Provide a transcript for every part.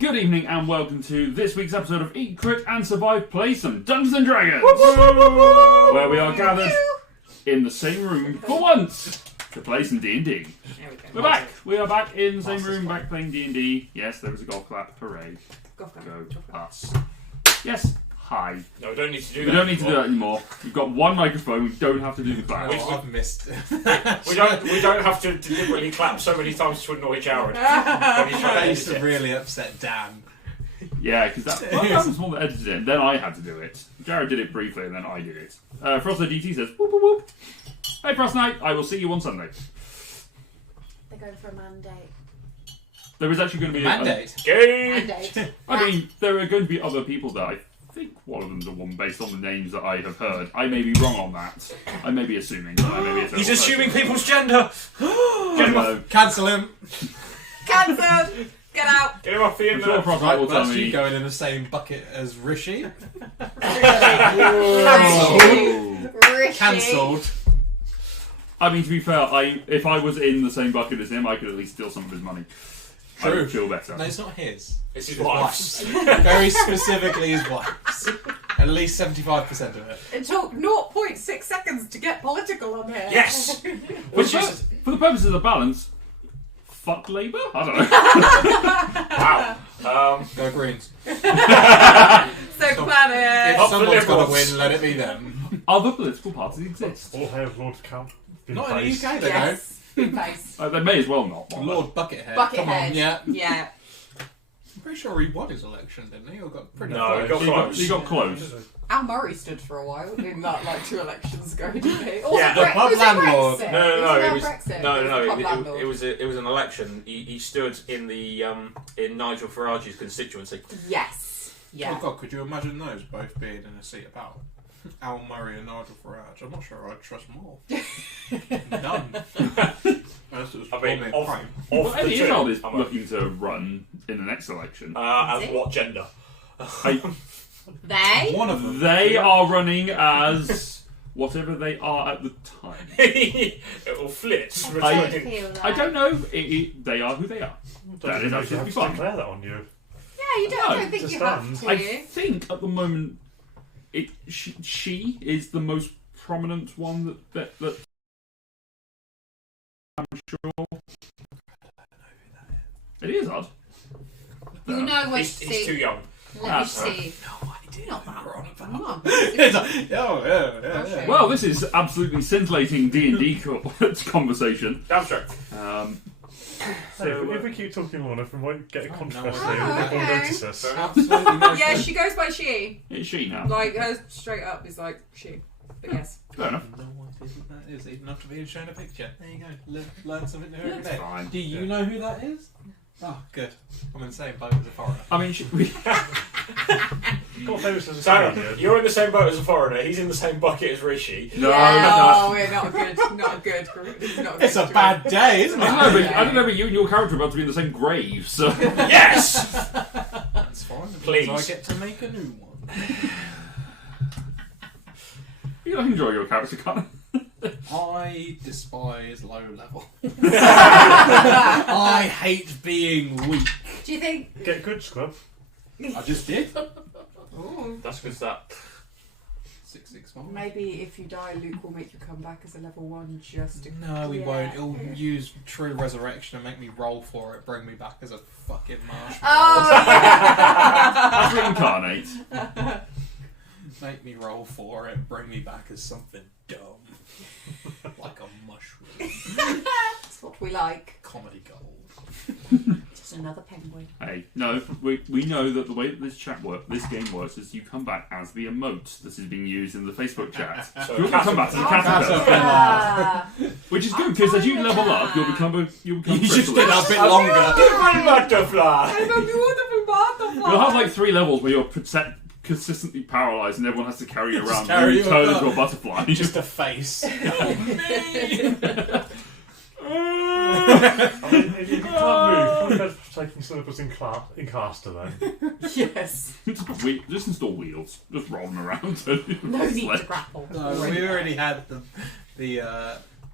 Good evening and welcome to this week's episode of Eat, Crit and Survive Play Some Dungeons and Dragons, where we are gathered in the same room for once to play some D&D. We're back. We are back in the same room, back playing D&D. Yes, there was a golf clap. Hooray. Golf clap. Go us. Yes. Hi. No, we don't need to do that. We don't need to do that anymore. We've got one microphone. We don't have to do the clap. I've missed. We don't have to deliberately clap so many times to annoy Jared. That used to really upset Dan. Yeah, because that was the one that edited it, and then I had to do it. Jared did it briefly, and then I did it. Frosto GT says, whoop whoop whoop. Hey, Frost Knight, I will see you on Sunday. They're going for a mandate. There is actually going to be Mandate. Mandate. I mean, there are going to be other people that I think one of them's a woman based on the names that I have heard. I may be wrong on that. I may be assuming. He's assuming people's gender. Get him off. Cancel him. Cancelled. Get out. Get him off the I'm sure internet. Frost Knight will tell That's you me. going in the same bucket as Rishi. Rishi. Cancelled. I mean, to be fair, if I was in the same bucket as him, I could at least steal some of his money. I True. would feel better. No, it's not his. It's his wife's. Very specifically his wife's. At least 75% of it. It took 0.6 seconds to get political on here. Yes. Which is, for the purposes of balance, fuck Labour? I don't know. Wow. Go Greens. So If planet. Up the someone's got to Liberals. win, let it be them. Other political parties exist. All hail Lord Camp. Not in the UK, they Yes. Big face. They may as well not. don't. Lord Buckethead. Buckethead. Come on, yeah. Yeah. I'm pretty sure he won his election, didn't he? Or got pretty No, close. he got He close. got close. Al Murray stood for a while in that, like, 2 elections ago, didn't he? Yeah, the pub landlord. Brexit? No, It it was was Brexit. no. Pub landlord. It was an election. He stood in the in Nigel Farage's constituency. Yes. Yeah. Oh God, could you imagine those both being in a seat about? Al Murray and Nigel Farage. I'm not sure I'd trust more. None. I mean, Right. off Well, the Eddie two. Izzard is I'm looking to run in the next election. as Is it? what gender? They? One of them. They are running as whatever they are at the time. It will flit. I feel like... I don't know. They are who they are. That is absolutely fine. Declare that on you. Yeah, you don't, No, I don't think just you have stands. to. I think at the moment, she is the most prominent one that I'm sure. It is odd. You know when He's too young. Let me see. No idea. Not that We're on Come about. on. It's like, yeah. Well, this is absolutely scintillating D&D conversation. Damn straight. So if we keep talking long enough, we won't get a controversy. no idea. People will Okay. notice us. Absolutely no. Yeah, she goes by she. It's she now. Like, her straight up is like she. But yes. Fair enough. No idea who that is, even after being shown a picture. There you go. Learn something new every That's day. fine. Do you know who that is? Oh, good. I'm in the same boat as a foreigner. I mean, Got famous as a So, Canadian. you're in the same boat as a foreigner. He's in the same bucket as Rishi. no, yeah, no. we're not good. Not a good group. It's not a good It's a group. bad day, isn't I don't know, it? but I don't know, but you and your character are about to be in the same grave, so. Yes. That's fine. Please. I get to make a new one. You don't enjoy your character, can't I despise low level. I hate being weak. Do you think? Get good, scrub. I just did. Ooh. That's good stuff. 661. Maybe if you die, Luke will make you come back as a level 1 just to. No, he Yeah. won't. He'll use true resurrection and make me roll for it, bring me back as a fucking marshmallow. Oh! That's reincarnate. Make me roll for it, bring me back as something dumb. Like a mushroom. That's what we like. Comedy gold. Just another penguin. Hey, no, we know that the way that this game works is you come back as the emote that is being used in the Facebook chat. So You'll come back as a caterpillar, Ah. which is good because as you level up, you'll become You just chrysalis. get a bit longer. My butterfly. I'm a beautiful butterfly. You'll have like 3 levels where you're consistently paralysed and everyone has to carry you Just around carry and you you turn about. into a butterfly. Just a face. I mean, if you can't move, can't go taking syllables in caster then. Yes. Just install wheels, just rolling around. No need to grapple. No, we already had the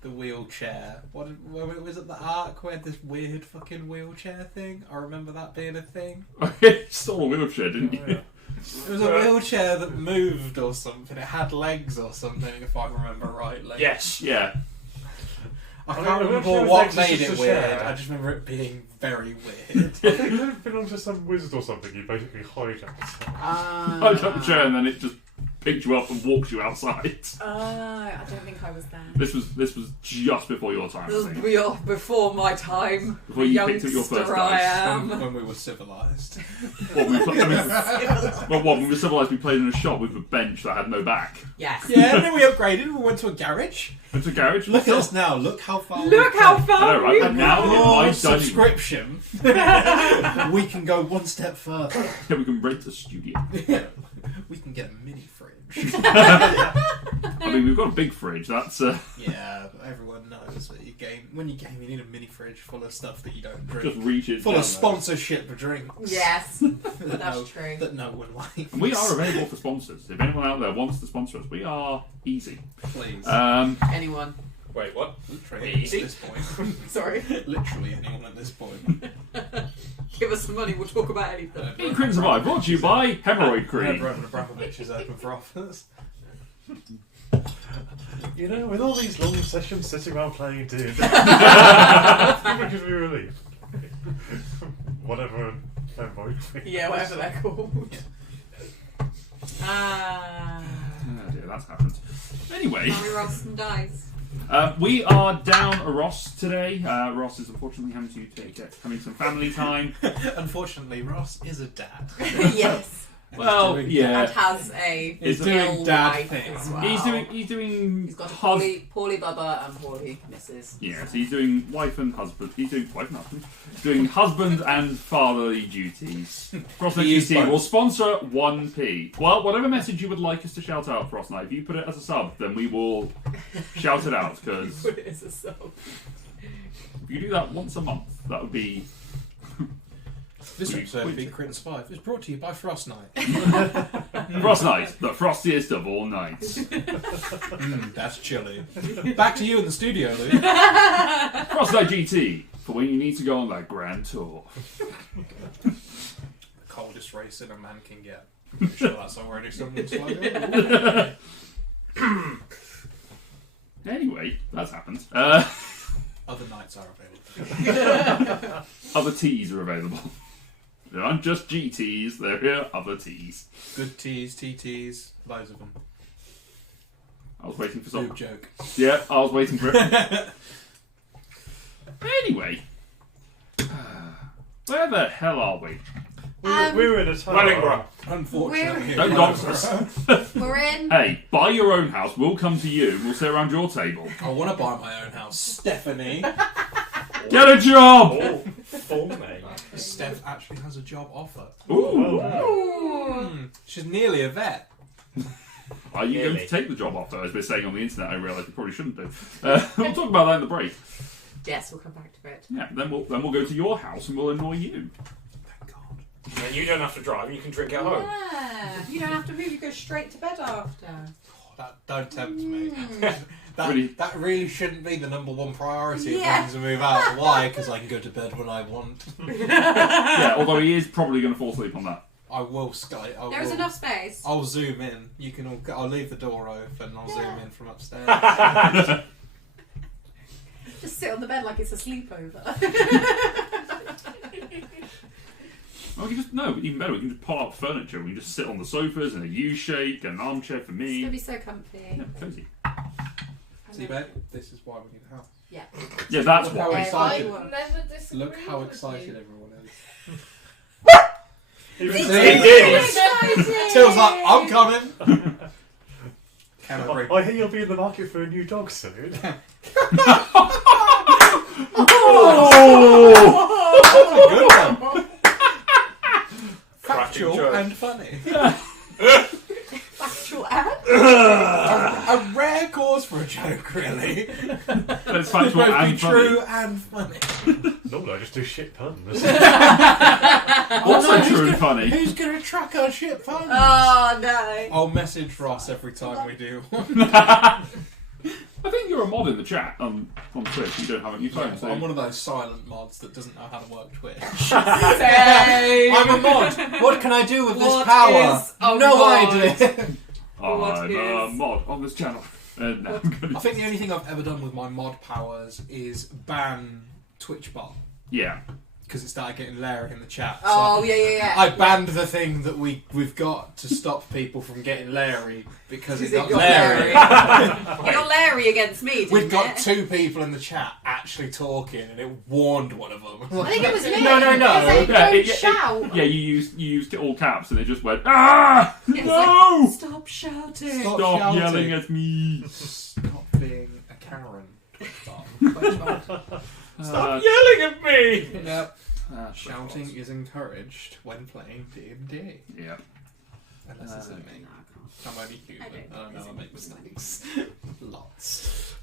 The wheelchair. When was it the arc where this weird fucking wheelchair thing? I remember that being a thing. You stole a wheelchair, didn't you? Oh, yeah. It was a wheelchair that moved or something. It had legs or something, if I remember rightly. Yes. Yeah. I I can't mean, remember wheelchair what legs is made just it a weird. chair. I just remember it being very weird. I think it belongs to some wizard or something. You basically hijacked. I took the chair and then it just picked you up and walked you outside. I don't think I was there. This was just before your time. This I was think. before my time. Before you picked up your first Youngster I dice. am. When we were civilised. Well, when we were civilised, we played in a shop with a bench that had no back. Yes. Yeah, and then we upgraded. We went to a garage. Went to a garage. Look at us now. Look how far. Look we've how come. far I know, right? we've And now in my Your dining subscription. We can go one step further. yeah, we can rent a studio. We can get a mini fridge. I mean, we've got a big fridge. That's Yeah, but everyone knows that when you game, you need a mini fridge full of stuff that you don't drink. just reaches Full down of there. sponsorship drinks. Yes, that that's no, true. That no one likes. And we are available for sponsors. If anyone out there wants to sponsor us, we are easy. Please. Anyone? Wait, what? Literally Easy. at this point. Sorry. Literally anyone at this point. Give us some money, we'll talk about anything. Eat, Crit and Survive, brought to you by Hemorrhoid Cream. Roman Abramovich is open for offers. You know, with all these long sessions sitting around playing D&D, it gives me relief. Whatever. Yeah, whatever they're called. Oh dear, that's happened. Anyway, Can we roll some dice? we are down a Ross today. Ross is unfortunately having some family time. Unfortunately, Ross is a dad. Yes. And Well, he's doing yeah. And has a He's doing ill dad wife things. as well. He's doing He's got a hus- poorly Bubba and poorly Mrs. Yeah, so he's doing wife and husband. He's doing wife and husband. Doing husband and fatherly duties. Frostnight He is GT will both. sponsor 1p. Well, whatever message you would like us to shout out, Frostnight, if you put it as a sub, then we will shout it out. Because Put it as a sub. if you do that once a month, that would be. This We- episode of we- Big Crit and Survive is brought to you by Frost Night. Frostnight, the frostiest of all nights. That's chilly. Back to you in the studio, Lou. Frostnight GT for when you need to go on that grand tour. The coldest race in a man can get. I'm sure that's already someone's slogan. Anyway, that's happened. Other nights are available. Other teas are available. There aren't just GTs, there are other teas. Good teas, TTs, loads of them. I was waiting for some. Boob joke. Yeah, I was waiting for it. Anyway, where the hell are we? We were in a tower. Wellingborough. Unfortunately. Don't dox us. We're in. Hey, buy your own house. We'll come to you. We'll sit around your table. I want to buy my own house. Stephanie. Get a job. Oh, full name. Steph actually has a job offer. Ooh. Ooh. She's nearly a vet. Are you going to take the job offer? As we're saying on the internet, I realise you probably shouldn't do. We'll talk about that in the break. Yes, we'll come back to it. Yeah, then we'll go to your house and we'll annoy you. Thank God. And you don't have to drive, you can drink at home. Yeah. You don't have to move, you go straight to bed after. Don't tempt me. Really? That really shouldn't be the number one priority of Yeah. wanting to move out. Why? Because I can go to bed when I want. Yeah, although he is probably going to fall asleep on that. I will Skype. There is enough space. I'll zoom in. You can all. I'll leave the door open. I'll zoom in from upstairs. Just sit on the bed like it's a sleepover. Well, we can just even better. We can just pull up furniture. We can just sit on the sofas in a U-shape, get an armchair for It's me. gonna be so comfy. Yeah, cozy. See, babe, this is why we need a house. Yeah. Yeah, that's Look how why. excited. I never disagree Look how with excited you. everyone is. Even He did. Till's like, I'm coming. Camera break. I hear you'll be in the market for a new dog soon. Oh! Good one. Factual joke. and funny. Factual and? A rare cause for a joke, really. That's Both factual be and true funny. and funny. Normally I just do shit puns. Also no, true and funny. Who's gonna track our shit puns? Oh no. I'll message Ross every time we do one. I think you're a mod in the chat on Twitch. You don't have it on your phone. Yeah, So I'm one of those silent mods that doesn't know how to work Twitch. Same. I'm a mod. What can I do with this What power? is a No mod? idea. What I'm a is- mod on this channel. No, I'm gonna... I think the only thing I've ever done with my mod powers is ban Twitch bot Yeah. because it started getting Larry in the chat. So Oh, yeah. I banned the thing that we've got to stop people from getting Larry because it got got Larry. You got Larry against me, didn't We've got it? 2 people in the chat actually talking, and it warned one of them. I think it was me. No. It was like, Yeah, don't shout. Yeah, you used all caps and it just went, ah! Yeah, it's No! like, stop shouting. Stop Stop shouting. yelling at me. Stop being a Karen. Twitch bot. Stop yelling at me! Yep. Shouting. Shouting is encouraged when playing D&D. Yeah. Unless it's in me. No, I can't. I'm only human. I don't I know I think make it's mistakes. Lots.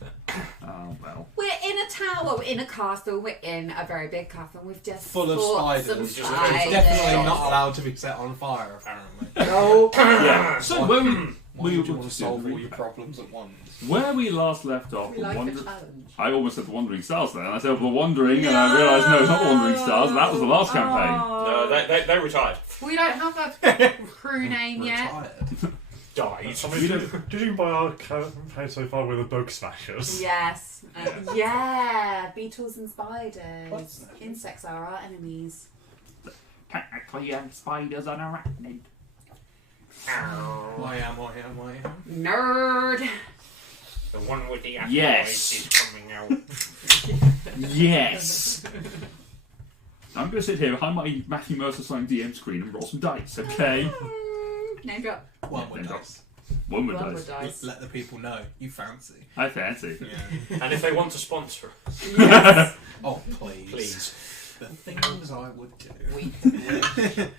Oh, well. We're in a tower, we're in a castle, we're in a very big castle, and we've just Full of fought spiders. some It's just- spiders. It's definitely not allowed to be set on fire, apparently. No. Yeah. So, when Why we would you were want to solve all your problems at once? where we last left off, We the like a Wander- challenge. I almost said the Wandering Stars then. I said the Wandering, and I realised no, it's not the Wandering Stars. That was the last campaign. No, they retired. We don't have a crew name yet. Retired. Died. I mean, judging by our campaign so far, we're the Bug Smashers. Yes. Yeah, beetles and spiders. What's- Insects are our enemies. Technically, spiders and arachnid. I am. Nerd. The one with the Yes. is coming out. Yes! I'm going to sit here behind my Matthew Mercer signed DM screen and roll some dice, okay? Name drop. One would Then dice. One with One dice. with dice. Let the people know you fancy. I fancy. Yeah. And if they want to sponsor us, Yes. Oh please. please. The things I would do. We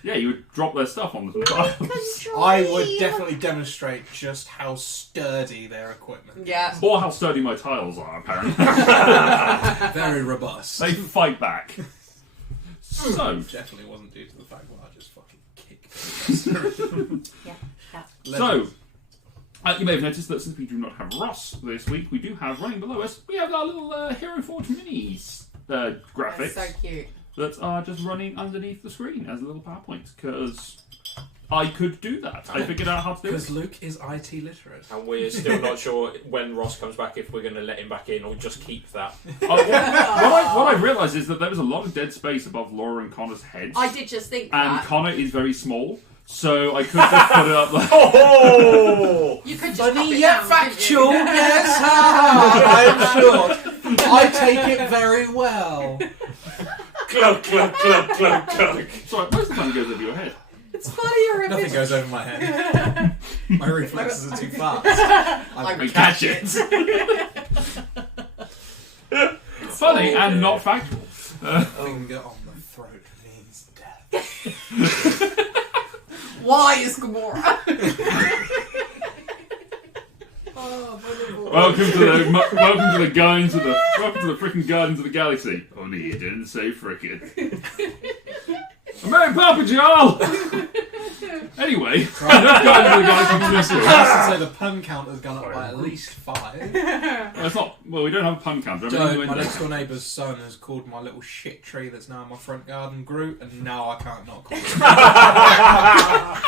Yeah, you would drop their stuff on the tiles. I would definitely demonstrate just how sturdy their equipment is. Yeah. Or how sturdy my tiles are, apparently. Very robust. They fight back. So, Definitely wasn't due to the fact that I just fucking kicked. so you may have noticed that since we do not have Ross this week, we do have running below us, we have our little Hero Forge Minis graphics That's so cute. that are just running underneath the screen as a little PowerPoint, because I could do that. I figured out how to do Because it. Luke is IT literate. And we're still not sure when Ross comes back if we're going to let him back in or just keep that. What I realised is that there was a lot of dead space above Laura and Connor's heads. I did just think And that. Connor is very small, so I could just put it up there. Oh! You could just pop Funny it yet down, factual, couldn't you? yes, I'm sure. I take it very well. Clunk, clunk, clunk, clunk, clunk. Sorry, most of the time it goes over your head. It's funnier if Nothing it's... goes over my head. My reflexes are too fast. I catch it. Funny and not factual. Finger on the throat means death. Why is Gamora? Welcome to the Guardians of the freaking Guardians of the Galaxy. Only you didn't say frickin'. I'm Mary Poppins, y'all. Anyway, enough Guardians of the Galaxy for this I week. have to say the pun count has gone up by at least 5. It's not. Well, we don't have a pun counter. Joe, my next door neighbour's son has called my little shit tree that's now in my front garden Groot, and now I can't not call it.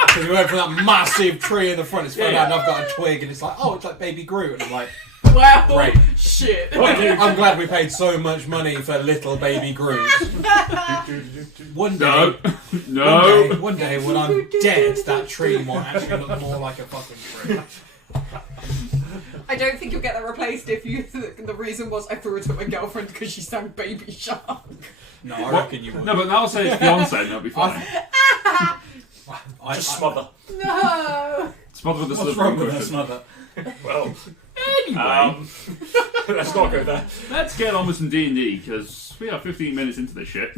Because we went from that massive tree in the front, it's fell out, and I've got a twig, and it's like, oh, it's like Baby Groot, and I'm like, Well, great. shit. I'm glad we paid so much money for little Baby Groot. One day, No. one day when I'm dead, that tree might actually look more like a fucking tree. I don't think you'll get that replaced if you. The reason was I threw it at my girlfriend because she sang Baby Shark. No, I reckon you would. No, but now I'll say it's Beyonce, and that'll be fine. Just smother. No. Smother with the What's slippery wrong with cushion. this mother? Well, Anyway, let's not go there. let's get on with some D&D, because we are 15 minutes into this shit.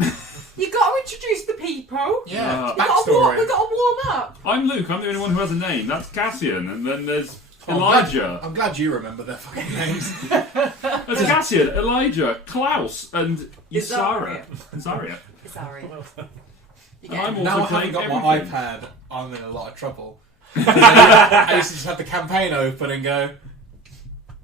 You got to introduce the people. Yeah, Uh, We backstory. got to warm up. I'm Luke, I'm the only one who has a name. That's Cassian, and then there's Elijah. I'm glad you remember their fucking names. There's Cassian, Elijah, Klaus, and Isaria. Isaria. Sorry. You And I'm get also Now I haven't playing got my everything. iPad, I'm in a lot of trouble. I used to just have the campaign open and go,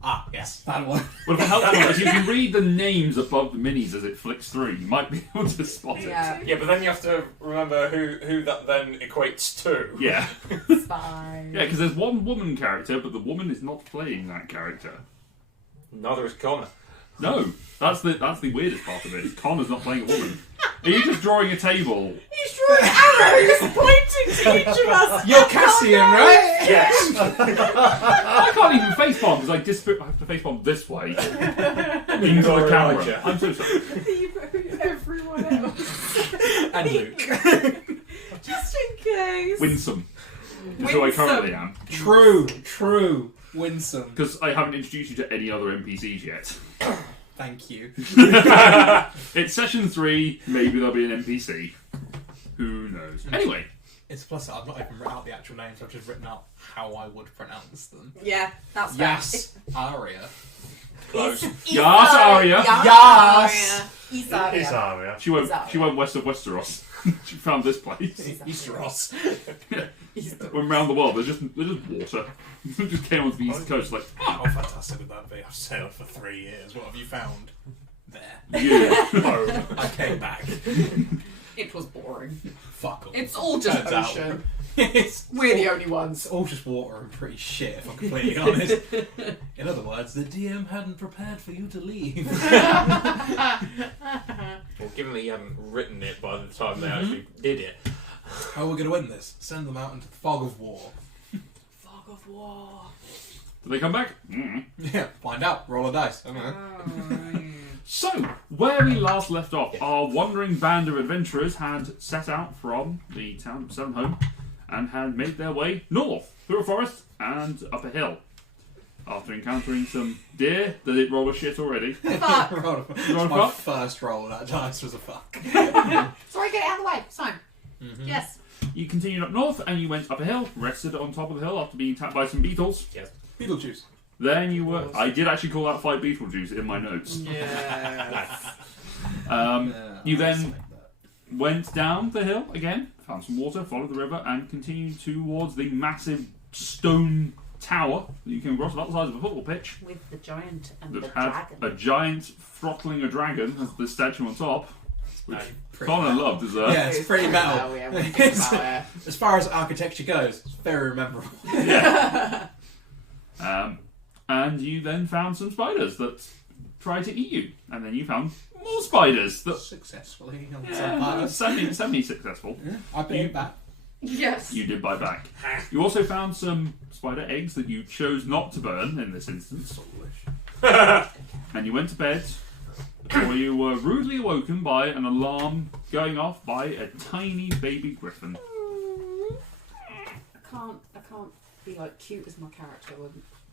Ah, yes, that one. Well, if it helps, if you can read the names above the minis as it flicks through, you might be able to spot it. Yeah. Yeah, but then you have to remember who that then equates to. Yeah. It's fine. Yeah, because there's one woman character, but the woman is not playing that character. Neither is Connor. No, that's the weirdest part of it. Is Connor's not playing a woman. Are you just drawing a table? He's drawing arrows pointing to each of us. You're Cassian, right? Yes. I can't even facepalm because I have to facepalm this way into the Sorry, camera. Elijah. I'm so sorry. Everyone else. And Luke. Just in case. Winsome. Is who I currently am. True. Winsome. Because I haven't introduced you to any other NPCs yet. Thank you. It's session 3, maybe there'll be an NPC. Who knows? Anyway. It's plus I've not even written out the actual names, I've just written out how I would pronounce them. Yeah, that's fair. Yas, Aria. Close. Yas, Aria. Yas. Isaria. It's Aria. She went west of Westeros. She found this place. Easteros. Went around the world. There's just water. Just came onto the east coast like, How fantastic would that be? I've sailed for 3 years. What have you found? There. yeah. I came back. It was boring. Fuck off. It's all just Turns out. ocean. It's We're the only ones. all just water and pretty shit, if I'm completely honest. In other words, the DM hadn't prepared for you to leave. Well, given that you haven't written it by the time they actually did it. How are we going to win this? Send them out into the fog of war. Fog of war. Did they come back? Mm. Yeah, find out. Roll a dice. I don't know. So, where we last left off, our wandering band of adventurers had set out from the town of Sevenholm and had made their way north through a forest and up a hill. After encountering some deer, did it roll a shit already? Fuck. Roll a- Roll a My fuck? first roll of that dice was a fuck. Sorry, get it out of the way. It's fine. Yes. You continued up north and you went up a hill, rested on top of the hill after being attacked by some beetles. Yes. Beetlejuice. Then you were... I did actually call that fight Beetlejuice in my notes. Yes. You then went down the hill again, found some water, followed the river, and continued towards the massive stone tower that you came across about the size of a football pitch With the giant and that the had dragon. a giant throttling a dragon as the statue on top, which Pretty Connor metal. loved as Yeah, it's pretty metal. Oh, yeah, we think about it. As far as architecture goes, it's very memorable. And you then found some spiders that tried to eat you, and then you found more spiders that Successfully on some parts. semi-successful. Yeah, I bit it back. Yes. You did buy back. You also found some spider eggs that you chose not to burn in this instance. And you went to bed, where you were rudely awoken by an alarm going off by a tiny baby griffon. I can't be like cute as my character.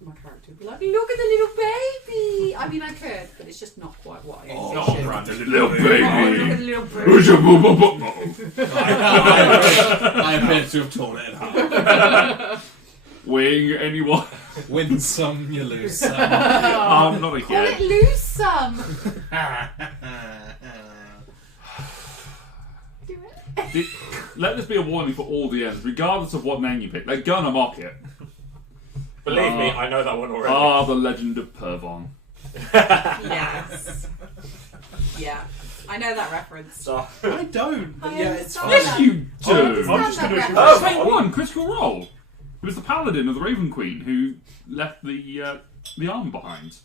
My character would be like, look at the little baby. I mean, I could, but it's just not quite what I Oh, should. Brandon. Little Oh, look at baby. the little baby. I appear to have torn it in half. Wing anyone? Win some, you lose some. Not Call again. it lose some. Do it. Let this be a warning for all DMs, regardless of what name you pick. They're gonna mock it. Believe me, I know that one already. The legend of Pervon. Yes. Yeah. I know that reference. So, I don't. But I yeah, it's understand fine. Yes, you do. I'm just going to Understand do that Take one critical roll. It was the paladin of the Raven Queen who left the arm behind.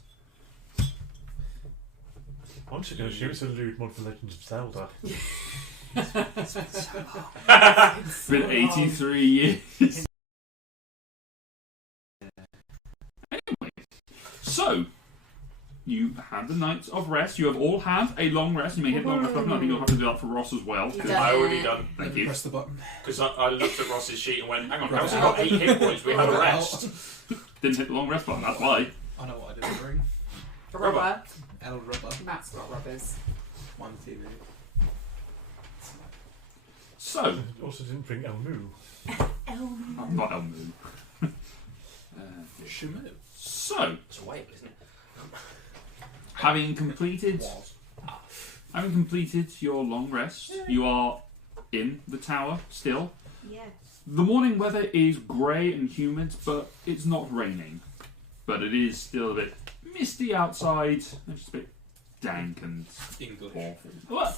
I'm just going to assume it's a lewd mod for Legend of Zelda. It's been 83 years. Anyway, so you had the night of rest. You have all had a long rest. You may hit long rest button. I think you'll have to do that for Ross as well. You 'cause- don't. I already done. Thank Let me you. press the button. Because I looked at Ross's sheet and went, hang on, Right. how's he got 8 hit points? We had a rest. Didn't hit the long rest button. That's why. I know what I didn't bring. A rubber. L rubber. Matt's got rubbers. One TV. So, Also didn't bring Elmu. not Elmu. Shamu. So, It's a whale, isn't it? having completed your long rest, you are in the tower still. Yes. The morning weather is grey and humid, but it's not raining. but it is still a bit misty outside. It's just a bit dank and English. awful. Well,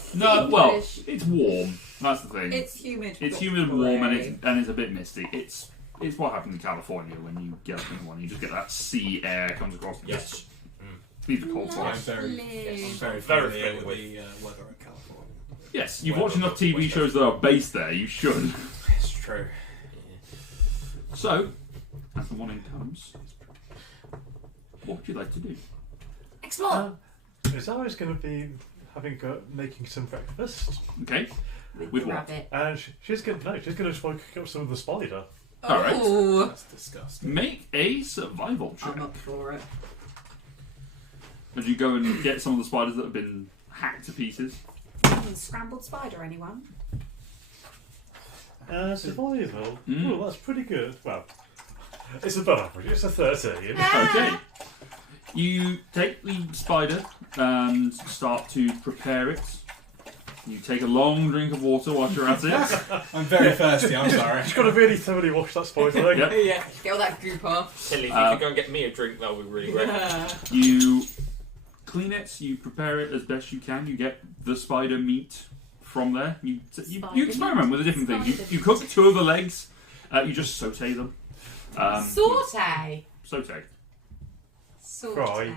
English. it's warm. That's the thing. It's humid. It's but humid and warm, grey. and it's a bit misty. It's what happens in California when you get up in the morning. You just get that sea air comes across. Yes. These are cold I'm fronts. very Very familiar familiar with with- the weather in California. Yes, you've Well, watched enough TV West shows that are based there. You should. It's true. So, as the morning comes, what would you like to do? Explore. Is always going to be making some breakfast, Okay. with with the Uh, what? rabbit. and she's going to just want to cook up some of the spider. All right. Oh, That's disgusting. Make a survival check. I'm up for it. As you go and get some of the spiders that have been hacked to pieces. Scrambled spider, anyone? Survival. Mm. Oh, that's pretty good. Well, it's above average. It's a 13. Okay. You take the spider and start to prepare it. You take a long drink of water whilst you're at it. I'm very thirsty, I'm sorry. She's got to really thoroughly wash that spider. Yep. Yeah. Get all that goop off. Silly, if you Uh, could go and get me a drink, that would be really great. You clean it, you prepare it as best you can. You get the spider meat from there. You Spider experiment meat? with the different things. Spider You cook 2 of the legs. You just saute them. Saute. Saute. Saute.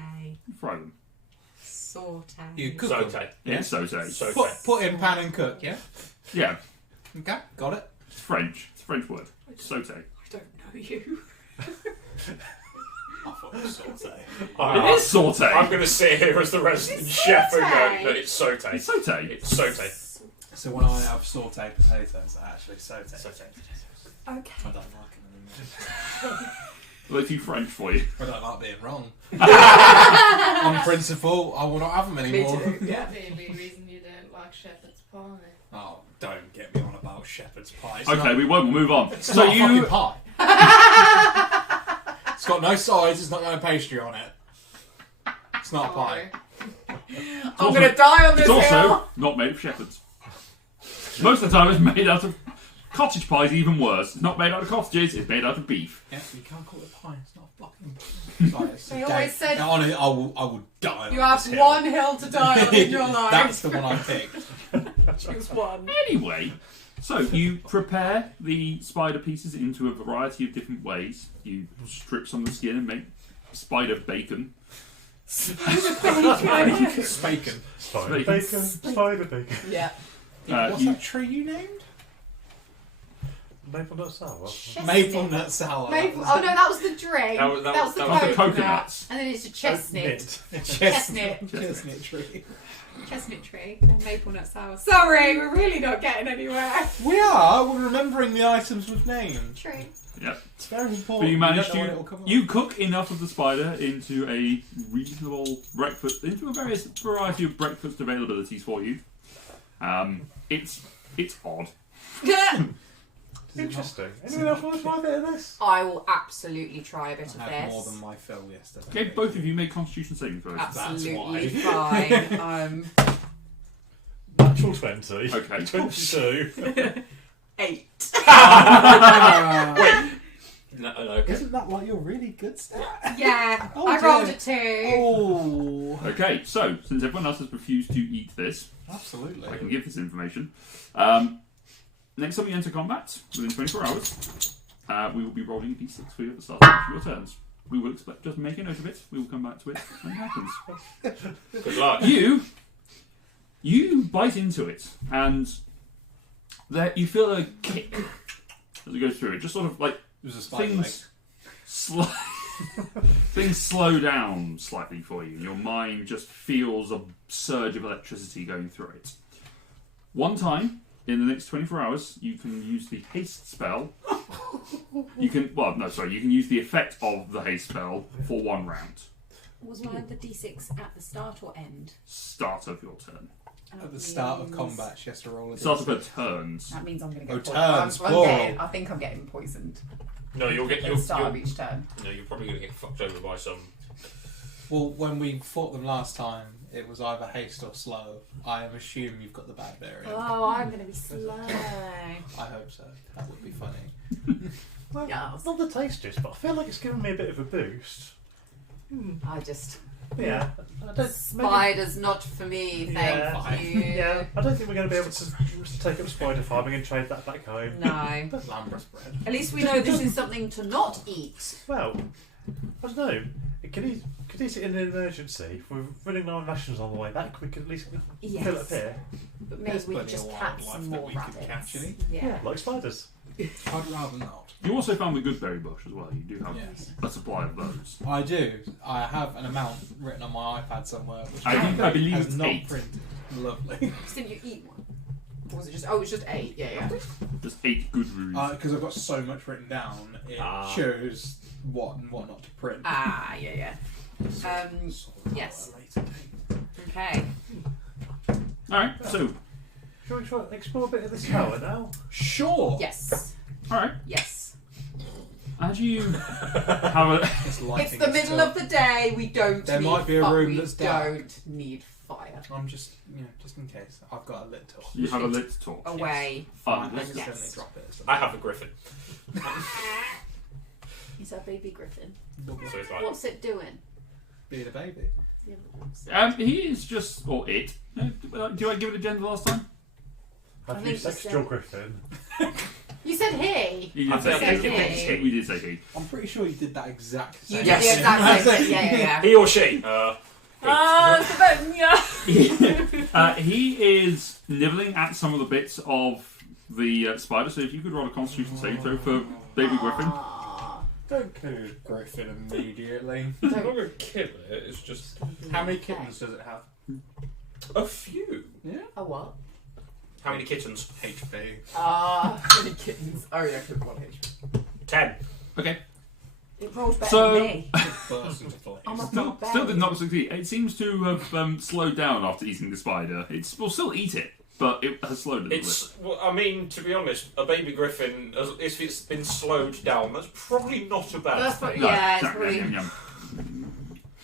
Fry them. Saute. You cook them. Saute. Yeah, saute. Saute. Put in pan and cook, yeah? Yeah, Okay, got it. it's French. It's a French word. Saute. I don't know you. I thought it was saute. It is saute. I'm going to sit here as the resident chef and go, saute. no, it's saute. It's saute. It's saute. So when I have sauteed potatoes, I actually saute. Saute. I Okay. don't like them anymore. Well, they're too French for you. I don't like being wrong. On principle, I will not have them Me anymore. too. Yeah. That may be a reason you don't like shepherd's pie. Oh, don't get me on about shepherd's pie. It's Okay, not, we won't. We'll move on. it's So not a fucking you. pie. It's got no sides, it's not got no pastry on it. It's not a pie. I'm gonna die on this It's also hill. not made of shepherds. Most of the time, it's made out of cottage pies. Even worse, it's not made out of cottages. It's made out of beef. Yeah, you can't call it a pie, it's not a fucking pie. Sorry, it's They a always day- said- on it, I will die You on have this hill. one hill to die on in your life. That's the one I picked. Choose one. Anyway, so you prepare the spider pieces into a variety of different ways. You strip some of the skin and make spider bacon. Bacon. Spider Bacon. bacon. Spider bacon. Yeah. What's you- that tree you named? Maple nut sour. Maple nut sour. Maple. Oh no, that was the drink. That was- that that was- was the that was the coconut. coconuts. And then it's a chestnut. Mint. Chestnut. Chestnut tree. Chestnut tree and maple nut sour. Sorry, we're really not getting anywhere. We are. We're remembering the items we've named. Tree. Yep. It's very important. But you managed don't know when to. it'll come up. You cook enough of the spider into a reasonable breakfast, into a various variety of breakfast availabilities for you. It's odd. Interesting. Anyone else want to try a bit of this? I will absolutely try a bit of I had this. more than my fill yesterday. Okay, both of you make Constitution saving throws. Absolutely That's fine. Natural 20. Okay. 22. 8. No, okay. Isn't that like your really good stat? Yeah, Oh, I dear. rolled a 2. Oh, Okay, so since everyone else has refused to eat this, absolutely. I can give this information. Next time we enter combat, within 24 hours, we will be rolling a d6 for you at the start of your turns. We will just make a note of it. We will come back to it when it happens. Good luck. You bite into it, and there you feel a kick as it goes through. It just sort of like It was a spider leg. things slow down slightly for you. Your mind just feels a surge of electricity going through it. One time in the next 24 hours, you can use the haste spell. You can use the effect of the haste spell for 1 round. Was one of the d6 at the start or end? Start of your turn. At the start of combat, she has to roll a Start of her d6. turns. That means I'm going to Oh, get poisoned. turns, plural. I think I'm getting poisoned No, you'll get. at You'll, the start of you'll, each turn. no, you're probably going to get fucked over by some. Well, when we fought them last time, it was either haste or slow. I assume you've got the bad variant. Oh, I'm going to be slow. I hope so. That would be funny. Well, Yes. not the tastiest, but I feel like it's given me a bit of a boost. I just Yeah. I don't, spiders not for me. Thank you. Yeah, I don't think we're going to be able to take up spider farming and trade that back home. No. Lambros bread. At least we know this is something to not eat. Well, I don't know. Could eat it in an emergency. If we're running our rations on the way back, we could at least fill it up here. But maybe we could just catch some more we could rabbits. catch and eat. Yeah. Like spiders. I'd rather not. You also found the gooseberry bush as well. You do have Yes. a supply of those. I do. I have an amount written on my iPad somewhere, which I believe has it's not 8. printed. Lovely. Didn't you eat one? Or was it just? Oh, it was just 8. Yeah. There's 8 good rooms. Because I've got so much written down, it shows what and what not to print. Yeah. Yes. Okay. Alright, so, Shall we try to explore a bit of this tower now? Sure. Yes. alright. Yes. As you have a. It's the middle of the day. We don't. There need might be a fi- room we that's dark. Don't need fire. I'm just, just in case. I've got a lit torch. You have a lit torch. Away. Fine. from- Accidentally yes. drop it. I have a griffin. He's our baby griffin. So it's like, What's it doing? Being a baby. He is just. Or it. Do I give it a gender last time? I Have think you you sexed said- your griffin? You said he. You I did say think he. it's he. We did say he. I'm pretty sure you did that exact You same did the Yes. exact same thing. Yeah. He or she. He is nibbling at some of the bits of the spider, so if you could roll a constitution saving throw for baby griffin. Ah. Don't kill your griffin immediately. I'm not going to kill it. It's just How many kittens does it have? a few. Yeah. A what? How many kittens? HP. Many kittens. Oh yeah, because 1 HP. 10. Okay. It rolls better So- than me. Burst into flames. I'm a Still did not succeed. It seems to have slowed down after eating the spider. We'll still eat it, but it has slowed a little bit. It's. Well, I mean, to be honest, a baby griffin, if it's been slowed down, that's probably not a bad That's thing. what- No, yeah, it's yum, probably- yum, yum.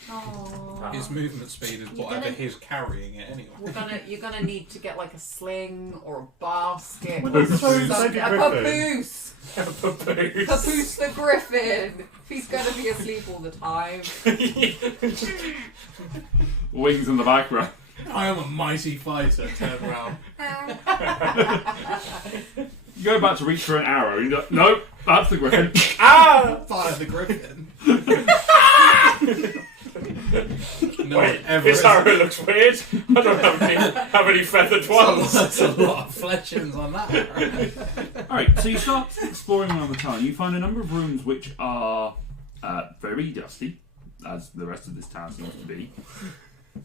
Aww. His movement speed is whatever gonna- he's carrying it anyway. You're gonna need to get like a sling or a basket. We're or not throwing something. baby A griffin. papoose. Papoose. Papoose the griffin. He's gonna be asleep all the time. Wings in the background. I am a mighty fighter. Turn around. You go back to reach for an arrow. You go, nope, that's the griffin. Fire the griffin. No Wait, one ever this is- arrow looks weird. I don't have any feathered ones. That's a lot of fletchings on that. Alright, so you start exploring around the town. You find a number of rooms which are very dusty, as the rest of this town seems to be.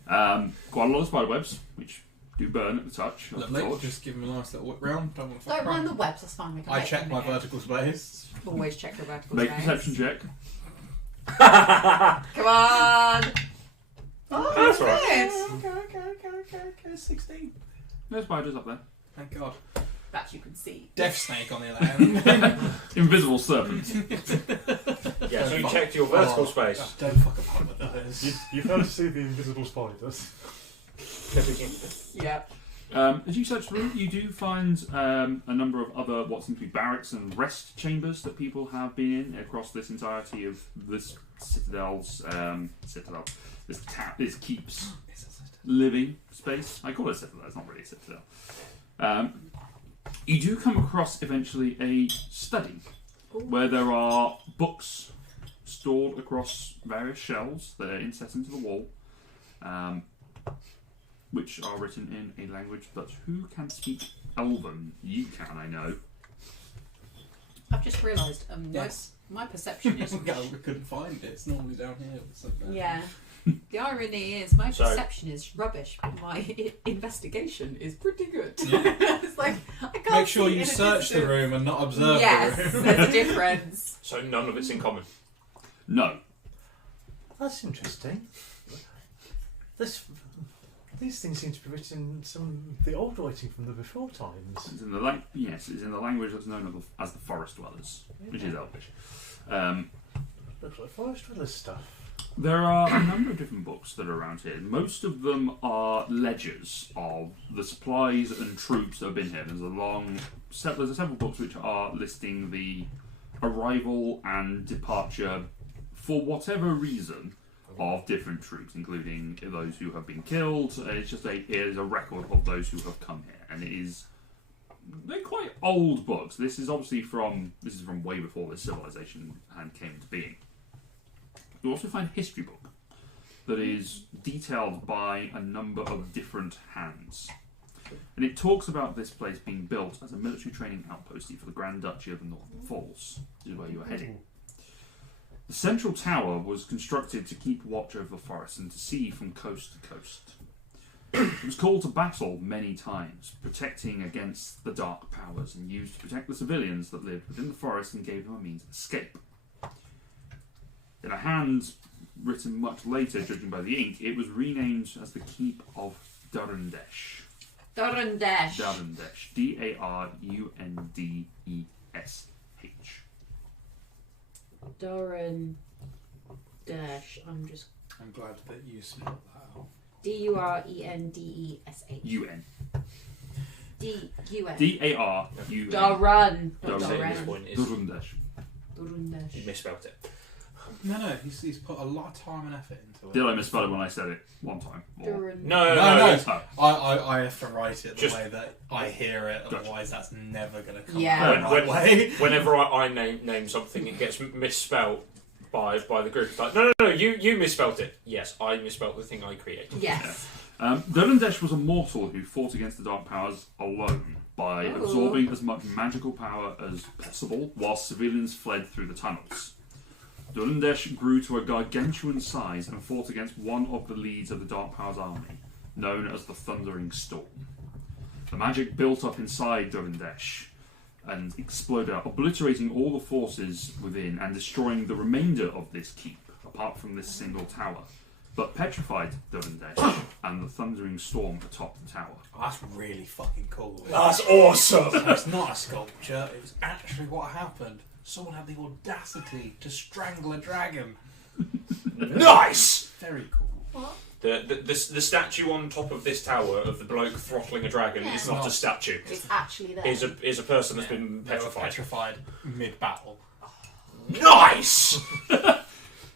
Quite a lot of spider webs, which do burn at the touch of the Lovely. torch. Just give him a nice little whip round. Don't want to fuck Don't mind around. the webs, that's fine. We can I make check them my again. vertical space. Always check your vertical Make a space. perception check. Come on. Oh, That's good. right. Okay. 16. No spiders up there. Thank God. That you can see. Death snake on the other hand. Invisible serpent. Yeah, so you checked your vertical Oh, space. don't fuck about with those. You've heard to see the invisible spiders. Yep. As you search through, you do find a number of other what seem to be barracks and rest chambers that people have been in across this entirety of this this keep's living space. I call it a citadel, it's not really a citadel. You do come across eventually a study where there are books stored across various shelves that are inset into the wall. Which are written in a language that who can speak Elven? You can, I know. I've just realised Yes. my perception is... We couldn't find it. It's normally down here. Or something. Yeah. The irony is my So- perception is rubbish, but my investigation is pretty good. Yeah. It's like, I can't Make sure see you in a search the distance. room and not observe Yes, the room. there's a difference. So none of it's in common. No. That's interesting. These things seem to be written in some of the old writing from the before times. It's in the it's in the language that's known as the Forest Dwellers, which is Elvish. Looks like Forest Dwellers stuff. There are a number of different books that are around here. Most of them are ledgers of the supplies and troops that have been here. There's several books which are listing the arrival and departure, for whatever reason, of different troops, including those who have been killed. It is a record of those who have come here, and they're quite old books. This is obviously from way before this civilization came into being. You also find a history book that is detailed by a number of different hands. And it talks about this place being built as a military training outpost for the Grand Duchy of the Northern Falls, which is where you are heading. The central tower was constructed to keep watch over the forest and to see from coast to coast. It was called to battle many times, protecting against the dark powers and used to protect the civilians that lived within the forest and gave them a means of escape. In a hand written much later, judging by the ink, it was renamed as the Keep of Durundesh. Durundesh. Durundesh. Durundesh. Durundesh. I'm glad that you spelled that out. Durendesh. UN. D-U-N. D-A-R-U-N. Durun. Not Saying Durun. this point is Durundesh. you Durundesh. misspelled it. No, he's put a lot of time and effort into it. Did I misspell it when I said it one time? Or- Durun. No. Oh. I have to write it the Just- way that I hear it, Gotcha. otherwise that's never going to come Yeah. out the right way. Whenever I name something, it gets misspelled by the group. It's like, no, you misspelled it. Yes, I misspelled the thing I created. Yes. Durundesh was a mortal who fought against the Dark Powers alone by Ooh. absorbing as much magical power as possible whilst civilians fled through the tunnels. Durundesh grew to a gargantuan size and fought against one of the leads of the Dark Powers army, known as the Thundering Storm. The magic built up inside Durundesh and exploded out, obliterating all the forces within and destroying the remainder of this keep, apart from this single tower, but petrified Durundesh and the Thundering Storm atop the tower. Oh, that's really fucking cool. That's awesome. It's not a sculpture, it was actually what happened. Someone had the audacity to strangle a dragon. Nice. Very cool. What? The statue on top of this tower of the bloke throttling a dragon is not a statue. It's actually there. Is a person that's been They were petrified. petrified mid-battle. Nice.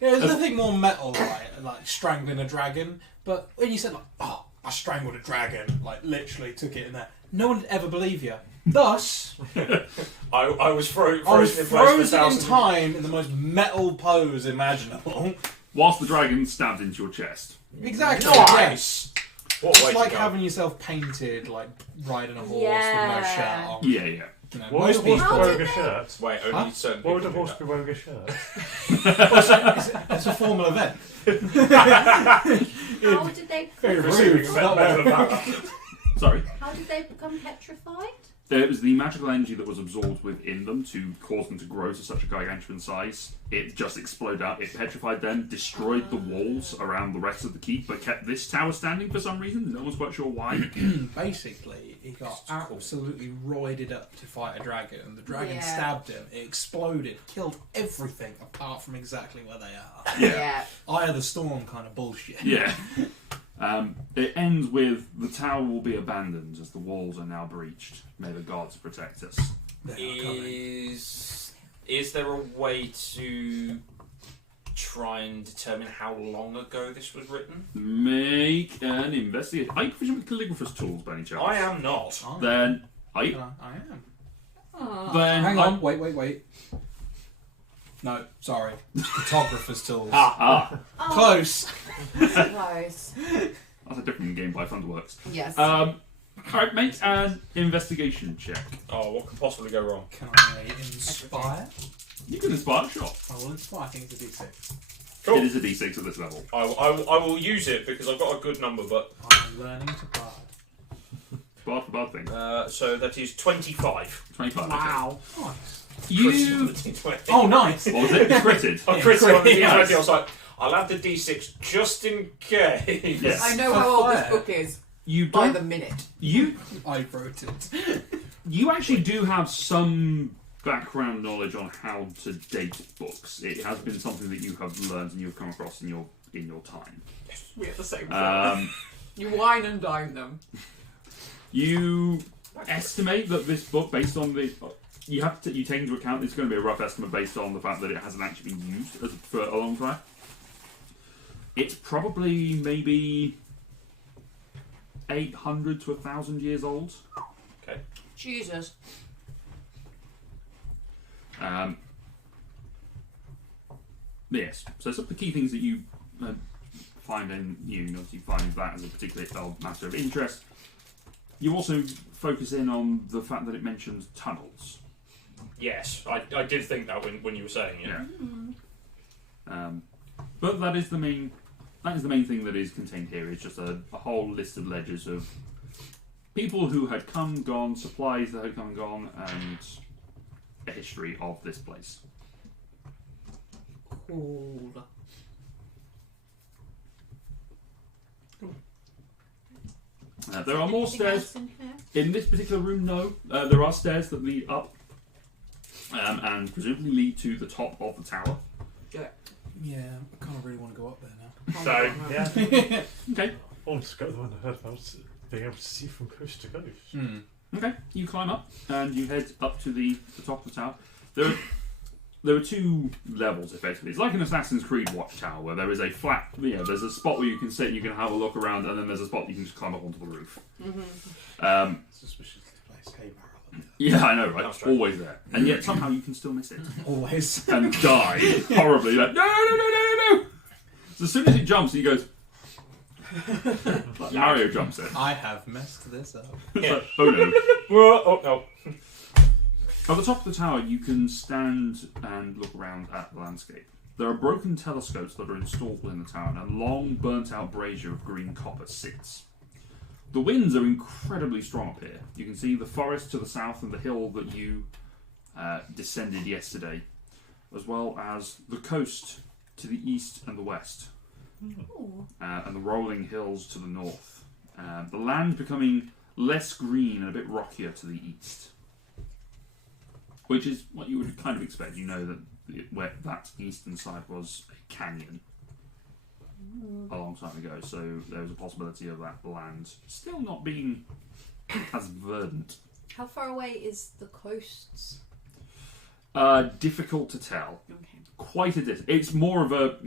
Yeah, there's nothing more metal, right, like strangling a dragon. But when you said, like, oh, I strangled a dragon, like literally took it in there, no one would ever believe you. Thus, I was frozen I was in place for frozen in 1,000 time in the most metal pose imaginable. Whilst the dragon stabbed into your chest. Exactly. Nice. What a way It's like to go. having yourself painted, like riding a horse with no Yeah. shirt on. Yeah. You know, Why would most a horse people. be wearing a shirt? Wait, only Huh? certain Why would people a do horse that. be wearing a shirt? It's a formal event. How did they? Very Receiving rude. a medal of that. Sorry. How did they become petrified? It was the magical energy that was absorbed within them to cause them to grow to such a gargantuan size. It just exploded out. It petrified them, destroyed the walls around the rest of the keep, but kept this tower standing for some reason. No one's quite sure why. Basically, he got It's cool. absolutely roided up to fight a dragon, and the dragon Yeah. stabbed him. It exploded, killed everything apart from exactly where they are. Yeah. Eye of the storm kind of bullshit. Yeah. It ends with the tower will be abandoned as the walls are now breached. May the gods protect us. They are coming. Is there a way to try and determine how long ago this was written? Make an investigation. Are you proficient with calligrapher's tools by any chance? I am not. Oh, Then, are you? I am. Oh. Then, Hang on, wait. No, sorry. Photographer's tools. Ah, Oh, Close. close. that's a different game by Thunderworks. Yes. Alright, make an investigation check. Oh, what could possibly go wrong? Can I inspire? You can inspire, sure. I will inspire. I think it's a D6. Cool. It is a d6 at this level. I will use it because I've got a good number, but I'm learning to bard. Bad for bad thing. so that is 25. 25. wow. Nice. Okay. You. Oh, nice. What was it? Critted. I critted on the D20. Yes. I was like, I'll have the D6 just in case. Yes. I know how old this Fire. book is You by don't. the minute. You. I wrote it. You actually do have some background knowledge on how to date books. It has been something that you have learned and you've come across in your time. We have the same You wine and dine them. You estimate that this book, based on the, you take into account it's going to be a rough estimate based on the fact that it hasn't actually been used for a long time. It's probably maybe 800 to 1,000 years old. Okay. Jesus. Yes. So some of the key things that you find in obviously find that as a particular matter of interest. You also focus in on the fact that it mentions tunnels. Yes, I did think that when you were saying it. Yeah. But that is the main thing that is contained here. It's just a whole list of ledgers of people who had come, gone, supplies that had come and gone, and a history of this place. Cool. There are more stairs in this particular room. No, there are stairs that lead up, and presumably lead to the top of the tower. Do it. Yeah, I kind of really want to go up there now. So, Yeah. Okay. I want to go the one I heard about being able to see from coast to coast. Hmm. Okay, you climb up and you head up to the top of the tower. There are two levels, effectively. It's like an Assassin's Creed watchtower, where there is a flat, there's a spot where you can sit and you can have a look around, and then there's a spot you can just climb up onto the roof. Suspicious place. Hey, Marilyn. Yeah, I know, right? That's right. Always there. And yet somehow you can still miss it. Always. And die horribly. Like, no! So as soon as it jumps, he goes... like Mario jumps in. I have messed this up. It's like, oh no. oh no. At the top of the tower, you can stand and look around at the landscape. There are broken telescopes that are installed in the tower, and a long, burnt-out brazier of green copper sits. The winds are incredibly strong up here. You can see the forest to the south and the hill that you descended yesterday, as well as the coast to the east and the west, and the rolling hills to the north. The land becoming less green and a bit rockier to the east. Which is what you would kind of expect. You know that where that eastern side was a canyon a long time ago, so there was a possibility of that land still not being as verdant. How far away is the coasts? Difficult to tell. Okay. Quite a distance. It's more of a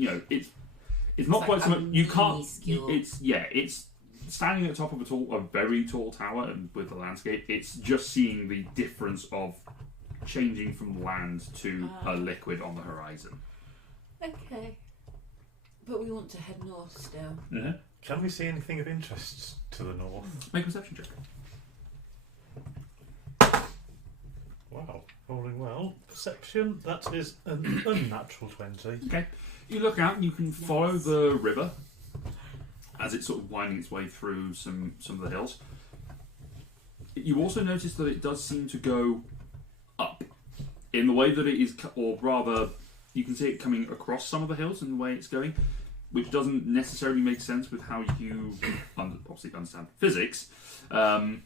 it's not like quite so much. You can't. minuscule. It's standing at the top of a very tall tower, and with the landscape, it's just seeing the difference of changing from land to a liquid on the horizon. Okay. But we want to head north still. Mm-hmm. Can we see anything of interest to the north? Make a perception check. Wow, rolling well. Perception, that is an unnatural 20. Okay. You look out and you can follow the river as it's sort of winding its way through some of the hills. You also notice that it does seem to go up in the way that it is, or rather, you can see it coming across some of the hills in the way it's going, which doesn't necessarily make sense with how you obviously understand physics, and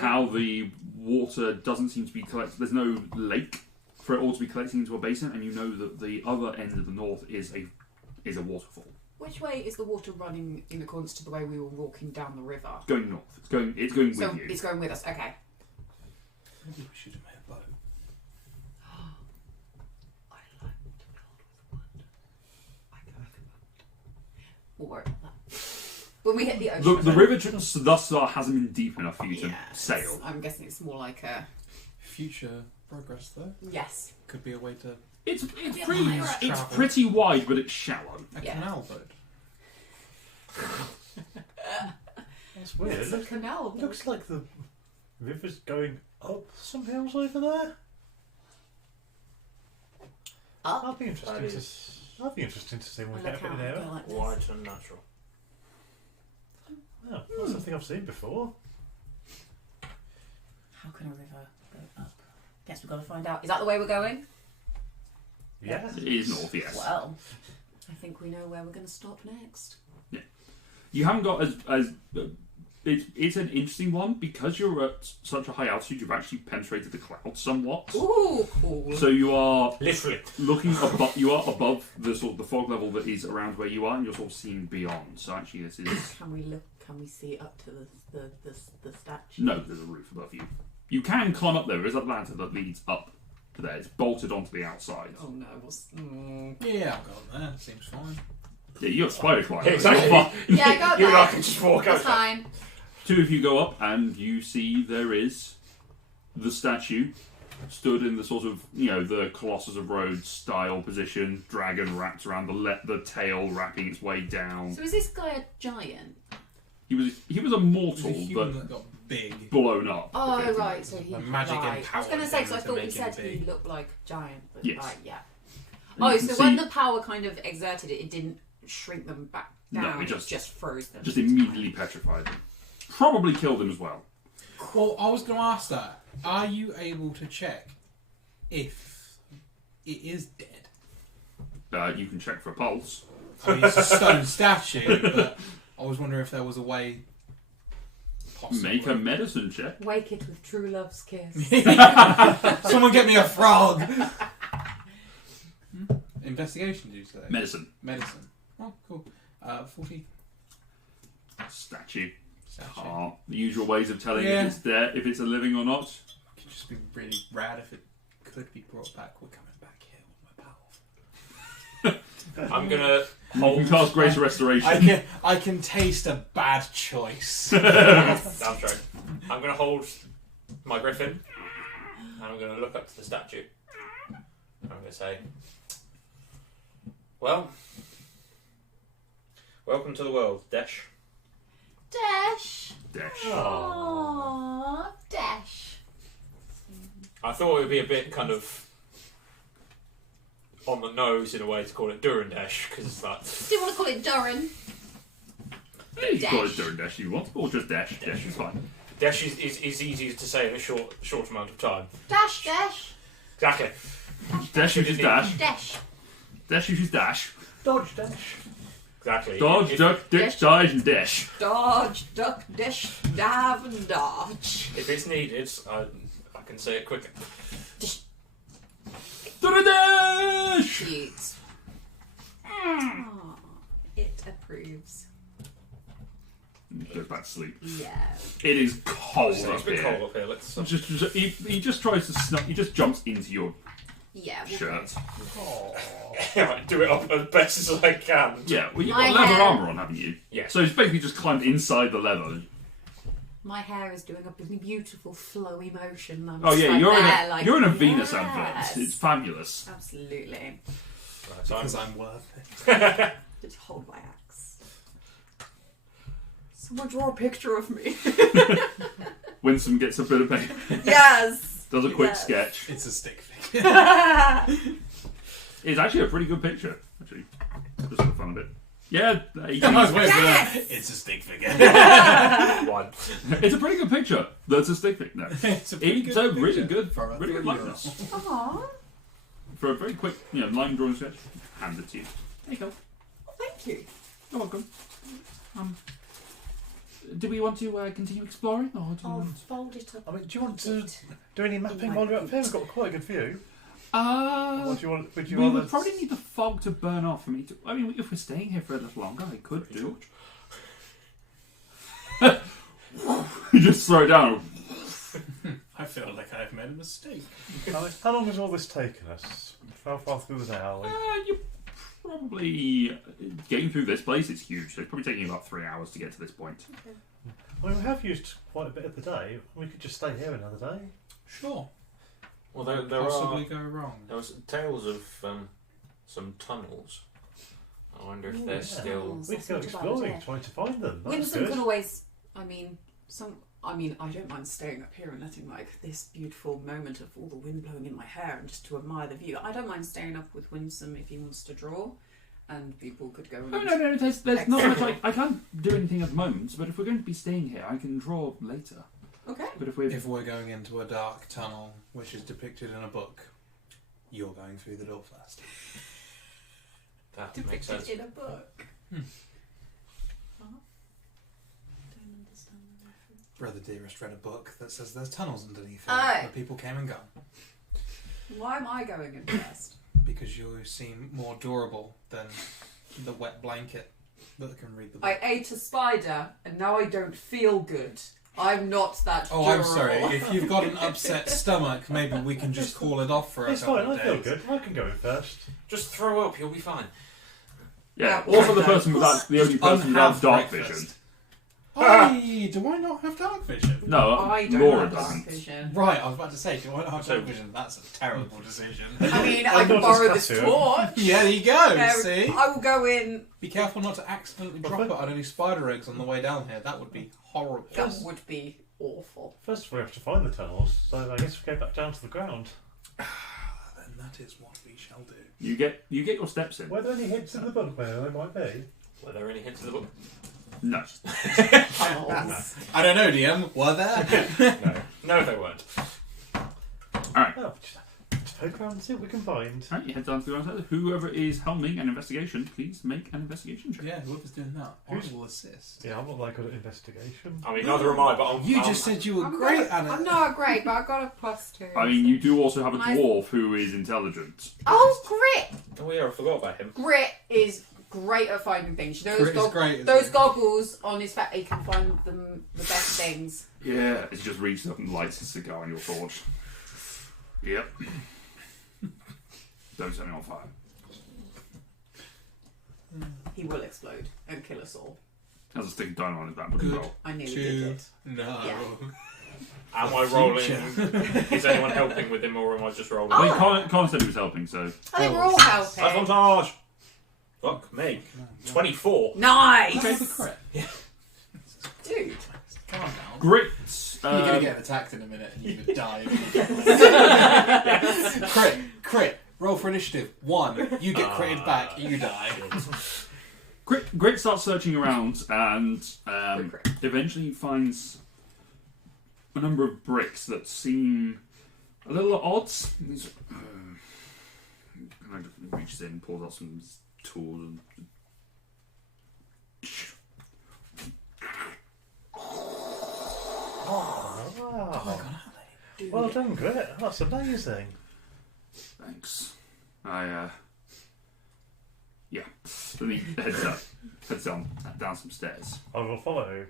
how the water doesn't seem to be collected. There's no lake for it all to be collecting into a basin, and you know that the other end of the north is a waterfall. Which way is the water running in accordance to the way we were walking down the river? Going north. It's going with So you. it's going with us. Okay. Maybe we should have made a boat. I like to build with wood. I can make a boat. We'll worry about that. When we hit the ocean. The river thus far hasn't been deep enough for you to Yes. sail. I'm guessing it's more like a... Future progress, though. Yes. Could be a way to... It's Yeah, pretty right. it's pretty wide, but it's shallow. A Yeah. canal boat. That's weird. It's a canal. Looks like the river's going up some hills over there. Up? That'd be interesting That to. is That'd be interesting to see when we Look get a bit out, nearer. go like this. wide and unnatural. Oh, that's something I've seen before. How can a river go up? Guess we've got to find out. Is that the way we're going? Yeah. It is north, yes. Well, I think we know where we're going to stop next. You haven't got as it's an interesting one because you're at such a high altitude. You've actually penetrated the clouds somewhat. Ooh, cool. So you are Literally. looking above. You are above the sort of the fog level that is around where you are, and you're sort of seeing beyond. So actually, this is Can we look? Can we see up to the statue? no. There's a roof above you. You can climb up there. There is a ladder that leads up to there. It's bolted onto the outside. Oh no. What's... Yeah, I'll go on there. Seems fine. Yeah, you got spider climb. Yeah, exactly. Yeah, go You and I back. can just walk That's over. fine. Two of you go up, and you see there is the statue stood in the sort of, the Colossus of Rhodes style position, dragon wrapped around the tail, wrapping its way down. So is this guy a giant? He was a It was a mortal, human but that got big. blown up. Oh, effectively. right. So he. The magic right. I was going to empowered say, because I him to thought you make said him he big. looked like a giant. But Yes. Right, yeah. And Oh, you so can when see- the power kind of exerted it, it didn't shrink them back No, down. it just froze them. just immediately petrified him. Probably killed him as well. Well, I was going to ask that. Are you able to check if it is dead? You can check for a pulse. I mean, it's a stone statue, but I was wondering if there was a way. Possibly. Make a medicine check. Wake it with true love's kiss. Someone get me a frog. Investigation, did you say? Medicine. Medicine. Oh, cool. 40. Statue. Statue. The usual ways of telling Yeah. if it's dead, if it's a living or not. It could just be really rad if it could be brought back. We're coming back here with my power. I'm gonna You hold. can cast Grace Restoration. I can taste a bad choice. That's right. I'm gonna hold my griffin, and I'm gonna look up to the statue. I'm gonna say, "Well, welcome to the world, Desh." Dash. Dash. Aww, Dash. I thought it would be a bit kind of on the nose in a way to call it Durandesh, because it's like Do you want to call it Doran? Yeah, you can call it Dash. during Dash if you want, or just Dash. Dash is fine. Desh is easier to say in a short amount of time. Dash, Dash. Exactly. Dash uses Dash. Dash. Dash uses Dash. Dodge dash. Exactly. Dodge, If- duck, dick, Dash. dodge, and dash. Dodge, duck, dash, dive, and dodge. If it's needed, I can say it quicker. To the dash! Cute. Aww, it approves. Goes back to sleep. Yeah. It is cold It's up a bit here. cold up here. Let's. He just tries to snuff. He just jumps into your Yeah. we'll shirt. do it up as best as I can. Yeah, well, you've My got leather hair. armour on, haven't you? Yes. So he's basically just climbed inside the leather. My hair is doing a beautiful flowy motion. I'm Oh just yeah, like you're there, like, in a Venus yes. advert. It's fabulous. Absolutely. Right, so Because I'm, I'm worth it. Just hold my axe. Someone draw a picture of me. Winsome gets a bit of paper, Yes. does a quick Yes. sketch. It's a stick figure. It's actually a pretty good picture. Actually, just for the fun of it. Yeah, It's a stick figure. one. it's a pretty good picture. That's a stick pic. No, It's a pretty it's good a really picture good, for a really good 3-year-old. likeness. Aww. For a very quick, line drawing sketch, hand it to you. There you go. Oh, thank you. You're welcome. Do we want to continue exploring, or do you I'll want? fold it up. I mean, do you want to It. do any mapping while you're up here? We've got quite a good view. Or do you want? Would you We rather? would probably need the fog to burn off for me to. I mean, if we're staying here for a little longer, I could do. You just throw it down. I feel like I've made a mistake. How long has all this taken us? How far through the day are we? You're probably getting through this place. It's huge. So it's probably taking about 3 hours to get to this point. I mean, we have used quite a bit of the day. We could just stay here another day. Sure. Well, there Possibly go wrong. There was tales of some tunnels. I wonder if Ooh, they're yeah. still. We could go exploring, trying to find them. That's Winston good. can always. I don't mind staying up here and letting like this beautiful moment of all the wind blowing in my hair and just to admire the view. I don't mind staying up with Winston if he wants to draw, and people could go. Oh, no, there's not much. I can't do anything at the moment, but if we're going to be staying here, I can draw later. Okay. But if we're. If we're going into a dark tunnel, which is depicted in a book, you're going through the door first. That makes Depicted sense. in a book. Hmm. What? Don't understand the reference. Brother Dearest read a book that says there's tunnels underneath it Oh. where people came and gone. Why am I going in first? Because you seem more durable than the wet blanket that can read the book. I ate a spider and now I don't feel good. I'm not that Oh, durable. I'm sorry. If you've got an upset stomach, maybe we can just call it off for a It's couple fine. of I feel days. good. I can go in first. Just throw up, you'll be fine. Yeah. Well, Also, the person without the only person without Unhave dark breakfast. vision. Hey, do I not have dark vision? No, I don't Laura have dark doesn't. vision. Right, I was about to say, do I not have So- dark vision? That's a terrible decision. I mean, I I'm can not borrow this discussing. torch. Yeah, there you go. There- See, I will go in. be careful not to accidentally drop it on any spider eggs on the way down here. That would be horrible. That would be awful. First, we have to find the tunnels, so I guess we go back down to the ground. Then that is what we shall do. You get your steps in. Were there any hints in the book where there might be? Were there any hints in the book? No. Tunnels. I don't know, DM. Were there? No, they weren't. Oh, just poke around and see what we can find. Alright, you head down to the outside. Whoever is helming an investigation, please make an investigation check. Yeah, whoever's doing that, I will assist. Yeah, I'm not that good at investigation. I mean, neither am I, but You just said you were I'm great not- at it. I'm not great, but I got a +2. I mean, you do also have a Nice. dwarf who is intelligent. Oh, Grit! Oh yeah, I forgot about him. Grit is great at finding things. You know Grit is great, isn't those it? goggles on his back, he can find them the best things. Yeah, he just reaches up and lights a cigar on your torch. Yep. Don't set me on fire. He will explode and kill us all. Has a stick of dynamite on his back, but can Good. roll. I nearly did To it. no. Yeah. Am I rolling? Future. Is anyone helping with him, or am I just rolling? Well, Colin said he was helping, so... I think we're all helping. Advantage! Fuck me. 24. Nice! Okay, for crit. Dude. Calm down. Grit. You're gonna get attacked in a minute and you would die. Crit. Roll for initiative. 1. You get critted back. You die. Grit starts searching around and Crit. eventually finds a number of bricks that seem a little at odds. He's, kind of reaches in, pulls out some tools and... Wow. Well done, Grit. That's amazing. Thanks. Yeah. Then he heads down some stairs. I will follow.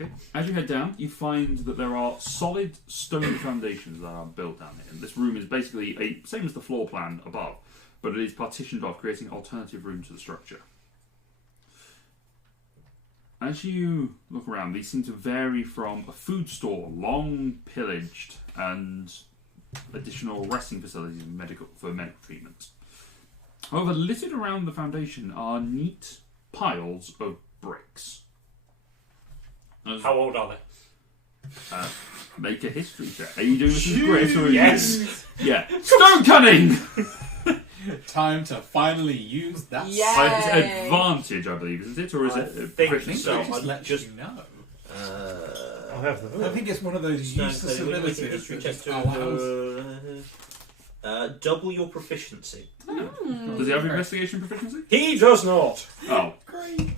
Okay. As you head down, you find that there are solid stone foundations that are built down here. And this room is basically same as the floor plan above, but it is partitioned off, creating alternative room to the structure. As you look around, these seem to vary from a food store, long pillaged, and additional resting facilities for medical treatment. However, littered around the foundation are neat piles of bricks. How old are they? Make a history check. Are you doing this with Grit or are Yes. you... Yeah. Stone cunning! Time to finally use that. Yeah. It's Yay. advantage, I believe, isn't it? Or is I it think proficiency? so. Just I let just- you know. I have the I think it's one of those useless abilities that just allows. Double your proficiency. Does he have investigation proficiency? He does not. Oh. Great.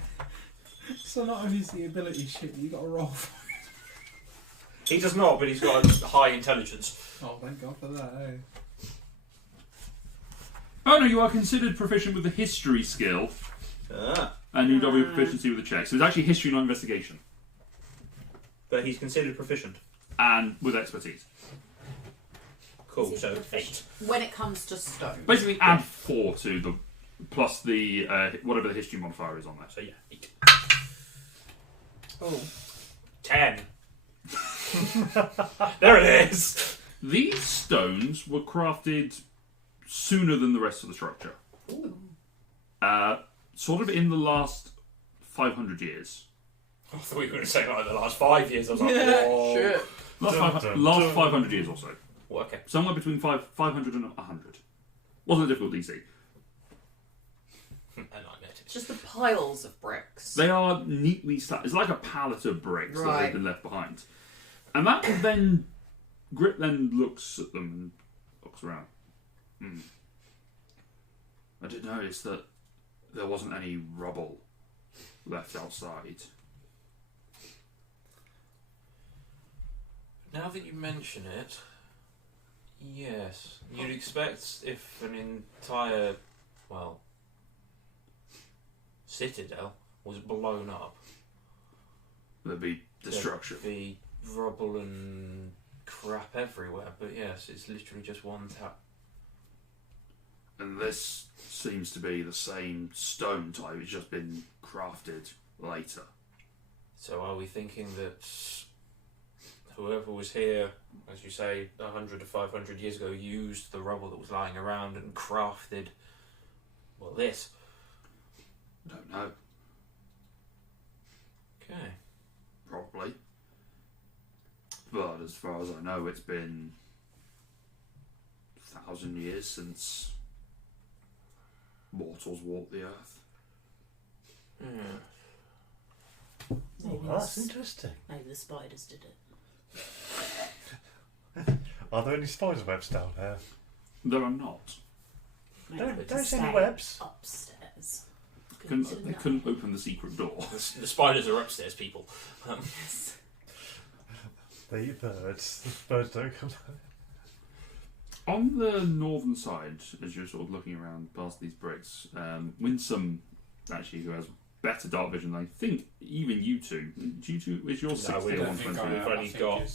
So not only is the ability shit, you got to roll for it. He does not, but he's got a high intelligence. Oh, thank God for that, eh? Oh no, you are considered proficient with the history skill, Ah, and you double your proficiency with the check. So it's actually history, not investigation. but he's considered proficient. And with expertise. Cool, Is he so proficient 8. when it comes to stone. Basically add 4 to the... plus the... whatever the history modifier is on there. So yeah, 8. Oh. 10. There it is. These stones were crafted sooner than the rest of the structure. Sort of in the last 500 years. I thought you were going to say like the last 5 years. I was like, Yeah, whoa. shit. Last 500 years or so. Well, okay. Somewhere between 500 and 100. Wasn't a difficult DC. A nightmare. It's just the piles of bricks. They are neatly stacked. It's like a pallet of bricks that Right. have been left behind. And that then... Grit then looks at them and looks around. I did notice that there wasn't any rubble left outside. Now that you mention it, yes, you'd expect if an entire, well, citadel was blown up, There'd be destruction. there'd be rubble and crap everywhere. But yes, it's literally just one tap. And this seems to be the same stone type. It's just been crafted later. So are we thinking that whoever was here, as you say, 100 to 500 years ago, used the rubble that was lying around and crafted, well, this? Don't know. Okay. Probably. But as far as I know, it's been 1,000 years since mortals walked the earth. Yeah. Oh, that's interesting. Maybe the spiders did it. Are there any spider webs down here? There are not. Maybe Don't they see any stay webs. upstairs. They couldn't open the secret door. The spiders are upstairs, people. Yes. They eat birds. Birds don't come down. On the northern side, as you're sort of looking around past these bricks, Winsome, actually, who has better dark vision than I think even you two. You two, is your 60 we or don't think 120? I've only got-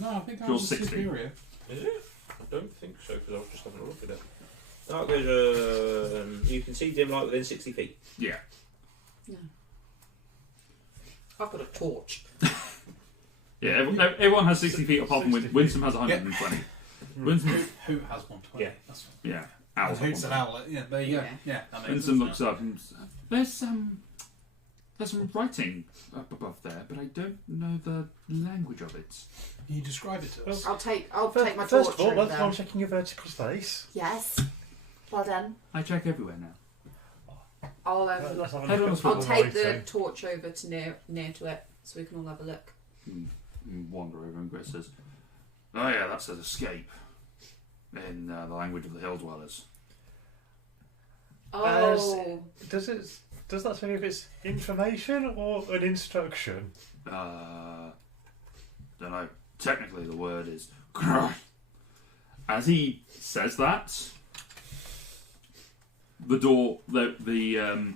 No, I think I You're was 60. superior. Is it? I don't think so, because I was just having a look at it. Dark vision. You can see dim light within 60 feet. Yeah. No. I've got a torch. Yeah, everyone has 60 feet apart from 60 feet. Winsome has 120. Winsome, Hoot has 120. Yeah. That's fine. yeah, owls Hoot's have an 120. owlet. Yeah, there you go. Yeah. Yeah, that makes Winsome sense looks up and there's some writing up above there, but I don't know the language of it. now. Can you describe it to us? I'll take my First torch of all, over well there. done checking your vertical space. Yes. Well done. I check everywhere now. I'll Let's have a Head look on at the I'll the take the writing. torch over to near to it so we can all have a look. Wander over and Grit says, "Oh yeah, that says escape in the language of the hill dwellers." Oh. Does that say if it's information or an instruction? Don't know. Technically, the word is. As he says that, the door, the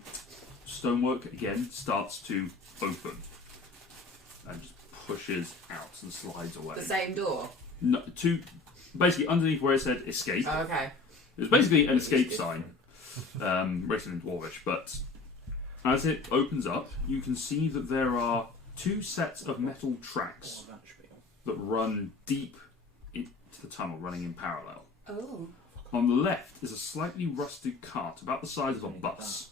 stonework again starts to open and just pushes out and slides away. The same door. No, basically underneath where it said escape. Oh, okay. It was basically an It's escape different. sign, written in Dwarvish, but as it opens up, you can see that there are two sets of metal tracks that run deep into the tunnel, running in parallel. Oh. On the left is a slightly rusted cart, about the size of a bus.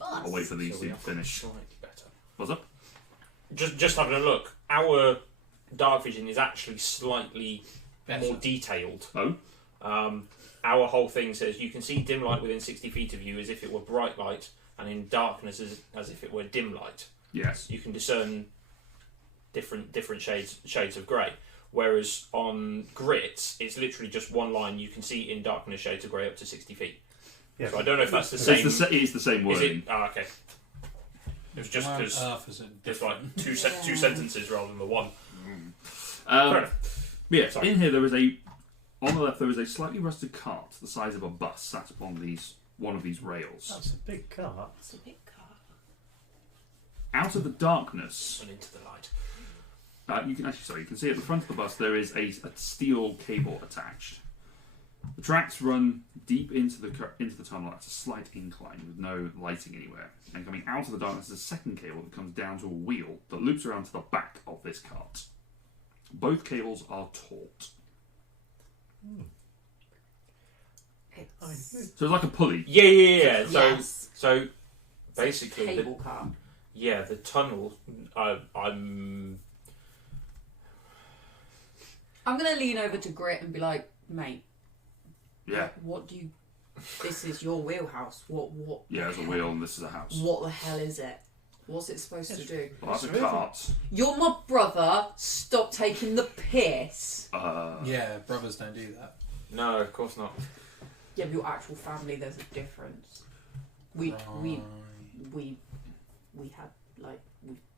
I'll wait for these So two we to have got finish. slightly better. What's up? Just having a look. Our dark vision is actually slightly Better. more detailed. Oh, Our whole thing says you can see dim light within 60 feet of you as if it were bright light, and in darkness as if it were dim light. yes. You can discern different shades of grey. Whereas on Grit, it's literally just one line. You can see in darkness shades of grey up to 60 feet. Yeah. So I don't know if that's the It's same. it is the same Is wording. it? Oh, okay. It was just Why on because earth is it there's like different? two sentences rather than the one. Fair Um, enough. yeah, Sorry. in here there is on the left there is a slightly rusted cart the size of a bus sat upon one of these rails. That's a big car. It's a big car. Out of the darkness, And into the light. you can see at the front of the bus there is a steel cable attached. The tracks run deep into the tunnel at a slight incline with no lighting anywhere. And coming out of the darkness is a second cable that comes down to a wheel that loops around to the back of this cart. Both cables are taut. It's So it's like a pulley. Yeah. So yes. so basically, Cable car. the tunnel. I'm. I'm gonna lean over to Grit and be like, mate, Yeah. what do you? This is your wheelhouse. What? Yeah, there's a wheel and this is a house. What the hell is it? What's it supposed to do? Well, that's a It's cart. You're my brother. Stop taking the piss. Yeah, brothers don't do that. No, of course not. Yeah, but your actual family, there's a difference. We had we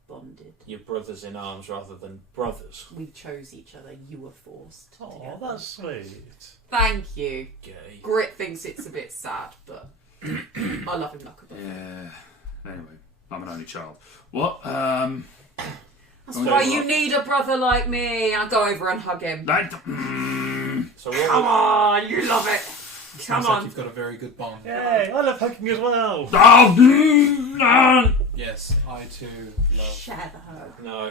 bonded. Your brothers in arms rather than brothers. We chose each other. You were forced. Oh, together. that's sweet. Thank you. Gay. Grit thinks it's a bit sad, but I love him like a brother. Yeah. Anyway, I'm an only child. What? That's Okay, why well- you need a brother like me. I'll go over and hug him. So Come on, you love it. Sounds on. like you've got a very good bond. Yay! I love hiking as well. Yes, I too love. Share the hug. No,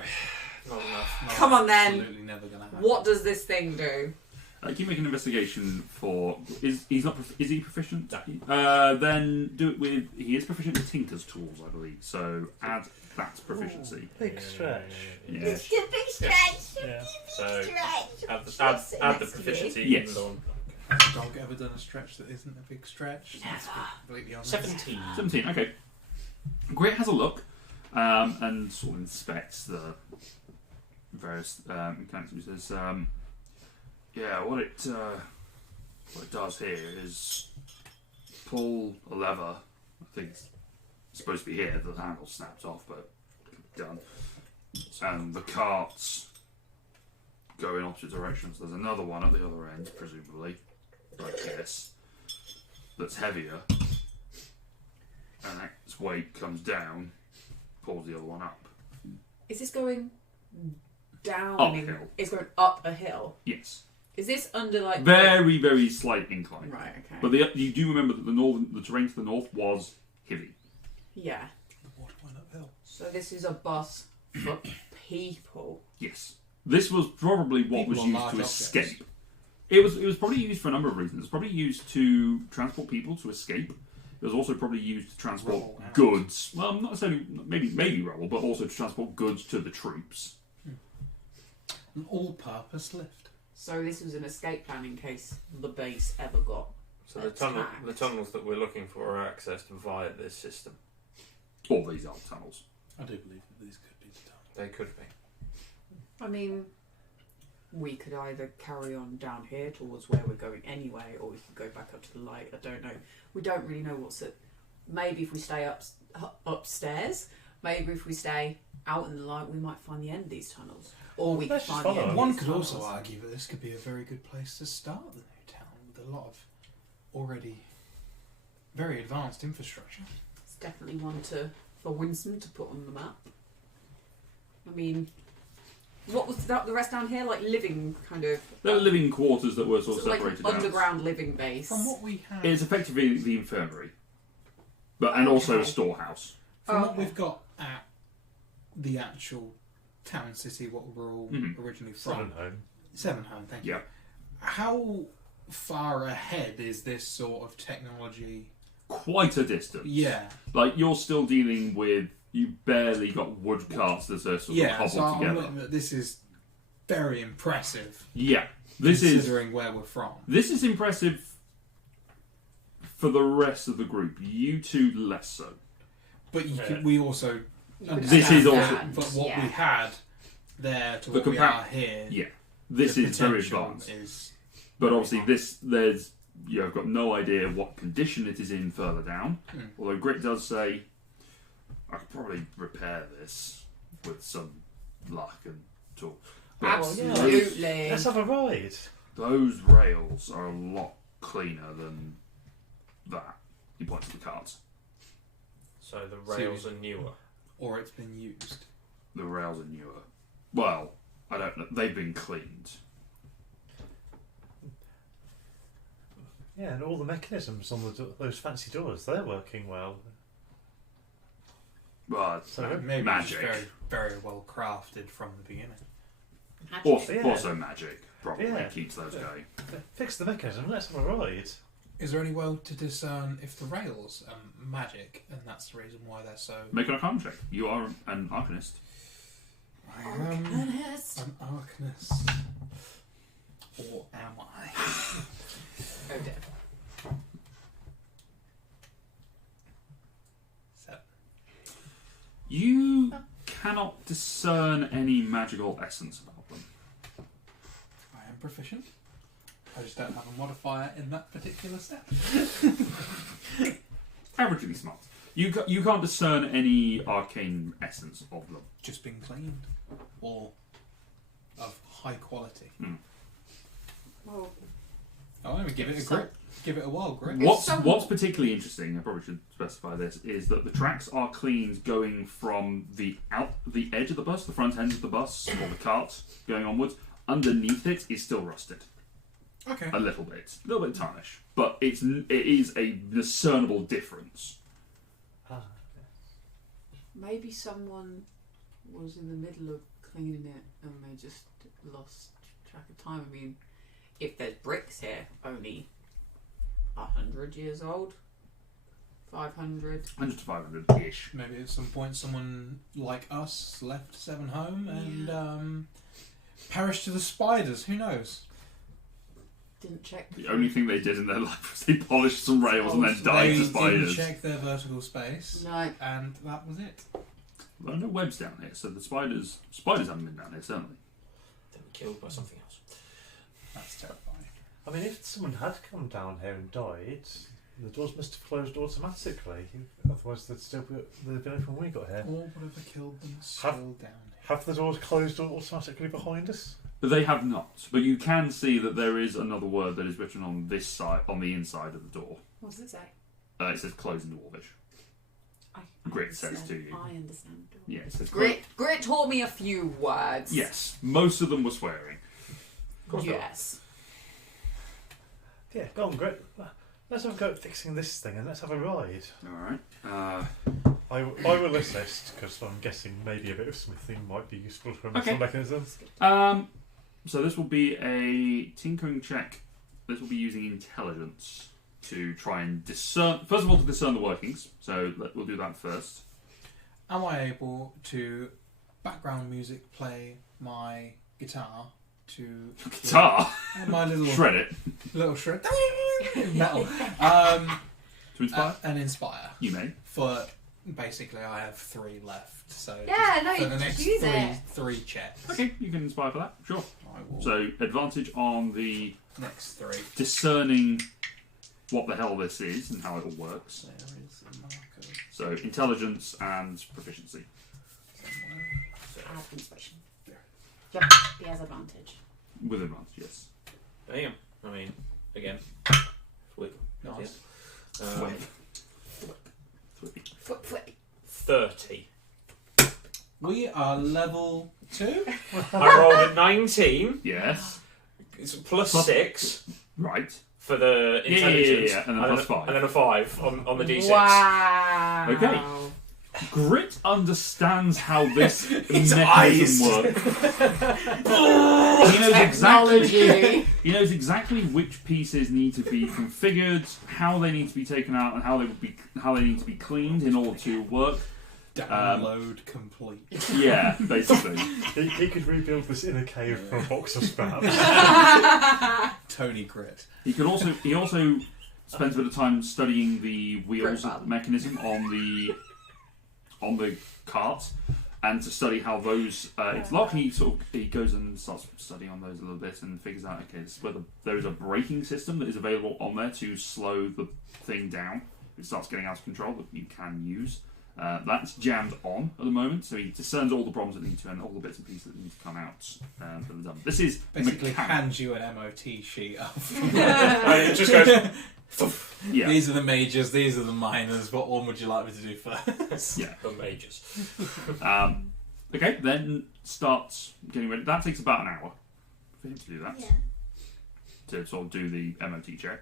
not enough. No, Come on, then. Absolutely never gonna happen. What does this thing do? Can you make an investigation for? Is he proficient? No. Then do it with. He is proficient with Tinker's tools, I believe. So add that proficiency. Big stretch. Yeah. It's a big stretch. Yeah. So Stretch. add the proficiency. Yes. even on Has a dog ever done a stretch that isn't a big stretch? Let's be completely honest. 17. 17. Okay. Grit has a look and sort of inspects the various mechanics. He says, "Yeah, what it does here is pull a lever. I think it's supposed to be here. The handle snaps off, but done. And the carts go in opposite directions. There's another one at the other end, presumably, like this, that's heavier. And its weight comes down, pulls the other one up. Is this going down? Uphill. It's going up a hill. Yes. Is this under like Very, very slight incline. Right. Okay. But you do remember that the terrain to the north was hilly. Yeah. The water went uphill. So this is a bus for people. Yes. This was probably what People was on used large to objects. escape. It was probably used for a number of reasons. It was probably used to transport people to escape. It was also probably used to transport Rubble out. goods. Well, not necessarily, maybe rubble, but also to transport goods to the troops. An all-purpose lift. So this was an escape plan in case the base ever got. So the Attacked. tunnels that we're looking for are accessed via this system. All these are tunnels. I do believe that these could be the tunnel. They could be. I mean, we could either carry on down here towards where we're going anyway, or we could go back up to the light. I don't know. We don't really know what's at. Maybe if we stay upstairs, maybe if we stay out in the light, we might find the end of these tunnels, or we could Let's just find the follow end. it. of One these could also tunnels. argue that this could be a very good place to start the new town with a lot of already very advanced infrastructure. It's definitely one for Winston to put on the map. I mean, what was that, the rest down here? Like living kind of. There were living quarters that were sort of like separated an out. underground living base. From what we have, It's effectively the infirmary, and also a Okay. storehouse. from what Okay. we've got at the actual town city, what we're all Mhm. originally from, Home. Sevenham. Thank you. Yeah. How far ahead is this sort of technology? Quite a distance. Yeah, Like you're still dealing with. You barely got wood carts that are sort of yeah. cobbled So I'm together. looking at this is very impressive. Yeah, this is considering where we're from. impressive for the rest of the group. You two less so. But you Yeah. can, we also You understand This is also- understand, that, but what yeah. we had there to The what we compar- are here. Yeah, this the is very potential advanced. Is But obviously, you've got no idea what condition it is in further down. Mm. Although Grit does say, I could probably repair this with some luck and tool. But Absolutely. Let's have a ride. those rails are a lot cleaner than that. He points to the carts. So the rails are newer. or it's been used. The rails are newer. Well, I don't know. They've been cleaned. Yeah, and all the mechanisms on those fancy doors, they're working well. But So Maybe magic. it's very, very well crafted from the beginning. also, Yeah. also magic probably Yeah. keeps those going. Fix the mechanism, let's have a ride. Is there any way to discern if the rails are magic, and that's the reason why they're so? Make an arcana check. You are an arcanist. I am Arcanist. an arcanist, or am I? Oh dear. So, You cannot discern any magical essence about them. I am proficient. I just don't have a modifier in that particular step. Averagely smart. You can't discern any arcane essence of them. Just been cleaned, or of high quality. Well, Oh, let me give it a So- grip. Give it a while, grip. What's particularly interesting, I probably should specify this, is that the tracks are cleaned going from the edge of the bus, the front end of the bus, or the cart going onwards. Underneath it is still rusted. Okay. A little bit tarnish, but it is a discernible difference. Ah, Maybe someone was in the middle of cleaning it and they just lost track of time. I mean, if there's bricks here, only 100 years old, 500. 100 to 500 ish. Maybe at some point someone like us left Seven home and perished to the spiders. Who knows? Didn't check. The only thing they did in their life was they polished some rails and then died They to didn't spiders. check their vertical space, No. and that was it. There are no webs down here, so the spiders haven't been down here, certainly. They were killed by something else. That's terrifying. I mean, if someone had come down here and died, the doors must have closed automatically. Otherwise, they'd been open when we got here. Or whatever killed them still down here. Have the doors closed automatically behind us? But they have not. But you can see that there is another word that is written on this side, on the inside of the door. What does it say? It says close in Dwarvish. Grit says to you. I understand. Yeah, it says Grit taught me a few words. Yes, most of them were swearing. Yes. Yeah, go on, Grit. Let's have a go at fixing this thing and let's have a ride. Alright. I will assist because I'm guessing maybe a bit of smithing might be useful for a Okay. mechanism. So this will be a tinkering check. This will be using intelligence to try and discern. First of all, to discern the workings. So we'll do that first. Am I able to background music play my guitar to Guitar. my little Shred it. little shred metal To inspire. and inspire You may. for basically I have 3 left, so Yeah, no, for you the next just use it. three checks. Okay, you can inspire for that. Sure. I will So advantage on the next 3. discerning what the hell this is and how it all works. There is a marker So intelligence and proficiency. somewhere. Add inspiration. Yep, he has advantage. With advantage, yes. Damn. I mean, again. Whip. Nice. Um, Flippy. 30. We are level 2. I rolled a 19. Yes. It's plus Plus- 6 Right. for the Yeah, intelligence. and then plus 5. And then a 5 on the d6. Wow. Okay. Grit understands how this His mechanism works. Technology. He knows exactly which pieces need to be configured, how they need to be taken out, and how they need to be cleaned in order to work. Download complete. Yeah, basically. He could rebuild this inner cave from a box of spams. Tony Grit. He also spends a bit of time studying the wheels Great mechanism on the cart, and to study how those interlock. He goes and starts studying on those a little bit and figures out, okay, this is whether there is a braking system that is available on there to slow the thing down if it starts getting out of control that you can use. That's jammed on at the moment, so he discerns all the problems that need to, and all the bits and pieces that need to come out that are done. This is Basically mechanical. hands you an MOT sheet of And it just goes. Yeah. these are the majors, these are the minors, what one would you like me to do first? Yeah. The majors. Okay, then starts getting ready. That takes about an hour for him to do that. Yeah. To sort of do the MOT check.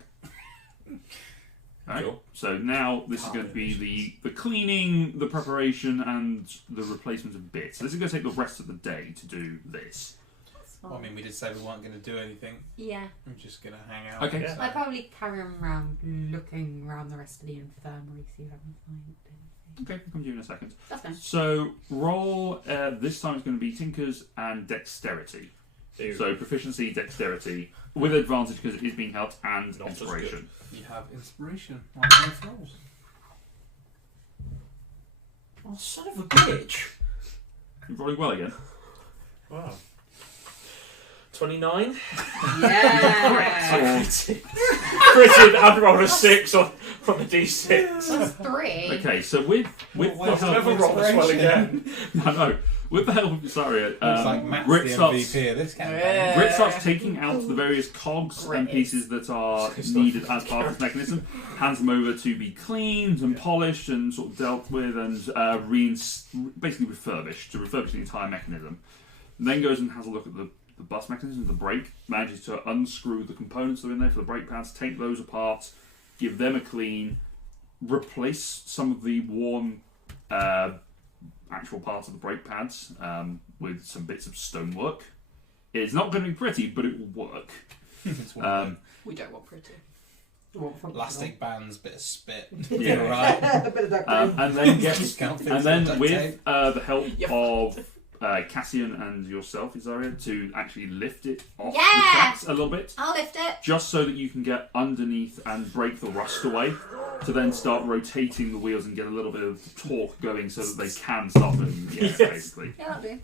Alright, Cool. so now this is going to be the cleaning, the preparation, and the replacement of bits. So this is going to take the rest of the day to do this. Well, I mean, we did say we weren't going to do anything. Yeah. I'm just going to hang out. Okay. Yeah. I'd probably carry on around looking around the rest of the infirmary, see if I can find anything. Okay, I'll come to you in a second. That's fine. So roll, this time it's going to be Tinkers and Dexterity. Ew. So proficiency, Dexterity, with advantage because it is being helped, and Not as Inspiration. You have inspiration on both rolls. Oh, son of a bitch. You're rolling well again. Wow. 29. Yeah. Critted and rolled a 6 on the d6. That's 3. Okay, so with the What's help Never roll this well again. no, with the help of Saria, Looks like Matt's Grit the starts, MVP of this campaign. Yeah. Grit starts taking out the various cogs and Grit pieces that are needed as part of this mechanism, hands them over to be cleaned and polished and sort of dealt with and basically refurbished, to refurbish the entire mechanism. And then goes and has a look at the bus mechanism, the brake, manages to unscrew the components that are in there for the brake pads, take those apart, give them a clean, replace some of the worn actual parts of the brake pads with some bits of stonework. It's not going to be pretty, but it will work. We don't want pretty. Elastic bands, bit of spit. Yeah. Right. A bit of that And then Can't fix and it then with duct with tape. the help Yep. of Cassian and yourself, Isaria, to actually lift it off the Yeah! tracks a little bit, I'll lift it. just so that you can get underneath and break the rust away, to then start rotating the wheels and get a little bit of torque going so that they can start moving. Yes, basically. Yeah, that'll do.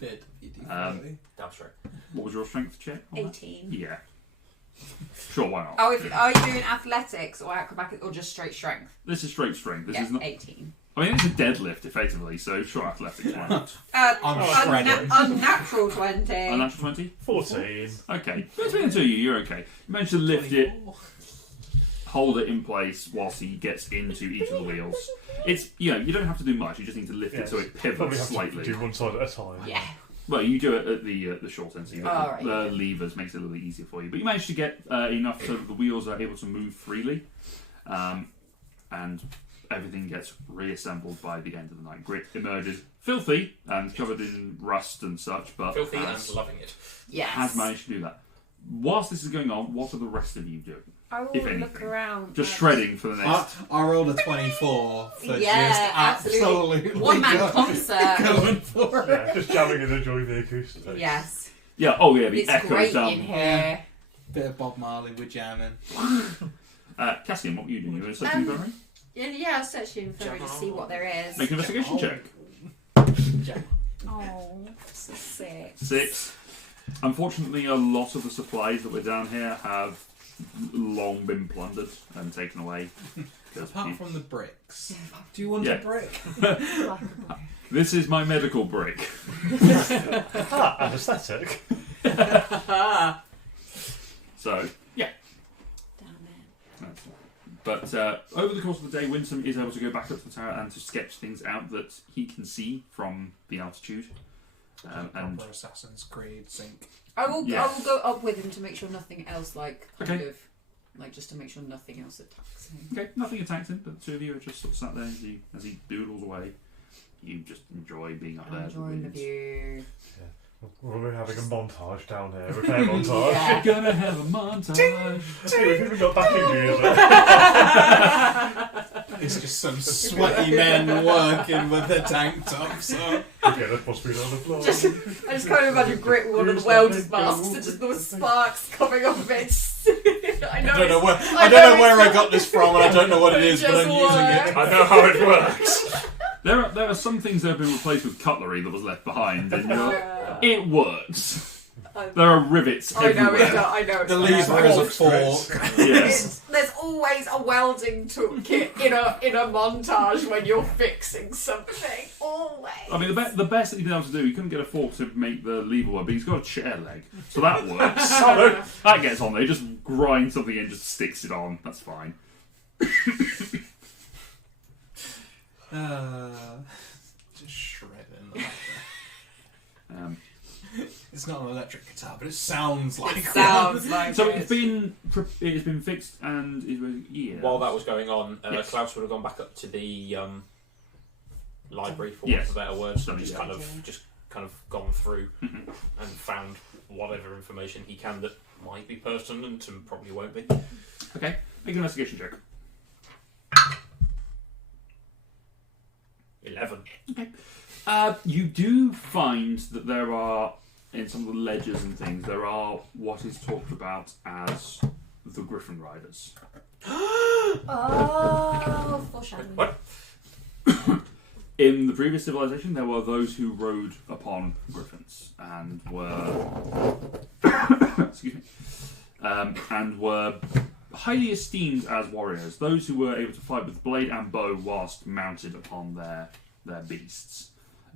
Bit. Damn straight. What was your strength check? on that? 18. Yeah. Sure, why not? Oh, are you doing athletics or acrobatics or just straight strength? This is straight strength. This Yeah, is not. 18. I mean, it's a deadlift, effectively, so sure, athletics, why not? I'm shredded. Unnatural 20. Unnatural 20? 14. Okay. Between the two of you, you're okay. You manage to lift it, hold it in place whilst he gets into each of the wheels. It's, you don't have to do much, you just need to lift it so it Probably pivots have slightly. to do one side at a time. Yeah. Well, you do it at the short end, so you Oh, got right, the yeah. levers, makes it a little bit easier for you. But you manage to get enough so that the wheels are able to move freely, and everything gets reassembled by the end of the night. Grit emerges filthy and covered in rust and such, but Filthy has, and loving it. Yes. has managed to do that. Whilst this is going on, what are the rest of you doing? I will if look anything. around. Just at- shredding for the next. I rolled a 24 for Yeah, just absolutely. absolutely One man concert. going for it. Yeah, just jamming and enjoying the acoustics. Yes. Yeah. Oh yeah. The It's echoes great down. in here. Bit of Bob Marley with jamming. Cassian, what were you doing? You were searching for me? Yeah, I was searching for to see what there is. Make an investigation check. Oh, 6. 6. Unfortunately, a lot of the supplies that were down here have long been plundered and taken away. 'Cause Apart from the bricks. Do you want Yeah. a brick? this is my medical brick. Anesthetic. So, yeah. Down there. But over the course of the day, Winsome is able to go back up to the tower and to sketch things out that he can see from the altitude. And Proper Assassin's Creed sync. I will Yeah. go up with him to make sure nothing else kind Okay. of just to make sure nothing else attacks him. okay, nothing attacks him, but the two of you are just sort of sat there as he doodles away. You just enjoy being up there. Enjoying the view. We're having a montage down here. Repair montage. Yeah. Gonna have a montage. Hey, we've even got backing music. It's just some sweaty men working with their tank tops on. Yeah, that's supposed to be on the floor. I just can't imagine Grit with one of the welder's masks and just those sparks coming off of it. I know. I don't know where I I don't know know where it's I got this from, and I don't know what it is, but I'm Just using work. it. I know how it works. There are some things that have been replaced with cutlery that was left behind, and it works. There are rivets I know everywhere. it's I know it's The there. lever is a Forks, fork. Yes. There's always a welding toolkit in a montage when you're fixing something. Always. I mean, the best that he'd been able to do, he couldn't get a fork to make the lever work, but he's got a chair leg, so that works. So that gets on there. He just grinds something in, just sticks it on. That's fine. Just shredding. It's not an electric guitar, but it sounds like It sounds like So it. it's been fixed, and yeah. While that was going on, Yes. Klaus would have gone back up to the library, for Yes. want of a better word, Done it, just yeah. kind of gone through Mhm. and found whatever information he can that might be pertinent and probably won't be. Okay, make an investigation check. 11. You do find that there are, in some of the ledgers and things, there are what is talked about as the Griffon Riders. Oh, foreshadowing. What? In the previous civilization, there were those who rode upon griffins and were, excuse me, and were highly esteemed as warriors. Those who were able to fight with blade and bow whilst mounted upon their beasts.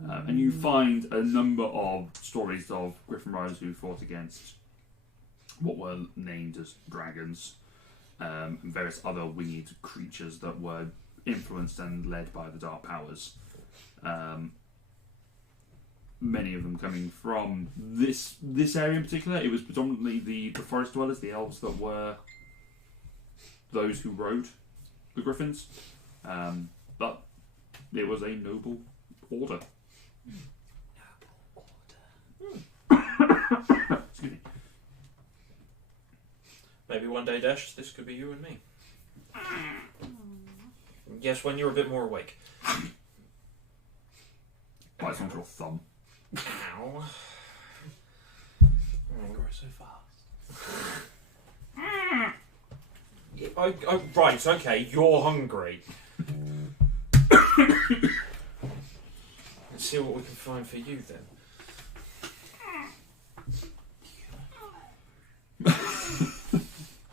And you find a number of stories of Griffin riders who fought against what were named as dragons, and various other winged creatures that were influenced and led by the dark powers. many of them coming from this area in particular. It was predominantly the forest dwellers, the elves, that were those who rode the griffins. But it was a noble order. Excuse me. Maybe one day, Dash, this could be you and me. Yes, when you're a bit more awake. Bites onto your thumb. Ow. Grow so fast. Right, okay, you're hungry. Let's see what we can find for you then.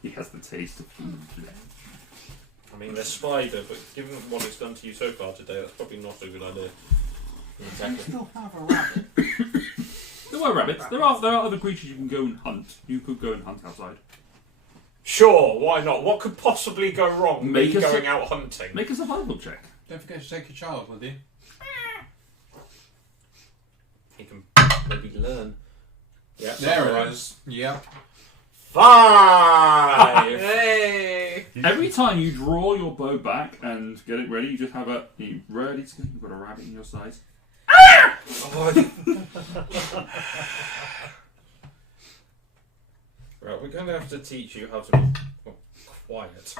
He has the taste of human flesh. I mean, they're spider, but given what it's done to you so far today, that's probably not a good idea. You Exactly. still have a rabbit. There were rabbits. There are other creatures you can go and hunt. You could go and hunt outside. Sure, why not? What could possibly go wrong Make me us going a- out hunting? Make a survival check. Don't forget to take your child with you. He can maybe learn. Yeah, There right. it is. Yep. 5! Hey! Every time you draw your bow back and get it ready, you just have you ready to go. You've got a rabbit in your size. Oh, right, we're going to have to teach you how to be quiet.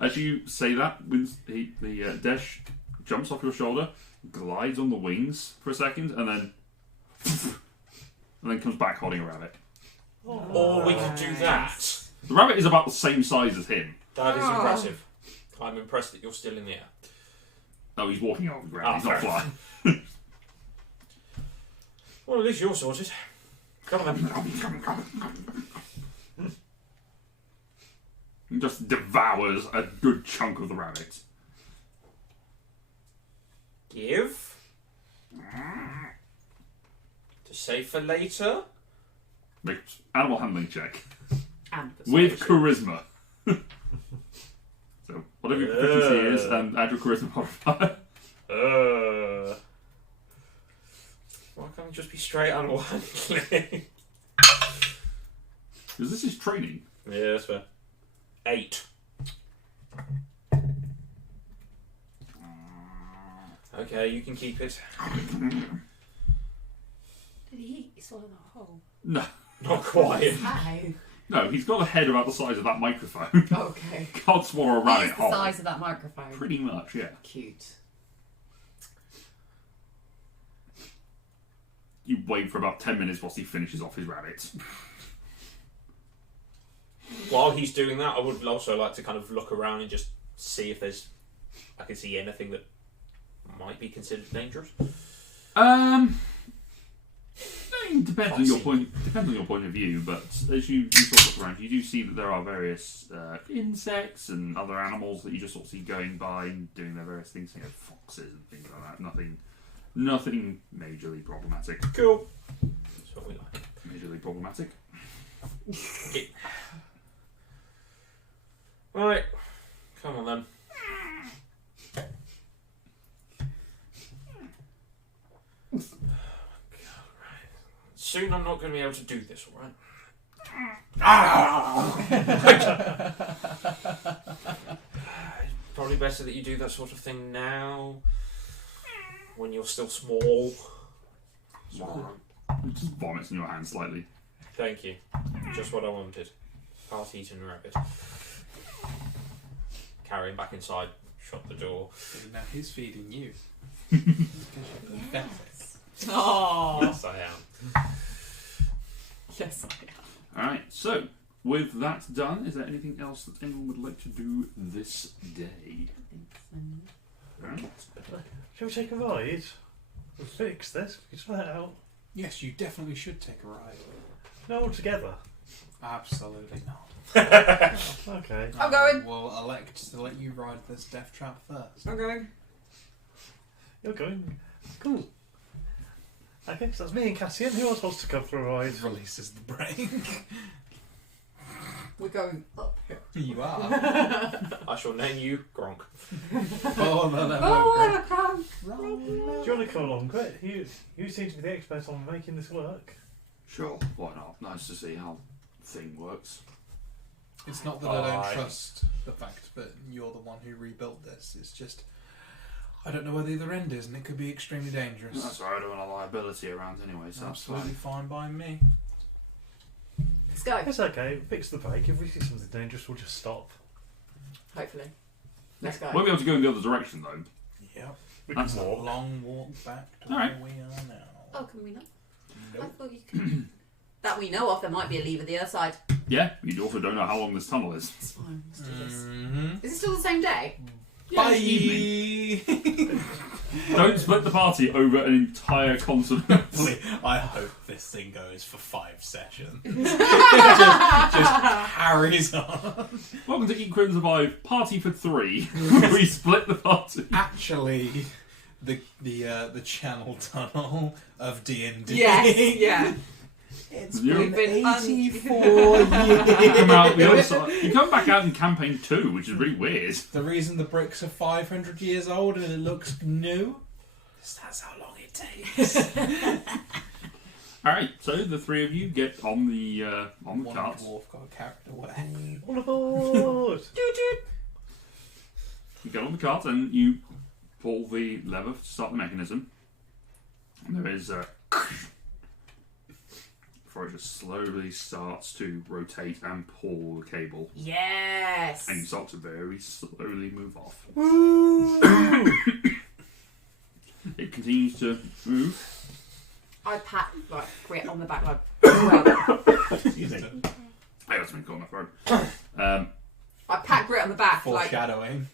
As you say that, the Desh jumps off your shoulder, glides on the wings for a second, and then comes back holding a rabbit. Or we could do that. The rabbit is about the same size as him. That is impressive. I'm impressed that you're still in the air. Oh, he's walking on the ground. He's not fair flying. Well, at least you're sorted. Come on then. He just devours a good chunk of the rabbit. Give. To save for later. Make animal handling check. And With persuasion. charisma. So, whatever your proficiency is, and add your charisma modifier. Why can't it just be straight animal handling? Because this is training. Yeah, that's fair. 8. Okay, you can keep it. Did he swallow the hole? No. Not quite. How? No, he's got a head about the size of that microphone. Okay. Can't swallow a rabbit He's the whole. size of that microphone. Pretty much, yeah. Cute. You wait for about 10 minutes whilst he finishes off his rabbit. While he's doing that, I would also like to kind of look around and just see if I can see anything that might be considered dangerous. I mean, depends on your point of view, but as you sort of look around, you do see that there are various insects and other animals that you just sort of see going by and doing their various things, foxes and things like that. Nothing majorly problematic. Cool. That's what we like. Majorly problematic. Right. Come on then. Soon I'm not going to be able to do this, alright? Probably better that you do that sort of thing now, when you're still small. Just vomits in your hand slightly. Thank you. Just what I wanted. Half-eaten rabbit. Carry him back inside, shut the door. Now he's feeding you. Oh. Yes, I am. Yes, I am. Alright, so with that done, is there anything else that anyone would like to do this day? Alright. Shall we take a ride? We'll fix this. We can try it out. Yes, you definitely should take a ride. No, all together. Absolutely not. Okay. I'm going. We'll elect to let you ride this death trap first. I'm going. You're going. Cool. Okay, so that's me and Cassian. Who else wants to come for a ride? Releases the brain. We're going uphill. You are. I shall name you Gronk. Oh, no. Oh, I can't. Do you want to come along, Grit? You seem to be the expert on making this work. Sure, why not? Nice to see how thing works. It's not that I don't trust the fact that you're the one who rebuilt this. It's just I don't know where the other end is, and it could be extremely dangerous. That's why I don't want a liability around anyway, so that's Absolutely fine by me. Let's go. It's okay. Fix the brake. If we see something dangerous, we'll just stop. Hopefully. Let's go. We'll be able to go in the other direction though. Yep. We That's can A walk. long walk back to Alright. where we are now. Oh, can we not? I Nope. thought you could. That we know of, there might be a lever the other side. Yeah, you also don't know how long this tunnel is. It's fine. Let's do this. Mm-hmm. Is it still the same day? Yeah, it's evening. Don't split the party over an entire continent. I hope this thing goes for 5 sessions. just carries on. Welcome to Eat, Crit and Survive, party for 3. We split the party. Actually, the channel tunnel of D&D. Yes, yeah. It's You're- been We've been 84 years. You come out the other side. You come back out in campaign 2, which is really weird. The reason the bricks are 500 years old and it looks new is that's how long it takes. Alright, so the 3 of you get on the One cart. dwarf got carried away. All aboard! You get on the cart and you pull the lever to start the mechanism. And there is before it just slowly starts to rotate and pull the cable. Yes. And you start to very slowly move off. It continues to move. I pat like Grit on the back like well. Excuse me. I got something caught in my throat. I pat Grit on the back like Foreshadowing.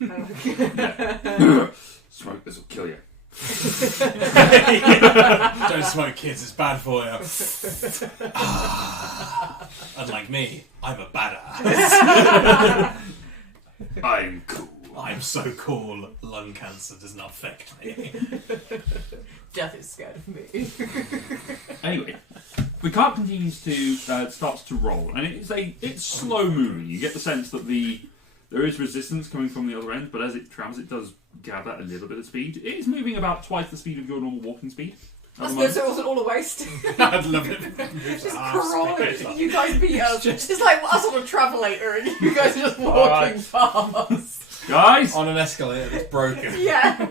Smoke, this will kill you. Don't smoke, kids. It's bad for you. Unlike me, I'm a badass. I'm cool. I'm so cool. Lung cancer does not affect me. Death is scared of me. Anyway, the cart continues to starts to roll, and it's slow moving. You get the sense that there is resistance coming from the other end, but as it travels, it does gather a little bit of speed. It is moving about twice the speed of your normal walking speed. That's good, so it wasn't all a waste. I'd love it. Just crawling. You guys beat us. It's like us on a travelator and you guys are just walking past. Guys! On an escalator that's broken. Yeah.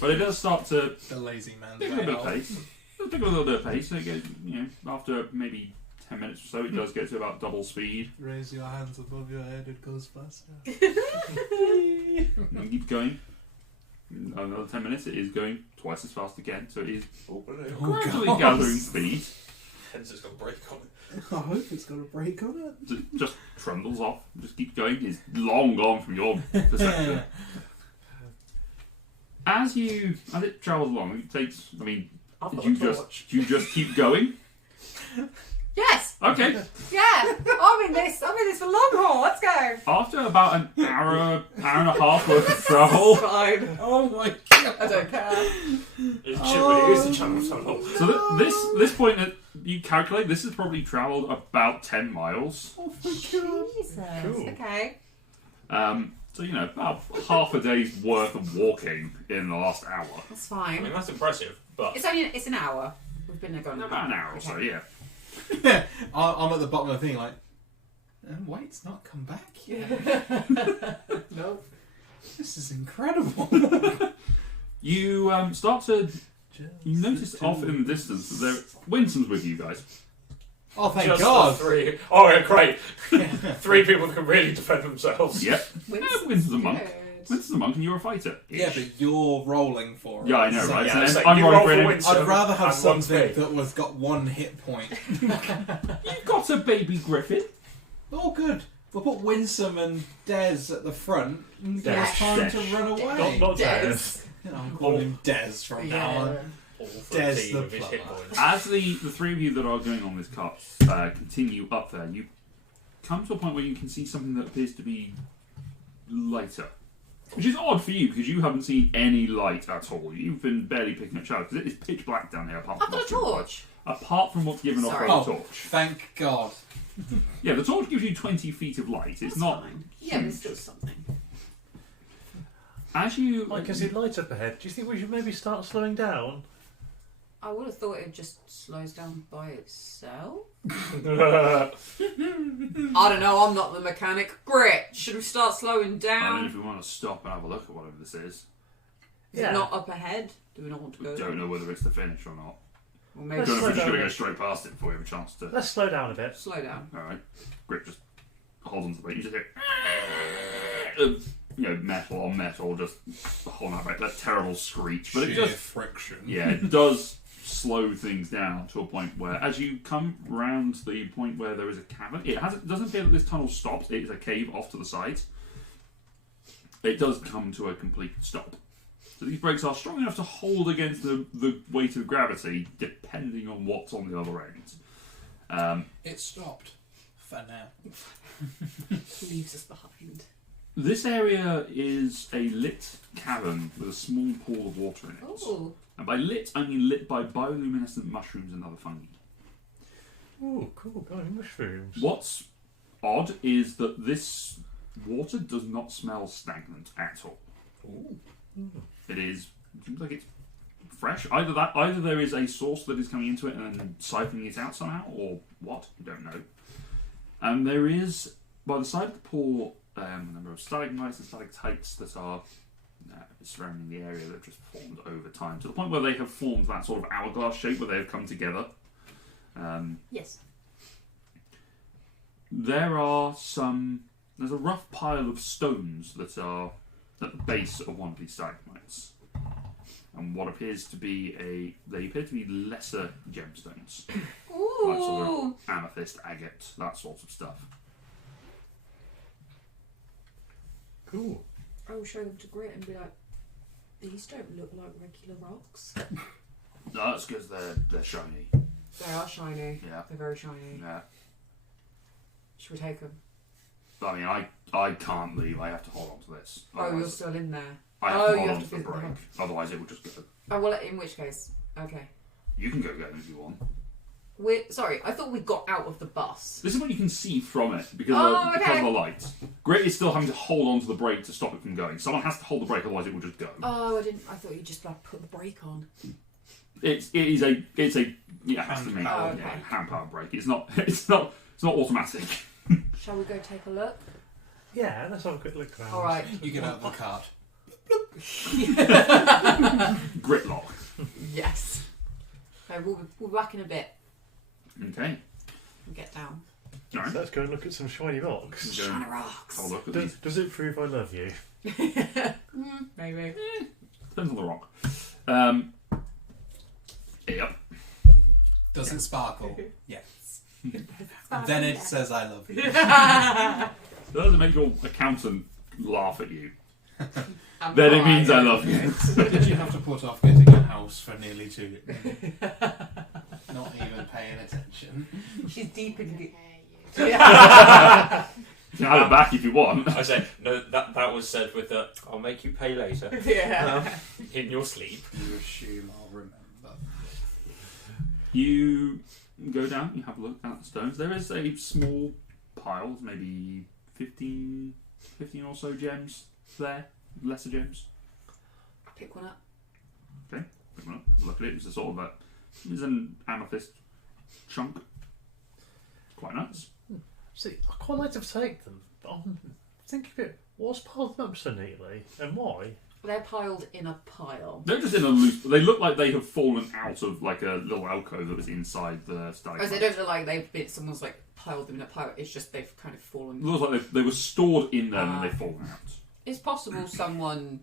But it does start to The lazy man's pick up a bit of way out. pace. It'll pick up a little bit of pace. So it goes, after maybe 10 minutes or so, it does get to about double speed. Raise your hands above your head, it goes faster. And it keeps going. Another 10 minutes, it is going twice as fast again. So it is gradually God. gathering speed. Hence it's got a brake on it. I hope it's got a brake on it. Just trundles off. Just keeps going. It's long gone from your perception. As it travels along, it takes. I mean, I've got do a you torch. just keep going? Yes. Okay. Yeah. I'm in this for long haul. Let's go. After about an hour and a half worth of travel, Fine. Oh my god. I don't care. It should be. It's a channel tunnel. so this point that you calculate, this has probably travelled about 10 miles. Oh my god. Jesus. Cool. Okay. So about half a day's worth of walking in the last hour. That's I mean, fine. that's impressive, but It's an hour. We've been there going About an hour or so, yeah. I'm at the bottom of the thing like, wait, it's not come back yet. Nope. This is incredible. You start to. You notice off in the distance that Winston's with you guys. Oh, thank just God. the 3. Oh, yeah, great. 3 people that can really defend themselves. Yep. Winston's a monk. Good. Winston's a monk and you're a fighter. Yeah, but you're rolling for it. Yeah, I know, So right? Yeah, So it's then like I'm you rolling roll for for him. Winston. I'd rather have and one something speed. that was got 1 hit point. You've got a baby griffin. Oh, good. We'll put Winsome and Des at the front and give us Des. time Des. to run away. Not Des. Des. I'm calling him Des from now on. All for Des the team the with his hit plumber. points. As the 3 of you that are going on this cart continue up there, you come to a point where you can see something that appears to be lighter. Which is odd for you because you haven't seen any light at all. You've been barely picking up shadows because it is pitch black down here apart I've from got a your light. torch. apart from what's given off by Sorry. the Oh, torch. thank God. Yeah, the torch gives you 20 feet of light. It's That's not. fine. Yeah, there's still something. As you. Like, as it lights up ahead, do you think we should maybe start slowing down? I would have thought it just slows down by itself. I I don't know, I'm not the mechanic. Grit, should we start slowing I mean, down? if we want to stop and have a look at whatever this is, Is Yeah. it not up ahead? Do we not want to we go? don't know whether it's the finish or not. Or I maybe don't know if we're just slow going to down. go straight past it before we have a chance to. Let's slow down a bit. slow down. Alright. Grip just hold on to the bait. You just hear. Metal on metal, just holding that back. That terrible screech. But it Sheer just. friction. Yeah, it does slow things down to a point where, as you come round the point where there is a cavern, it doesn't feel that this tunnel stops. It is a cave off to the side. It does come to a complete stop. So these brakes are strong enough to hold against the weight of gravity, depending on what's on the other end. It stopped. For now. Leaves us behind. This area is a lit cavern with a small pool of water in it. Oh, And by lit, I mean lit by bioluminescent mushrooms and other fungi. Oh, cool, going mushrooms. What's odd is that this water does not smell stagnant at all. It seems like it's fresh. Either there is a source that is coming into it and then siphoning it out somehow, or what, you don't know. And there is, by the side of the pool, a number of stalagmites and stalactites that are surrounding the area that have just formed over time, to the point where they have formed that sort of hourglass shape where they have come together. yes. There's a rough pile of stones that are at the base of one of these stalagmites. And what appears to be they appear to be lesser gemstones. Like sort of Ooh. amethyst, agate, that sort of stuff. Cool. I will show them to Grit and be like, these don't look like regular rocks. No, that's because they're shiny. They are shiny. Yeah. They're very shiny. Yeah. Should we take them? I mean, I can't leave. I have to hold on to this. Oh, you're Otherwise- still in there. I have Oh, to you hold have on to to the visit the brake. hub. Otherwise, it will just go. Oh, well, in which case, okay. You can go get them if you want. Sorry, I thought we got out of the bus. This is what you can see from it because, Oh, because of okay. the light. Grit is still having to hold on to the brake to stop it from going. Someone has to hold the brake, otherwise it will just go. Oh, I thought you just like put the brake on. It has to be Oh, okay. hand powered brake. It's not automatic. Shall we go take a look? Yeah, let's have a quick look around. All right. You get out of the cart. Grit lock. Yes. Okay, we'll be back in a bit. Okay. We'll get down. All right. So let's go and look at some shiny rocks. Go and Shiny rocks. have a look at Does, these. does it prove I love you? Maybe. Depends on the rock. Yep. Does it sparkle? Yes. Then it says I love you. Does it make your accountant laugh at you? I'm Then it fine. means I love you. Did you have to put off getting a house for nearly 2 years? Not even paying attention. She's deep in the... Okay, you. You can have it back if you want. I say no. That was said with the "I'll make you pay later" Yeah. in your sleep. You assume I'll remember. You go down, you have a look at the stones. There is a small pile, maybe 15 or so gems there, lesser gems. I'll pick one up. Pick one up, have a look at it. It's a sort of it's an amethyst chunk. Quite nice. See, I quite like to take them, but I'm thinking of it. What's piled them up so neatly, and why? They're piled in a pile. They're just in a loose. They look like they have fallen out of like a little alcove that was inside the Oh, stalagmite. they don't look like they've been... Someone's like piled them in a pile. It's just they've kind of fallen. It looks like they were stored in there and they've fallen out. It's possible someone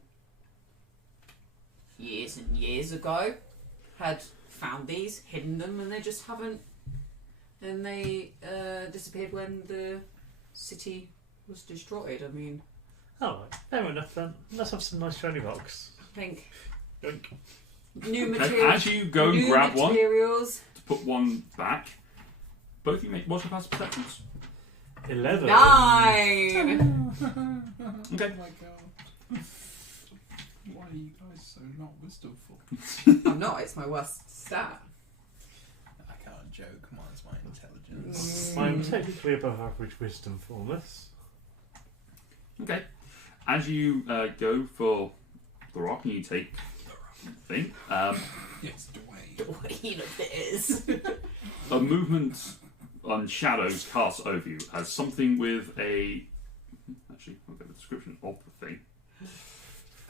years and years ago had found these, hidden them, and they just haven't. And they disappeared when the city was destroyed. I mean, Oh, fair enough then. Let's have some nice shiny rocks. I think Yoink. new And materials. as you go and new grab one materials. to put one back, both of you make what's your passive perceptions? 11. 9! Okay. Oh my god. Why are you guys so not wisdomful? I'm not. It's my worst stat. I joke. Mine's my intelligence. I'm technically above average wisdom for this. Okay. As you go for the rock and you take the thing, Yes, Dwayne. Dwayne appears. a movement on shadows casts over you as something with a. Actually, I'll get the description of the thing.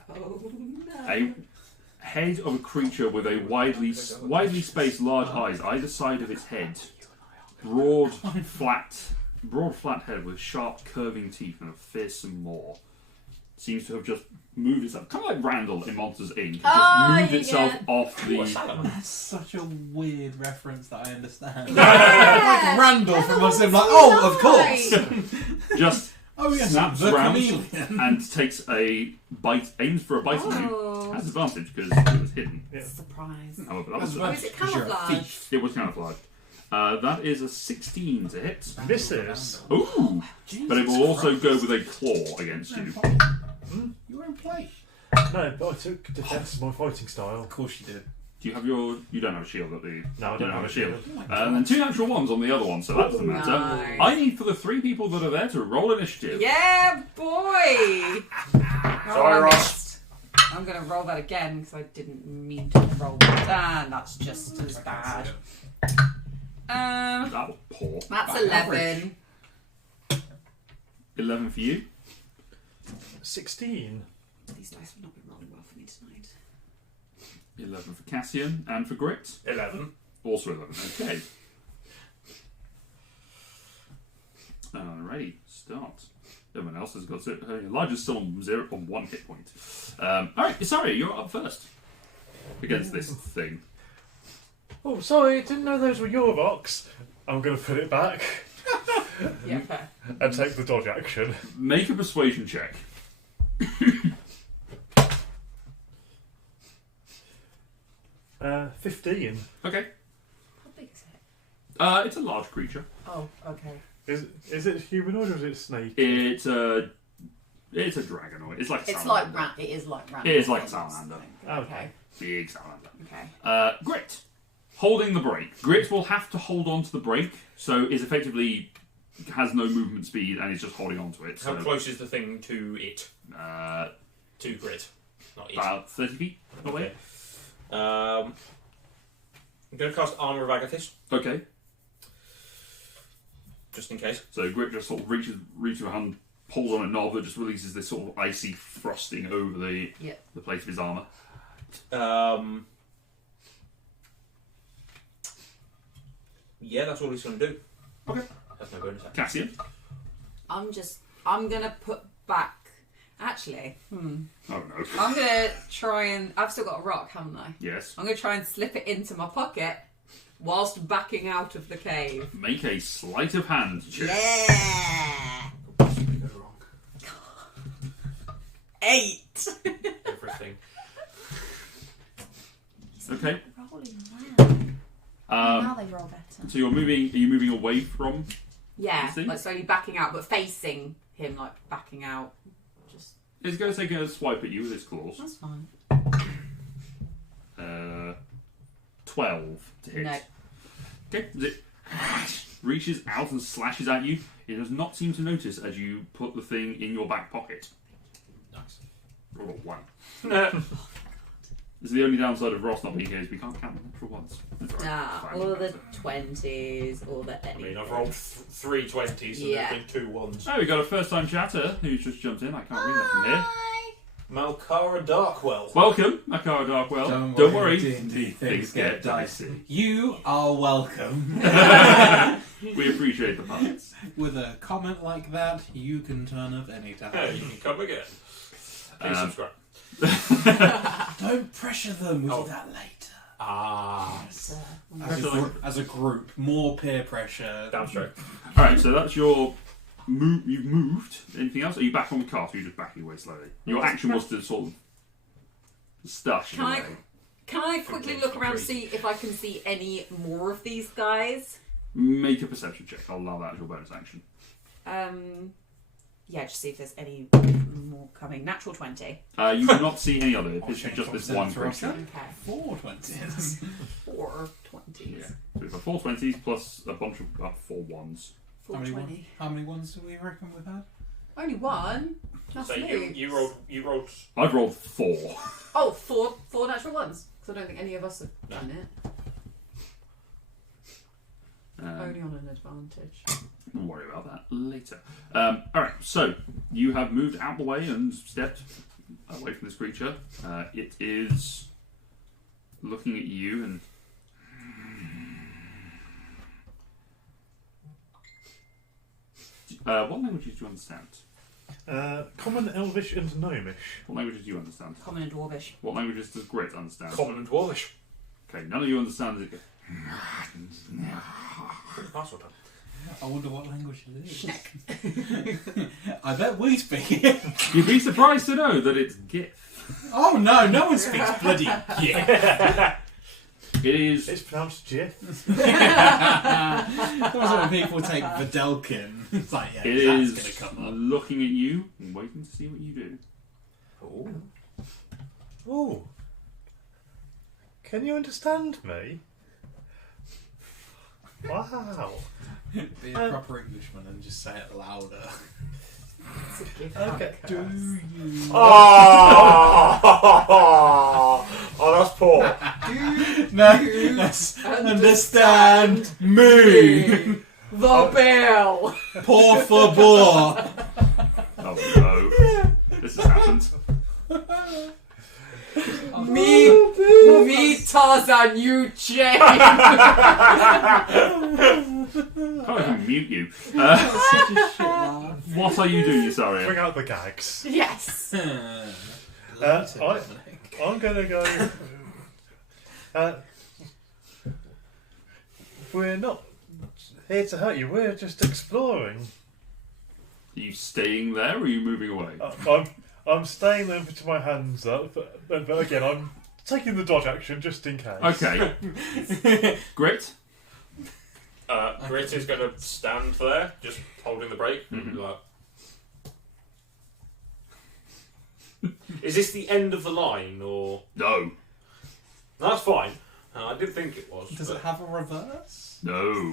Oh no. A head of a creature with a widely spaced large eyes either side of its head. Broad flat head with sharp curving teeth and a fearsome maw. Seems to have just moved itself, kind of like Randall in Monsters Inc. Just moved itself off the. That's such a weird reference that I understand. Yeah. Like Randall from us, I'm like, oh, of course. Just Oh yes, snaps the round chameleon. and takes a bite, aims for a bite on you. Oh. Has advantage because it was hidden. Yeah. Surprise. However, that was Or is it camouflage? it was camouflage. That is a 16 to hit. Misses. Ooh! Jesus But it will also Christ. go with a claw against you. You were in play. No, but I took defense as my fighting style. Of course you did. Do you have your? You don't have a shield, do you? No, I You don't have a shield. And then 2 natural ones on the other one, so that doesn't matter. Nice. I need for the 3 people that are there to roll initiative. Yeah, boy! Sorry, I Ross. missed. I'm going to roll that again because I didn't mean to roll that. And that's just as bad. That was poor. That's About 11. 11 for you. 16. These dice have not been rolling well for me tonight. 11 for Cassian and for Grit. 11. Also 11. Okay. Alrighty, start. Everyone else has got it. Elijah's still on 1 hit point. Alright, sorry, you're up first. Against this thing. Oh, sorry, didn't know those were your rocks. I'm going to put it back Yeah, fair. and take the dodge action. Make a persuasion check. 15. Okay. How big is it? It's a large creature. Oh, okay. Is it humanoid or is it snake? It's a dragonoid. It's like a It's salamander. like It is like Ran. It is like a salamander. Okay. Big salamander. Okay. Grit. Holding the brake. Grit will have to hold on to the brake, so is effectively has no movement speed and is just holding on to it. How So, close is the thing to it? uh, To Grit. Not it. about 30 feet away. I'm going to cast Armour of Agathis, Okay. just in case. So Grit just sort of reaches her hand, pulls on a knob that just releases this sort of icy frosting over the place of his armour. Yeah, that's all he's going to do. Okay. That's no bonus action. Cassian. I'm gonna put back. Actually, Oh no. I'm gonna try and. I've still got a rock, haven't I? Yes. I'm gonna try and slip it into my pocket whilst backing out of the cave. Make a sleight of hand check. Yeah. Go wrong. 8. Everything. Okay. Rolling well. Um, Now they roll better. So you're moving. Are you moving away from? Yeah, See? like slowly backing out, but facing him, like backing out. Just It's going to take a swipe at you with its claws. that's fine. 12 to hit. No. Okay. As it reaches out and slashes at you, it does not seem to notice as you put the thing in your back pocket. Nice. Roll a 1. This is the only downside of Ross not being here is we can't count them for once. That's all right. Nah, Fine. all the 20s, all the I mean, I've rolled 3 20s and Yeah. there's been 2 1s. Oh, we got a first-time chatter who's just jumped in. I can't read that from here. Malkara Darkwell. Welcome, Makara Darkwell. Don't worry, D&D things get dicey. You are welcome. We appreciate the puns. With a comment like that, you can turn up anytime. Hey, you can come again. Please Um, subscribe. Don't pressure them. We'll Oh. do that later. Ah. As a group, more peer pressure. Damn straight. Alright, so that's your move. You've moved. Anything else? Are you back on the cart or are you just backing away slowly? Your action was to sort of stuff Can I- away. Can I quickly look around and see if I can see any more of these guys? Make a perception check. I'll allow that as your bonus action. Yeah, just see if there's any more coming. Natural 20. You do not see any other. I'll It's change just this from one center creature. Okay. 4 20s. 4 20s. Yeah. So we've got 4 20s plus a bunch of 4 1s. 420. How many ones do we reckon we've had? Only one. That's So me. you rolled. I've rolled 4. Oh, four natural ones. Because I don't think any of us have done it. Only on an advantage. We'll worry about that later. Alright, so you have moved out the way and stepped away from this creature. It is looking at you and what languages do you understand? Common, Elvish, and Gnomish. What languages do you understand? Common and Dwarvish. What languages does Grit understand? Common and Dwarvish. Okay, none of you understand it. Password. I wonder what language it is. Schneck. I bet we speak it. You'd be surprised to know that it's GIF. Oh no one speaks bloody yeah. It is. It's pronounced Jith. That's when people take Videlkin. It's like, yeah, It that's is gonna come up. looking at you and waiting to see what you do. Oh. Ooh. Can you understand me? Wow. Be a proper Englishman and just say it louder. It's a gift. Okay. Do you? Oh, that's poor. No, let's understand me. The bell. Por favor. Oh no. This has happened. Me Tarzan, you change. Can't even mute you. Such a shit laugh. What are you doing, Isaria? Bring out the gags. Yes. I'm gonna go. We're not here to hurt you. We're just exploring. Are you staying there or are you moving away? I'm staying there with my hands up, but again, I'm taking the dodge action just in case. Okay. Grit? Grit is going to stand there, just holding the brake. Mhm. Like, is this the end of the line, or No. that's fine? I didn't think it was. Does it have a reverse? No.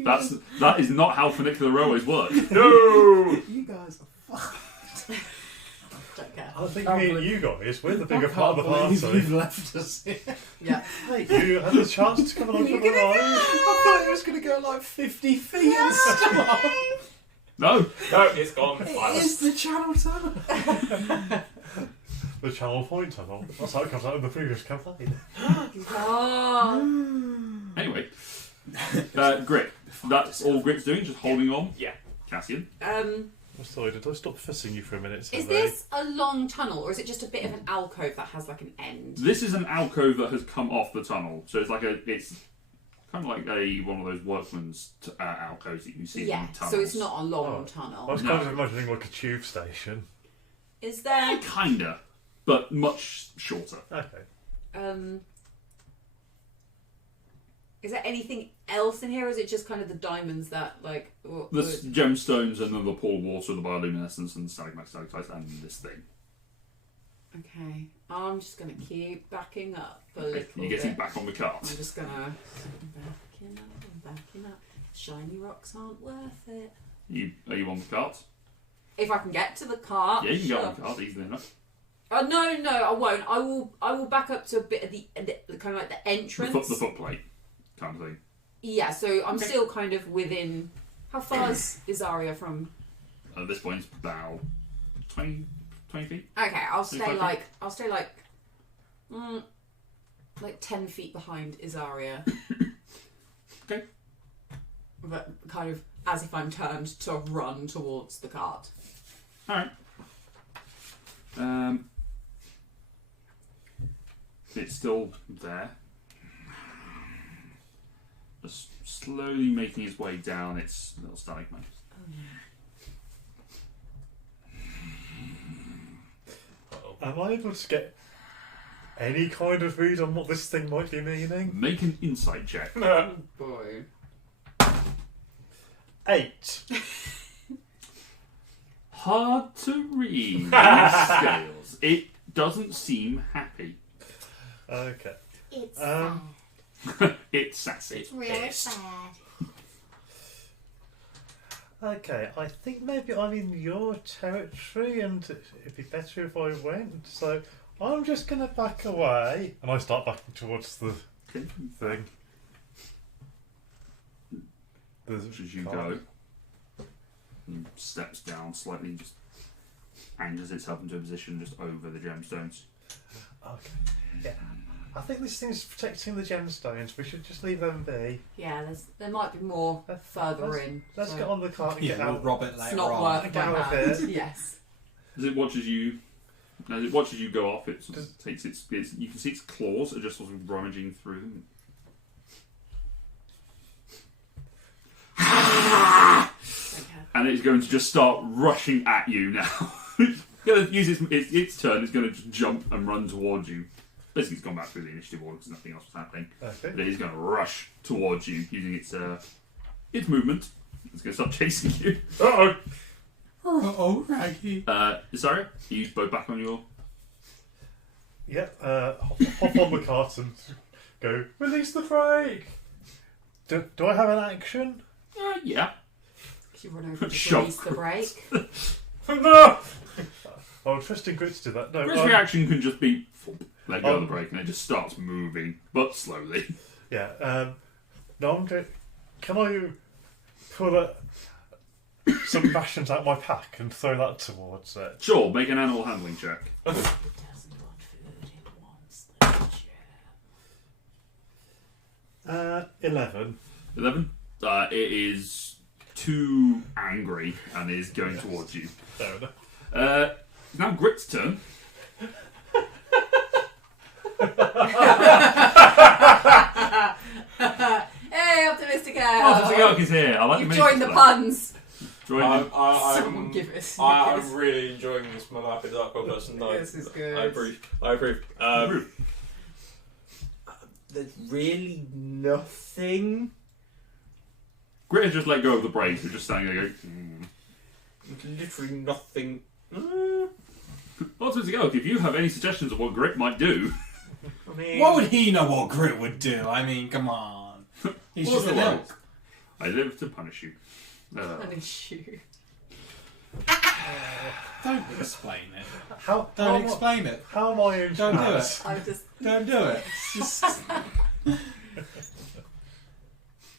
That is not how funicular railways work. No. You guys are fucked. Don't care. I think me and you guys, we're the bigger I part can't of the believe party. you've left us here. Yeah. Hey, you had the chance to come along for the ride. I thought it was going to go like 50 feet and stop. No. No, it's gone. It is the channel tunnel. The Channel Point tunnel. That's how it comes out in the previous campaign. Oh. Anyway. Grit. That's all Grit's doing, just holding on. Yeah. Cassian. I'm sorry, did I stop fussing you for a minute? Is this a long tunnel or is it just a bit of an alcove that has like an end? This is an alcove that has come off the tunnel. So it's kind of like one of those workman's alcoves that you see Yeah, in tunnels. so it's not a long Oh. I tunnel. was No. kind of imagining like a tube station. Is there Kinda. But much shorter. Okay. is there anything else in here, or is it just kind of the diamonds that like The gemstones and then the pool water, the bioluminescence and stalagmites, stalactites, and this thing. Okay, I'm just gonna keep backing up a little You're getting bit. back on the cart. I'm just gonna backing up. Shiny rocks aren't worth it. Are you on the cart? If I can get to the cart, Yeah, you can sure. go on the cart easily enough. No, I won't. I will back up to a bit of the kind of like the The entrance. foot plate kind of thing. Yeah, so I'm still kind of within. How far is Isaria from? At this point, it's about 20 feet. Okay, I'll stay 25 like 10 feet behind Isaria. Okay. But kind of as if I'm turned to run towards the cart. Alright. It's still there. Just slowly making its way down its little stalagmites. Am I able to get any kind of read on what this thing might be meaning? Make an insight check. Oh boy. 8. hard to read in its scales. It doesn't seem happy. Okay. It's It's sassy. It's really pissed. bad. Okay, I think maybe I'm in your territory and it'd be better if I went. So I'm just going to back away. And I start backing towards the thing. As you go, and steps down slightly, just anchors itself into a position just over the gemstones. Okay. Yeah. I think this thing's protecting the gemstones. We should just leave them be. Yeah, there might be more further in. Let's so get on the cart and Yeah, get we'll out. rob it It's later not on. worth Get my off hand. here. Yes. As it watches you go off, it sort of takes its you can see its claws are just sort of rummaging through them. Okay. And it's going to just start rushing at you now. It's going to use its turn. It's going to just jump and run towards you. Basically, it's gone back through the initiative order because nothing else was happening. Okay. But it is going to rush towards you using its movement. It's going to start chasing you. Uh-oh. Oh, Raggy. Sorry? Are you both back on your... Yep. Hop on the cart and go, release the brake! Do I have an action? Yeah. You run over to Shock. release the brake. No! Oh, trusting Grit to do that. No, Grit's reaction can just be let go of the brake and it just starts moving, but slowly. Yeah. No, I'm going. Can I pull some rations out my pack and throw that towards it? Sure, make an animal handling check. It doesn't want food, it wants the gem. 11. 11. It is too angry and is going towards you. Fair enough. It's now Grit's turn. Hey, optimistic Oh, owl! the Cigark is here. I like You've the joined the miniature puns. Join Someone give us. I'm really enjoying this, my lapid dark person. No, This is good. I approve. There's really nothing. Grit has just let go of the brake. We're just standing there going, Literally nothing. Well, to go. If you have any suggestions of what Grit might do, I mean, What would he know what Grit would do? I mean, come on. He's What's just an the elk. I live to punish you. Punish you. Don't explain it. How Don't mu- explain it. How am I in Don't do charge? I just. Don't do it. It's just...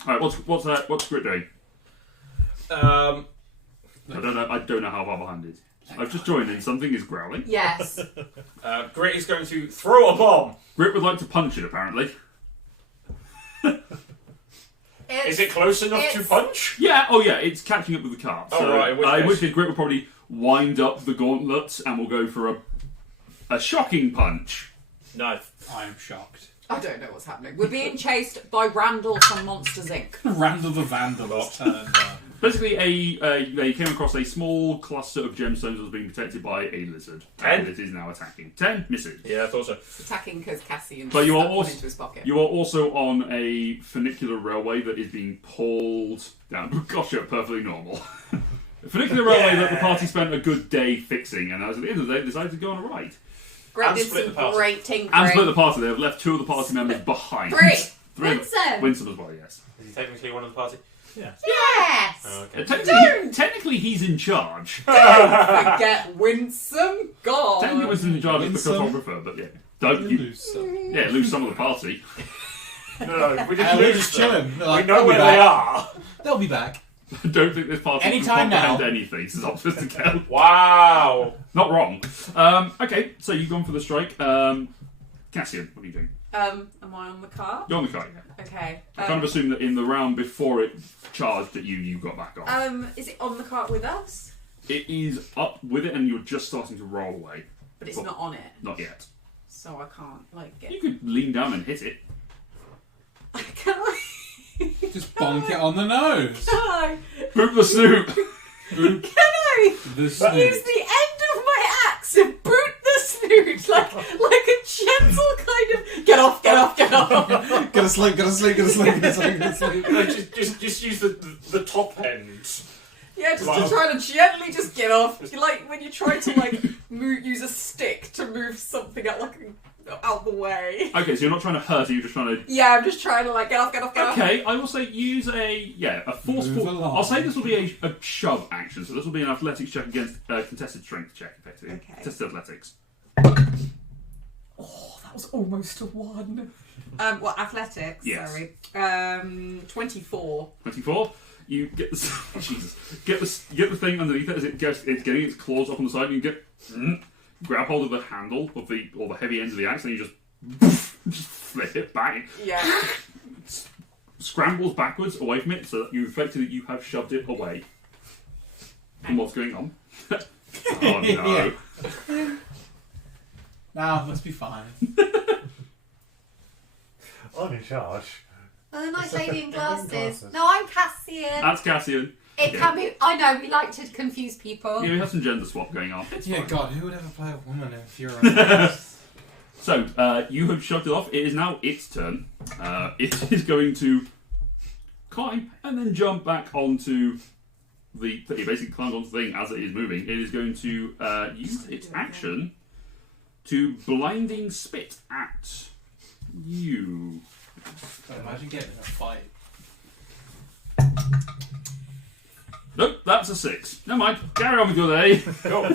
All right, what's Grit doing? um, I don't know how far behind it. I've just joined in. Something is growling. Yes. Grit is going to throw a bomb. Grit would like to punch it. Apparently. Is it close enough to it's- punch? Yeah. Oh yeah. It's catching up with the cart. Oh, So, right, in which in case- which case Grit will probably wind up the gauntlets and will go for a shocking punch. No. I am shocked. I don't know what's happening. We're being chased by Randall from Monsters Inc. Randall the Vandal has turned up. Basically, they came across a small cluster of gemstones that was being protected by a lizard. 10? And it is now attacking. 10 misses. Yeah, I thought so. Attacking because Cassian But you are stuck one also- into his pocket. You are also on a funicular railway that is being pulled down. Gosh, you're perfectly normal. A funicular railway that the party spent a good day fixing, and as at the end of the day, decided to go on a ride. Greg And did split some the party. great tinkering. And split the party. They have left 2 of the party members behind. Three. Three. Winston. Winston as well, yes. Is he technically one of the party? Yeah. Yes. Oh, okay. Technically, he's in charge. Forget Winsome. God. Technically, Winston's in charge as the Winston? photographer, but yeah. Don't you lose some of the party. No, we They're didn't lose just them. chilling. They're We like, know they'll be where back. they are. They'll be back. I don't think this party Anytime can comprehend now. anything. This is not supposed to count. Wow. Not wrong. Okay, so you've gone for the strike. Cassian, what are you doing? Am I on the car? You're on the cart. Yeah. Okay. I kind of assume that in the round before it charged at you, you got back on. Is it on the cart with us? It is up with it, and you're just starting to roll away. But it's not on it, Not yet. so I can't get. You could lean down and hit it. Can I? Just bonk it on the nose. Can I? Boot the snoot. Can I The use snoot. the end of my axe and boot the snoot like a gentle kind of get off. Get a sleep, get a sleep, get a sleep, get a sleep, get a sleep. No, just use the top end. Yeah, just Like- trying to gently just get off. You like when you try to like use a stick to move something out the way. Okay, so you're not trying to hurt it, you're just trying to... Yeah, I'm just trying to like get off. Okay, I will say use a forceful... Move along. I'll say this will be a shove action, so this will be an athletics check against contested strength check, effectively. Okay. Contested athletics. Oh, that was almost a 1. What athletics? Yes. Sorry. 24. 24. You get the Jesus. Get the thing underneath it as it's getting its claws up on the side, and you get grab hold of the handle of the heavy end of the axe, and you just flip it back. Yeah. Scrambles backwards away from it, so that you have shoved it away from what's going on. Oh no! Now must be fine. I'm in charge. Oh, the nice It's like lady in a- glasses. No, I'm Cassian. That's Cassian. It can be. I know we like to confuse people. Yeah, we have some gender swap going on. Yeah, God, who would ever play a woman if you're a So, you have shoved it off. It is now its turn. It is going to climb and then jump back onto it basically climbs onto the thing as it is moving. It is going to use its action to blinding spit at you. Imagine getting in a fight. Nope, that's a 6. Never mind. Carry on with your day. Go.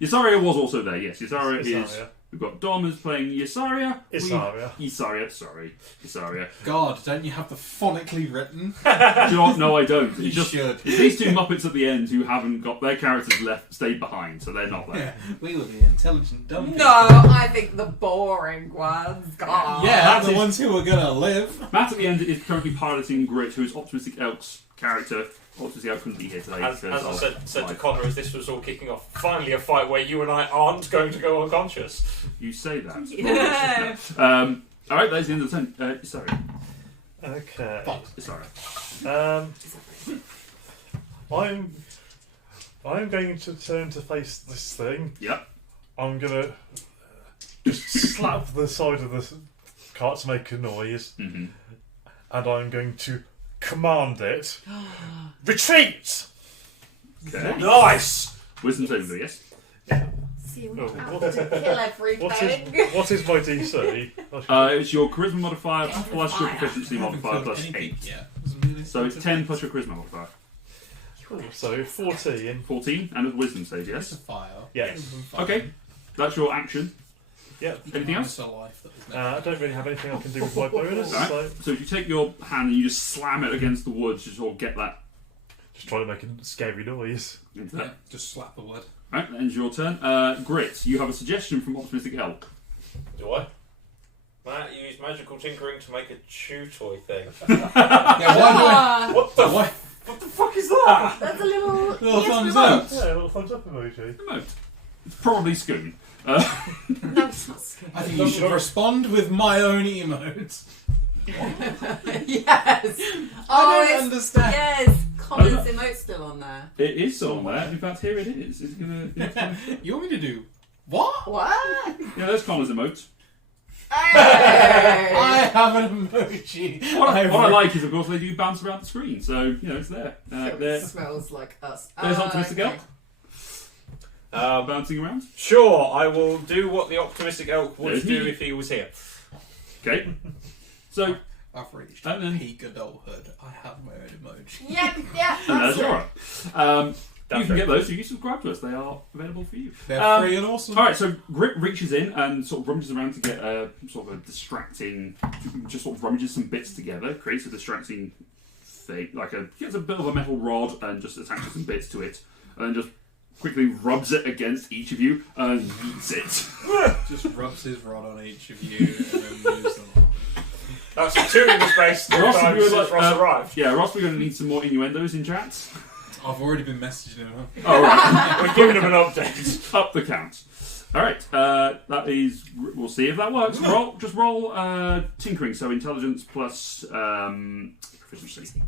Ysaria was also there. Yes, Ysaria is. Isaria. We've got Dom is playing Ysaria. Isaria. Ysaria. Sorry, Ysaria. God, don't you have the phonically written? Do you know what? No, I don't. You It's just should. it's these two Muppets at the end who haven't got their characters stayed behind, so they're not there. Yeah, we were the intelligent dumb people. No, I think the boring ones. God. Yeah, That's the it. ones who are gonna live. Matt at the end is currently piloting Grit, who is Optimistic Elk's character. Optimistic Elk couldn't be here today. As because I of said to life. Connor as this was all kicking off, finally a fight where you and I aren't going to go unconscious. You say that. Yeah. Alright, that is the end of the turn. Sorry. Okay. Sorry. I'm going to turn to face this thing. Yep. I'm gonna just slap the side of the cart to make a noise, Mm-hmm. and I'm going to command it retreat. Okay. Nice! Wisdom saving throw, yes? See, we Oh, have what- to kill everything. What is my DC? It's your charisma modifier plus your proficiency modifier plus 8. Yeah. So it's 10 plus your charisma modifier. So 14. 14 and a wisdom save, It's a yes? fire. Yes. Okay, that's your action. Yep. Anything else? It's a life that was I don't really have anything I can do with my bonus, Alright. so So if you take your hand and you just slam it against the wood to sort of get that just trying to make a scary noise. into Yeah, that. just slap the wood. Alright, that ends your turn. Grit, you have a suggestion from Optimistic Elk. Do I? Matt used magical tinkering to make a chew toy thing. Yeah, why What do the I? Why? What the fuck is that? That's a little. Little yes, thumbs remote. up. Yeah, a little thumbs up emoji. Remote. It's probably Scoon. No, it's not scary. I think you should respond with my own emote. Yes. I don't it's- understand. Yes. Connor's emote's still on there. It is still on there. In fact, here it is. It's gonna. You want me to do what? What? Yeah, there's Connor's emote. Hey! I have an emoji. What I like is, of course, they do bounce around the screen, so you know it's there. It There. smells like us. There's Optimistic Elk bouncing around. Sure, I will do what the optimistic elk would There's do me. if he was here. Okay. So I've reached And then- peak adulthood. I have my own emoji. Yeah, yeah. and there's That's Laura. You That's can right. get those, so you can subscribe to us. They are available for you. They're free and awesome. Alright, so Grit reaches in and sort of rummages around to get a sort of a distracting, just sort of rummages some bits together, creates a distracting thing, gets a bit of a metal rod and just attaches some bits to it, and then just quickly rubs it against each of you and eats it. Just rubs his rod on each of you and then moves them on. That's 2 in the space, 3 Ross, times if you since would Ross like- arrived. Yeah, Ross, we're going to need some more innuendos in chat. I've already been messaging him. Alright, We've given him an update. up the count. Alright, that is, we'll see if that works. Roll tinkering, so intelligence plus proficiency.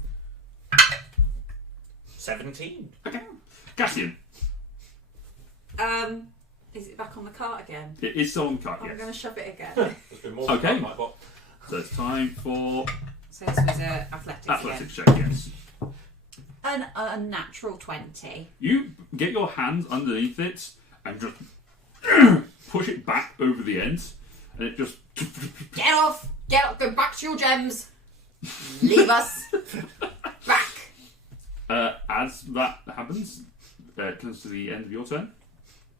17. Okay. Cassian, Is it back on the cart again? it is still on the card, I'm yes. going to shove it again. There's been more Okay. than my bot. So it's time for So this was athletics again. athletics check, yes. An unnatural 20. You get your hands underneath it and just push it back over the ends, and it just... Get off! Get off! Go back to your gems! Leave us! Back! As that happens, close to the end of your turn,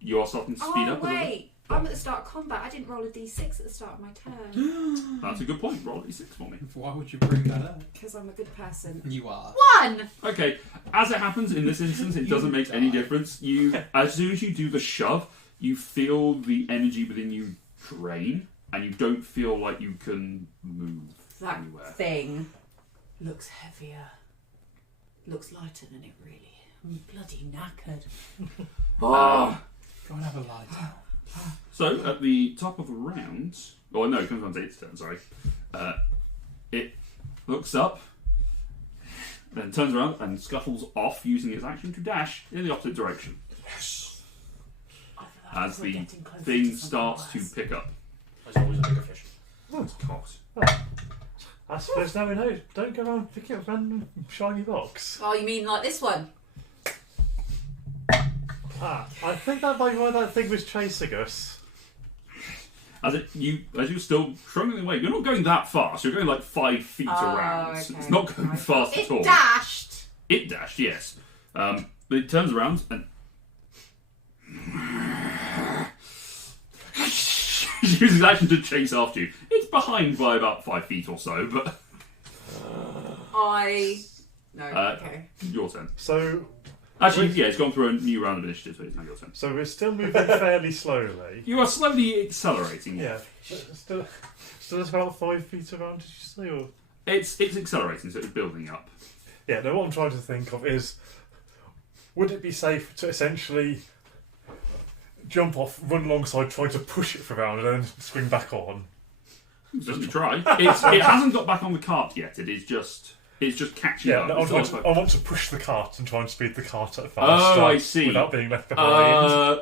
you are starting to speed up a little bit. Wait! I'm at the start of combat. I didn't roll a d6 at the start of my turn. That's a good point. Roll a d6 for me. Why would you bring that up? Because I'm a good person. You are. 1! Okay, as it happens in this instance, it doesn't make any difference. As soon as you do the shove, you feel the energy within you drain, and you don't feel like you can move That anywhere. thing looks heavier. Looks lighter than it really. I'm bloody knackered. Oh! Go and have a lie down. So, at the top of the round... Oh, no, it comes on to its turn, sorry. It looks up, then turns around and scuttles off using its action to dash in the opposite direction. As the thing starts to pick up. There's always a bigger fish. It's cocked. I suppose now we know. Don't go around picking up random shiny rocks. Oh, you mean like this one? I think that might be why that thing was chasing us. As you're still struggling away, you're not going that fast. You're going like 5 feet around. Okay. It's not going fast at all. It dashed! It dashed, yes. But it turns around and uses action to chase after you. It's behind by about 5 feet or so, but No, okay. your turn. So Actually, yeah, it's gone through a new round of initiative, so it's now your turn. So we're still moving fairly slowly. You are slowly accelerating. Yeah. Still about 5 feet around, did you say? Or? It's accelerating, so it's building up. Yeah, no, what I'm trying to think of is, would it be safe to essentially jump off, run alongside, try to push it for a round, and then swing back on? Just try. It hasn't got back on the cart yet. It is just catching up. No, It's I want to push the cart and try and speed the cart at faster. Oh, I see. Without being left behind.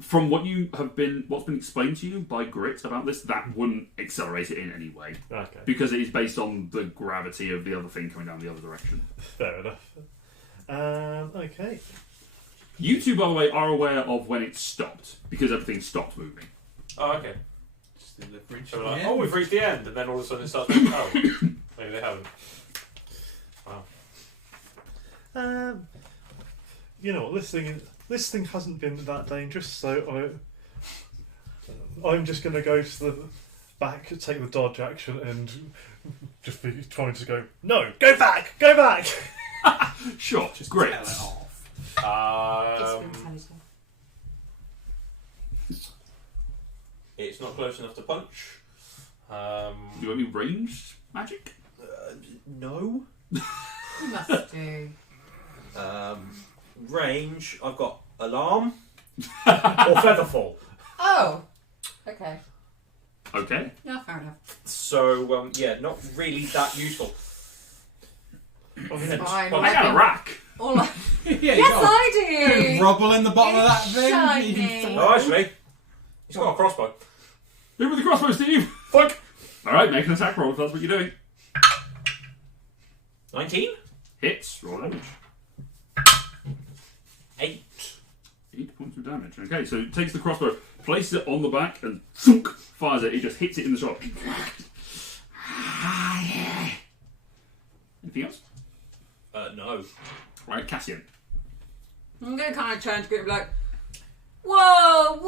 From what's been explained to you by Grit about this, that wouldn't accelerate it in any way. Okay. Because it is based on the gravity of the other thing coming down the other direction. Fair enough. Okay. You two, by the way, are aware of when it stopped, because everything stopped moving. Oh, okay. Still have reached So the we're like, end. oh, we've reached the end, and then all of a sudden it starts going, oh, maybe they haven't. Wow. You know what? This thing hasn't been that dangerous, so I'm just going to go to the back, take the dodge action, and just be trying to go. No, go back, go back. Sure, Grit. Tell it off. It's not close enough to punch. Do you want any ranged magic? No. You must do. Range, I've got alarm or featherfall. Oh! Okay. Okay. Yeah, fair enough. So, yeah, not really that useful. Fine. I got a rack. All I... Yeah, Yes, I do! rubble in the bottom of that It's thing. shiny. Oh, actually, he's got a crossbow. Hit with the crossbow, Steve. Fuck. Alright, make an attack roll if that's what you're doing. 19? Hits, roll damage. 8. 8 points of damage. Okay, so it takes the crossbow, places it on the back, and thunk, fires it. It just hits it in the shoulder. Anything else? No. Right, Cassian. I'm going to kind of turn to Grit and be like, whoa,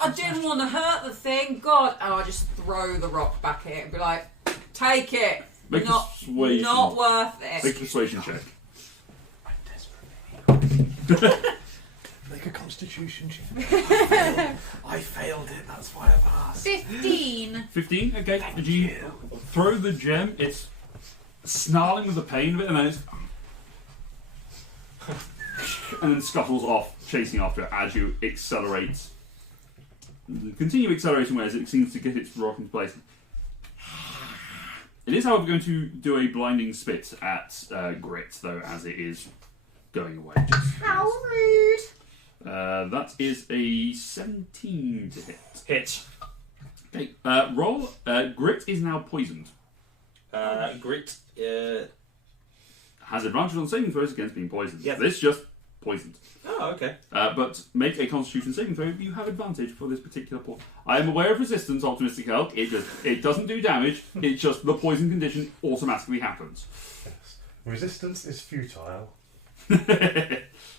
I didn't want to hurt the thing, God. And I just throw the rock back at it and be like, take it. Make Not persuasion. worth it. Make a persuasion check. I'm desperate. Make a constitution check. I failed it, that's why I've asked. 15. 15, okay. Did you throw the gem? It's snarling with the pain of it, and then it's and then scuttles off, chasing after it as you accelerate. Continue accelerating as it seems to get its rock into place. It is, however, going to do a blinding spit at Grit, though, as it is going away. How rude. That is a 17 to hit. Hit. Okay, roll. Grit is now poisoned. Grit. has advantage on saving throws against being poisoned. Yep. This just poisoned. Oh, okay. But make a Constitution saving throw. You have advantage for this particular point. I am aware of resistance, optimistic help. It doesn't do damage. It's just the poison condition automatically happens. Yes. Resistance is futile.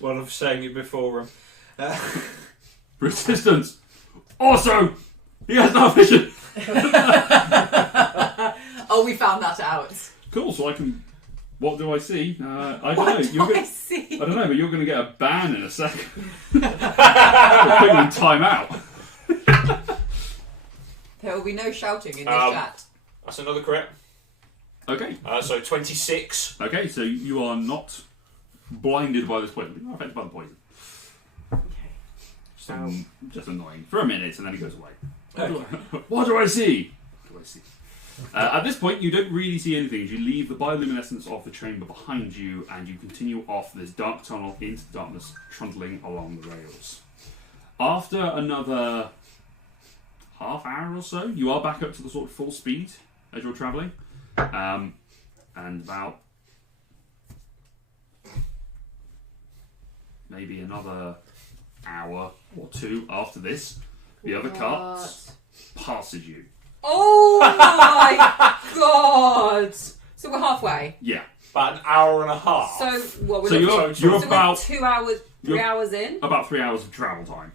Well, I'm saying it before. Resistance. Also, he has no vision. Oh, we found that out. Cool. So I can. What do I see? I don't What know. do You're I gonna, see? I don't know, but you're going to get a ban in a second. We'll put you in timeout. There will be no shouting in this chat. That's another crit. Okay. So 26. Okay. So you are not blinded by this poison. You're not affected by the poison. Okay. Just annoying for a minute, and then it goes away. Okay. What do I see? What do I see? At this point, you don't really see anything as you leave the bioluminescence of the chamber behind you, and you continue off this dark tunnel into the darkness, trundling along the rails. After another half hour or so, you are back up to the sort of full speed as you're travelling, and about maybe another hour or two after this, the other cart passes you. Oh my god! So we're halfway. Yeah. About an hour and a half. So what? We're So looking- you're so about we're 2 hours, 3 you're- hours in. about 3 hours of travel time.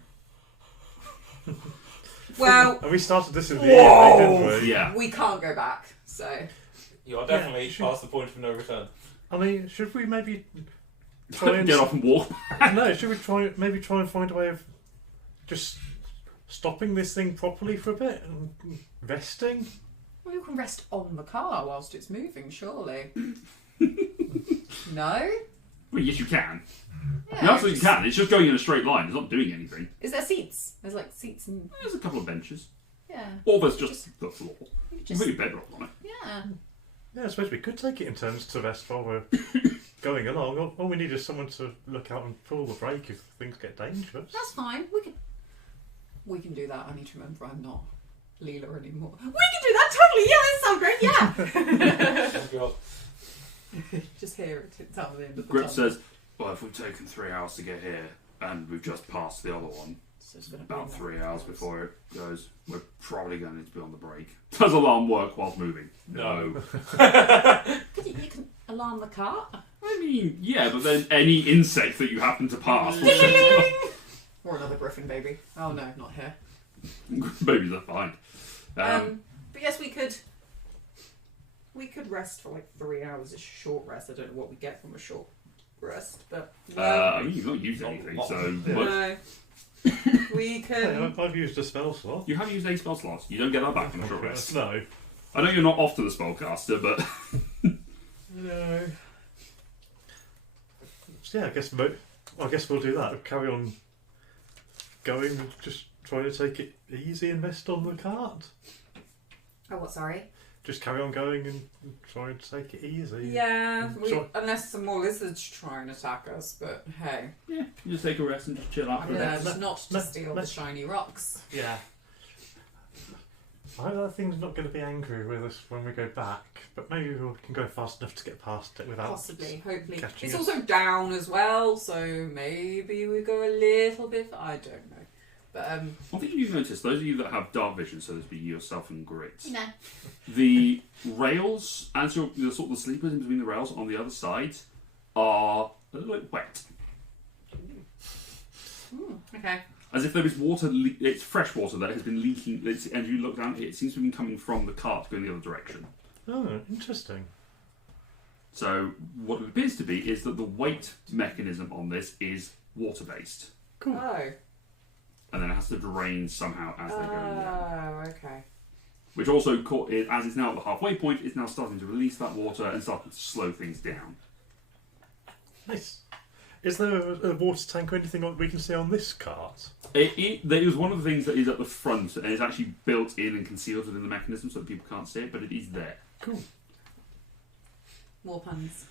Well, And we started this in the evening, didn't we? Yeah. we can't go back. So You are definitely Yeah, sure. past the point of no return. I mean, should we maybe try and Get off and walk. no? Should we try and find a way of just stopping this thing properly for a bit and resting? well, you can rest on the car whilst it's moving, surely. No. Well, yes, you can. Yeah, You absolutely can. It's just going in a straight line. It's not doing anything. Is there seats? There's like seats and There's a couple of benches. yeah. Or there's just the floor. You You can just put your bedrock on it. yeah. Yeah, I suppose we could take it in turns to rest while we're going along. All we need is someone to look out and pull the brake if things get dangerous. That's fine. We can do that. I need to remember I'm not Leela anymore. We can do that totally. Yeah, that sounds great. Yeah. Oh, God. Just hear it. It's out the end of the Grip tunnel. says, well, if we've taken 3 hours to get here and we've just passed the other one, So it's gonna be about like 3 hours before it goes, we're probably going to need to be on the brake. Does alarm work whilst moving? No. You can alarm the cart. I mean, yeah, but then any insect that you happen to pass will Or another griffin baby. Oh no, not here. babies are fine. But yes, we could rest for like 3 hours. It's a short rest. I don't know what we get from a short rest, but I mean, you've not used anything, Not- so yeah. but no. We Hey, can. I've used a spell slot. you have used a spell slot. You don't get that back from a short rest. No. I know you're not off to the spellcaster, but No. So yeah, I guess we'll do that. Carry on going and just try to take it easy and rest on the cart. Oh, what? Sorry. Just carry on going and try to take it easy. Yeah, Sure. unless some more lizards try and attack us. But hey, yeah, you just take a rest and just chill out for a yeah, bit. just not to steal the shiny rocks. Yeah. I hope that thing's not going to be angry with us when we go back, but maybe we can go fast enough to get past it without. Possibly, hopefully. catching It's us. also down as well, so maybe we go a little bit. I don't know, but One thing you've noticed, those of you that have dark vision, so this would be yourself and Grit, nah. the rails, as you're the sort of the sleepers in between the rails on the other side, are a little bit wet. Okay. As if there is water, it's fresh water that has been leaking, and you look down, it seems to have been coming from the cart going the other direction. Oh, interesting. So, what it appears to be is that the weight mechanism on this is water based, Cool. Oh. and then it has to drain somehow as they go down. Oh, okay. Which also, as it's now at the halfway point, is now starting to release that water and starting to slow things down. Nice. Is there a water tank or anything we can see on this cart? It is one of the things that is at the front, and it's actually built in and concealed within the mechanism so that people can't see it, but it is there. Cool. More puns.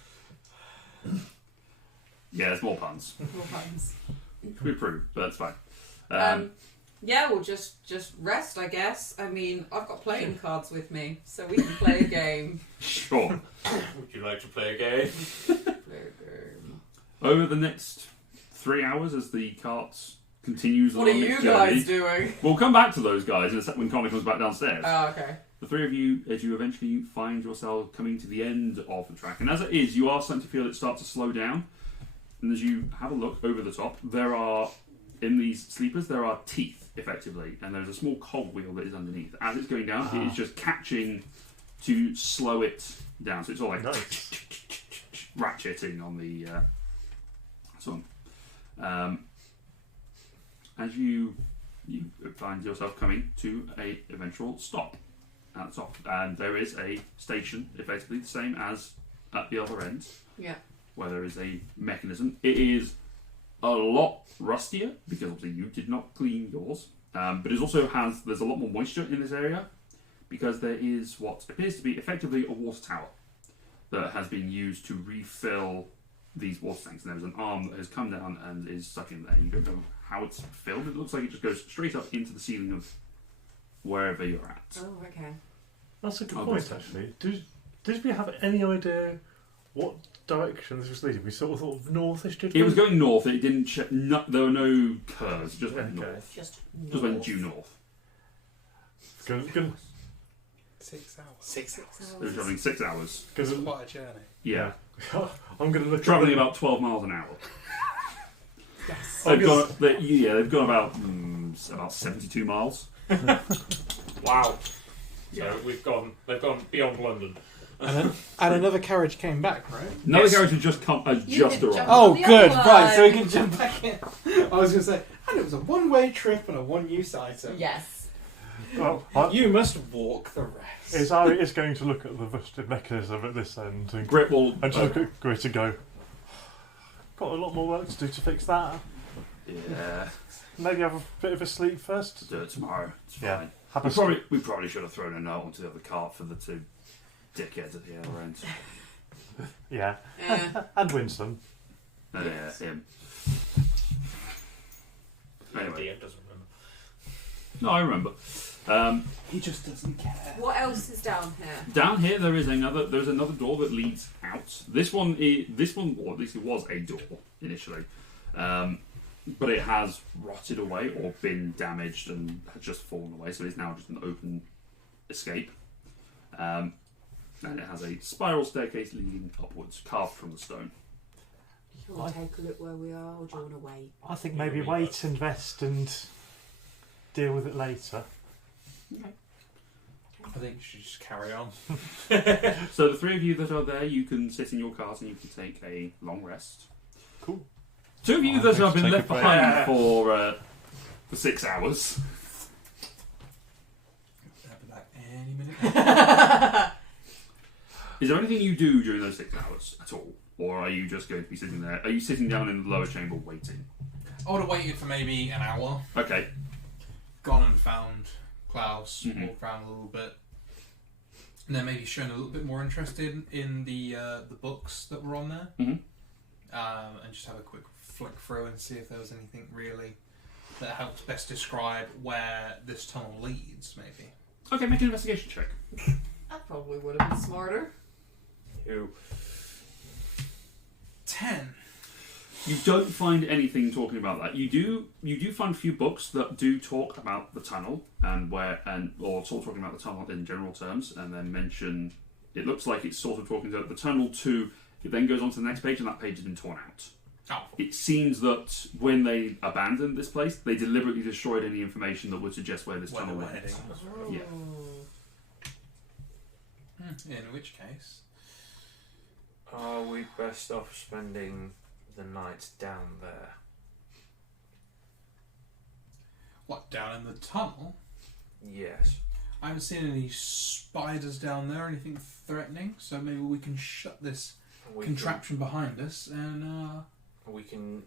Yeah, there's more puns. More puns. We approve, but that's fine. Yeah, we'll just rest, I guess. I mean, I've got playing cards with me, so we can play a game. Sure. Would you like to play a game? Over the next 3 hours, as the cart continues What are along you its guys journey, doing? we'll come back to those guys in a sec when Connor comes back downstairs. Oh, okay. The three of you, as you eventually find yourself coming to the end of the track, and as it is, you are starting to feel it start to slow down. And as you have a look over the top, there are, in these sleepers, there are teeth, effectively, and there's a small cogwheel that is underneath. As it's going down, it is just catching to slow it down. So it's all like Nice. ratcheting on the song. As you find yourself coming to a eventual stop at the top, and there is a station, effectively the same as at the other end, Yeah. where there is a mechanism. It is a lot rustier because obviously you did not clean yours, but it also there's a lot more moisture in this area because there is what appears to be effectively a water tower that has been used to refill these water tanks, and there's an arm that has come down and is stuck in there. You don't know how it's filled. It looks like it just goes straight up into the ceiling of wherever you're at. Oh, okay. That's a good Oh, point, that's- actually. Did we have any idea what direction this was leading? We sort of thought northish, did we? It was going north. It didn't. There were no curves. It just went Okay. north. Just Went due north. Good. 6 hours. 6 hours. They were traveling 6 hours. Because It's quite a journey. Yeah, I'm going to look traveling at about 12 miles an hour. yes. They've gone about 72 miles. Wow. Yeah. So they've gone beyond London. And another carriage came back, right? Another Yes. carriage had just You arrived. could jump Oh, the good. other Right, so we one. can jump back in. I was going to say, and it was a one-way trip and a one-use item. Yes. Well, You must walk the rest. it's going to look at the rusted mechanism at this end and Grit will. just look at Grit and go, got a lot more work to do to fix that. Yeah, Maybe have a bit of a sleep first. do it tomorrow. It's Yeah. fine. Have We a probably should have thrown a note onto the other cart for the two dickheads at the other end. Yeah. Eh. And Winston. Yeah, him. Anyway, DM doesn't remember. no, I remember. He just doesn't care. What else is down here? Down here there's another door that leads out. This one, or at least it was a door initially, but it has rotted away or been damaged and has just fallen away. So it's now just an open escape, and it has a spiral staircase leading upwards, carved from the stone. Do you want to take a look where we are, or do you want to wait? I think Yeah, maybe we wait, got- invest, and deal with it later. I think you should just carry on. So the three of you that are there, you can sit in your cars and you can take a long rest. Cool. Two of you I'm that going have to been take left a break. behind for 6 hours. I'll be back any minute. Is there anything you do during those 6 hours at all? Or are you just going to be sitting there? Are you sitting down in the lower chamber waiting? I would have waited for maybe an hour. Okay. Gone and found Klaus, Mhm. walked around a little bit, and then maybe shown a little bit more interest in the books that were on there, Mhm. and just have a quick flick through and see if there was anything really that helps best describe where this tunnel leads. Maybe. Okay, make an investigation check. That probably would have been smarter. Who? 10. You don't find anything talking about that. You do find a few books that do talk about the tunnel or sort of talking about the tunnel in general terms, and then mention. It looks like it's sort of talking about the tunnel too. It then goes on to the next page, and that page has been torn out. Oh. It seems that when they abandoned this place, they deliberately destroyed any information that would suggest where this Where tunnel they were went. heading. Yeah. In which case, Are we best off spending the night down there? what, down in the tunnel? Yes. I haven't seen any spiders down there, anything threatening, so maybe we can shut this We contraption behind us and Can,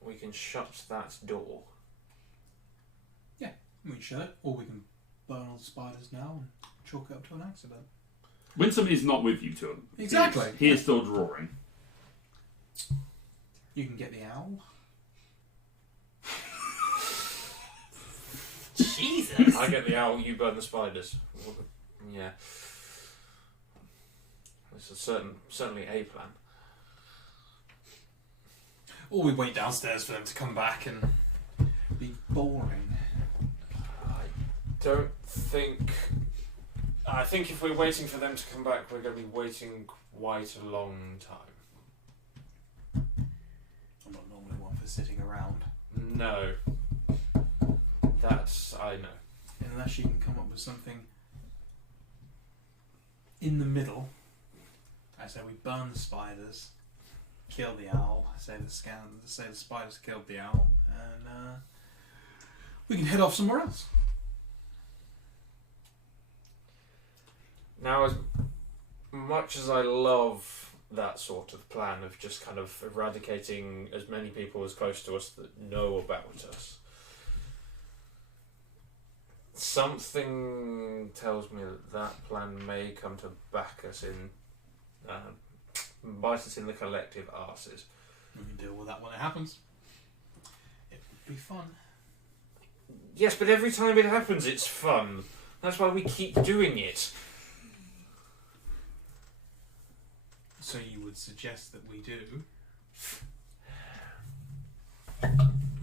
we can shut that door. we can shut it, or we can burn all the spiders now and chalk it up to an accident. Winsome is not with you two. Exactly. He is still drawing. You can get the owl. Jesus. I get the owl, you burn the spiders. Yeah. It's certainly a plan. Or we wait downstairs for them to come back and be boring. I think if we're waiting for them to come back, we're going to be waiting quite a long time. I'm not normally one for sitting around. No. That's, I know. Unless you can come up with something in the middle. I say we burn the spiders, kill the owl. I say the spiders killed the owl, and we can head off somewhere else. Now, as much as I love that sort of plan of just kind of eradicating as many people as close to us that know about us, something tells me that plan may come to back us in, bite us in the collective arses. We can deal with that when it happens. It would be fun. Yes, but every time it happens, it's fun. That's why we keep doing it. So you would suggest that we do?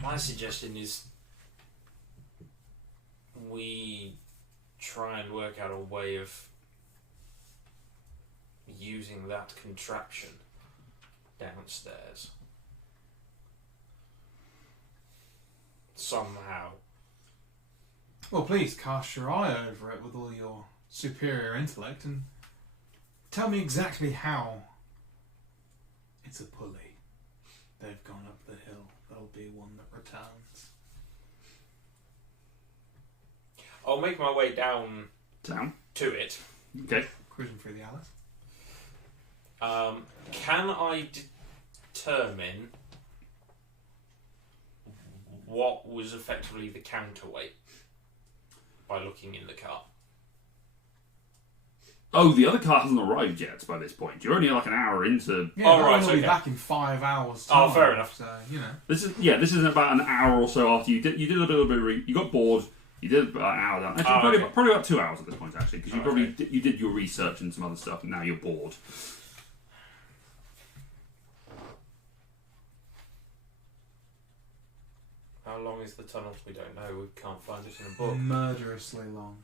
My suggestion is we try and work out a way of using that contraption downstairs. Somehow. Well, please cast your eye over it with all your superior intellect and tell me exactly how. It's a pulley. They've gone up the hill. There'll be one that returns. I'll make my way down Down. to it. Okay. Cruising through the Alice. Can I determine what was effectively the counterweight by looking in the car? Oh, the other car hasn't arrived yet by this point. You're only like an hour into. Yeah, Oh, right, we'll be okay. back in 5 hours. Oh, time, fair enough. So, you know. This isn't about an hour or so after you did a little bit of you got bored. You did about an hour. Actually, probably about 2 hours at this point actually, because you you did your research and some other stuff, and now you're bored. How long is the tunnel? We don't know. We can't find it in a book. Murderously long.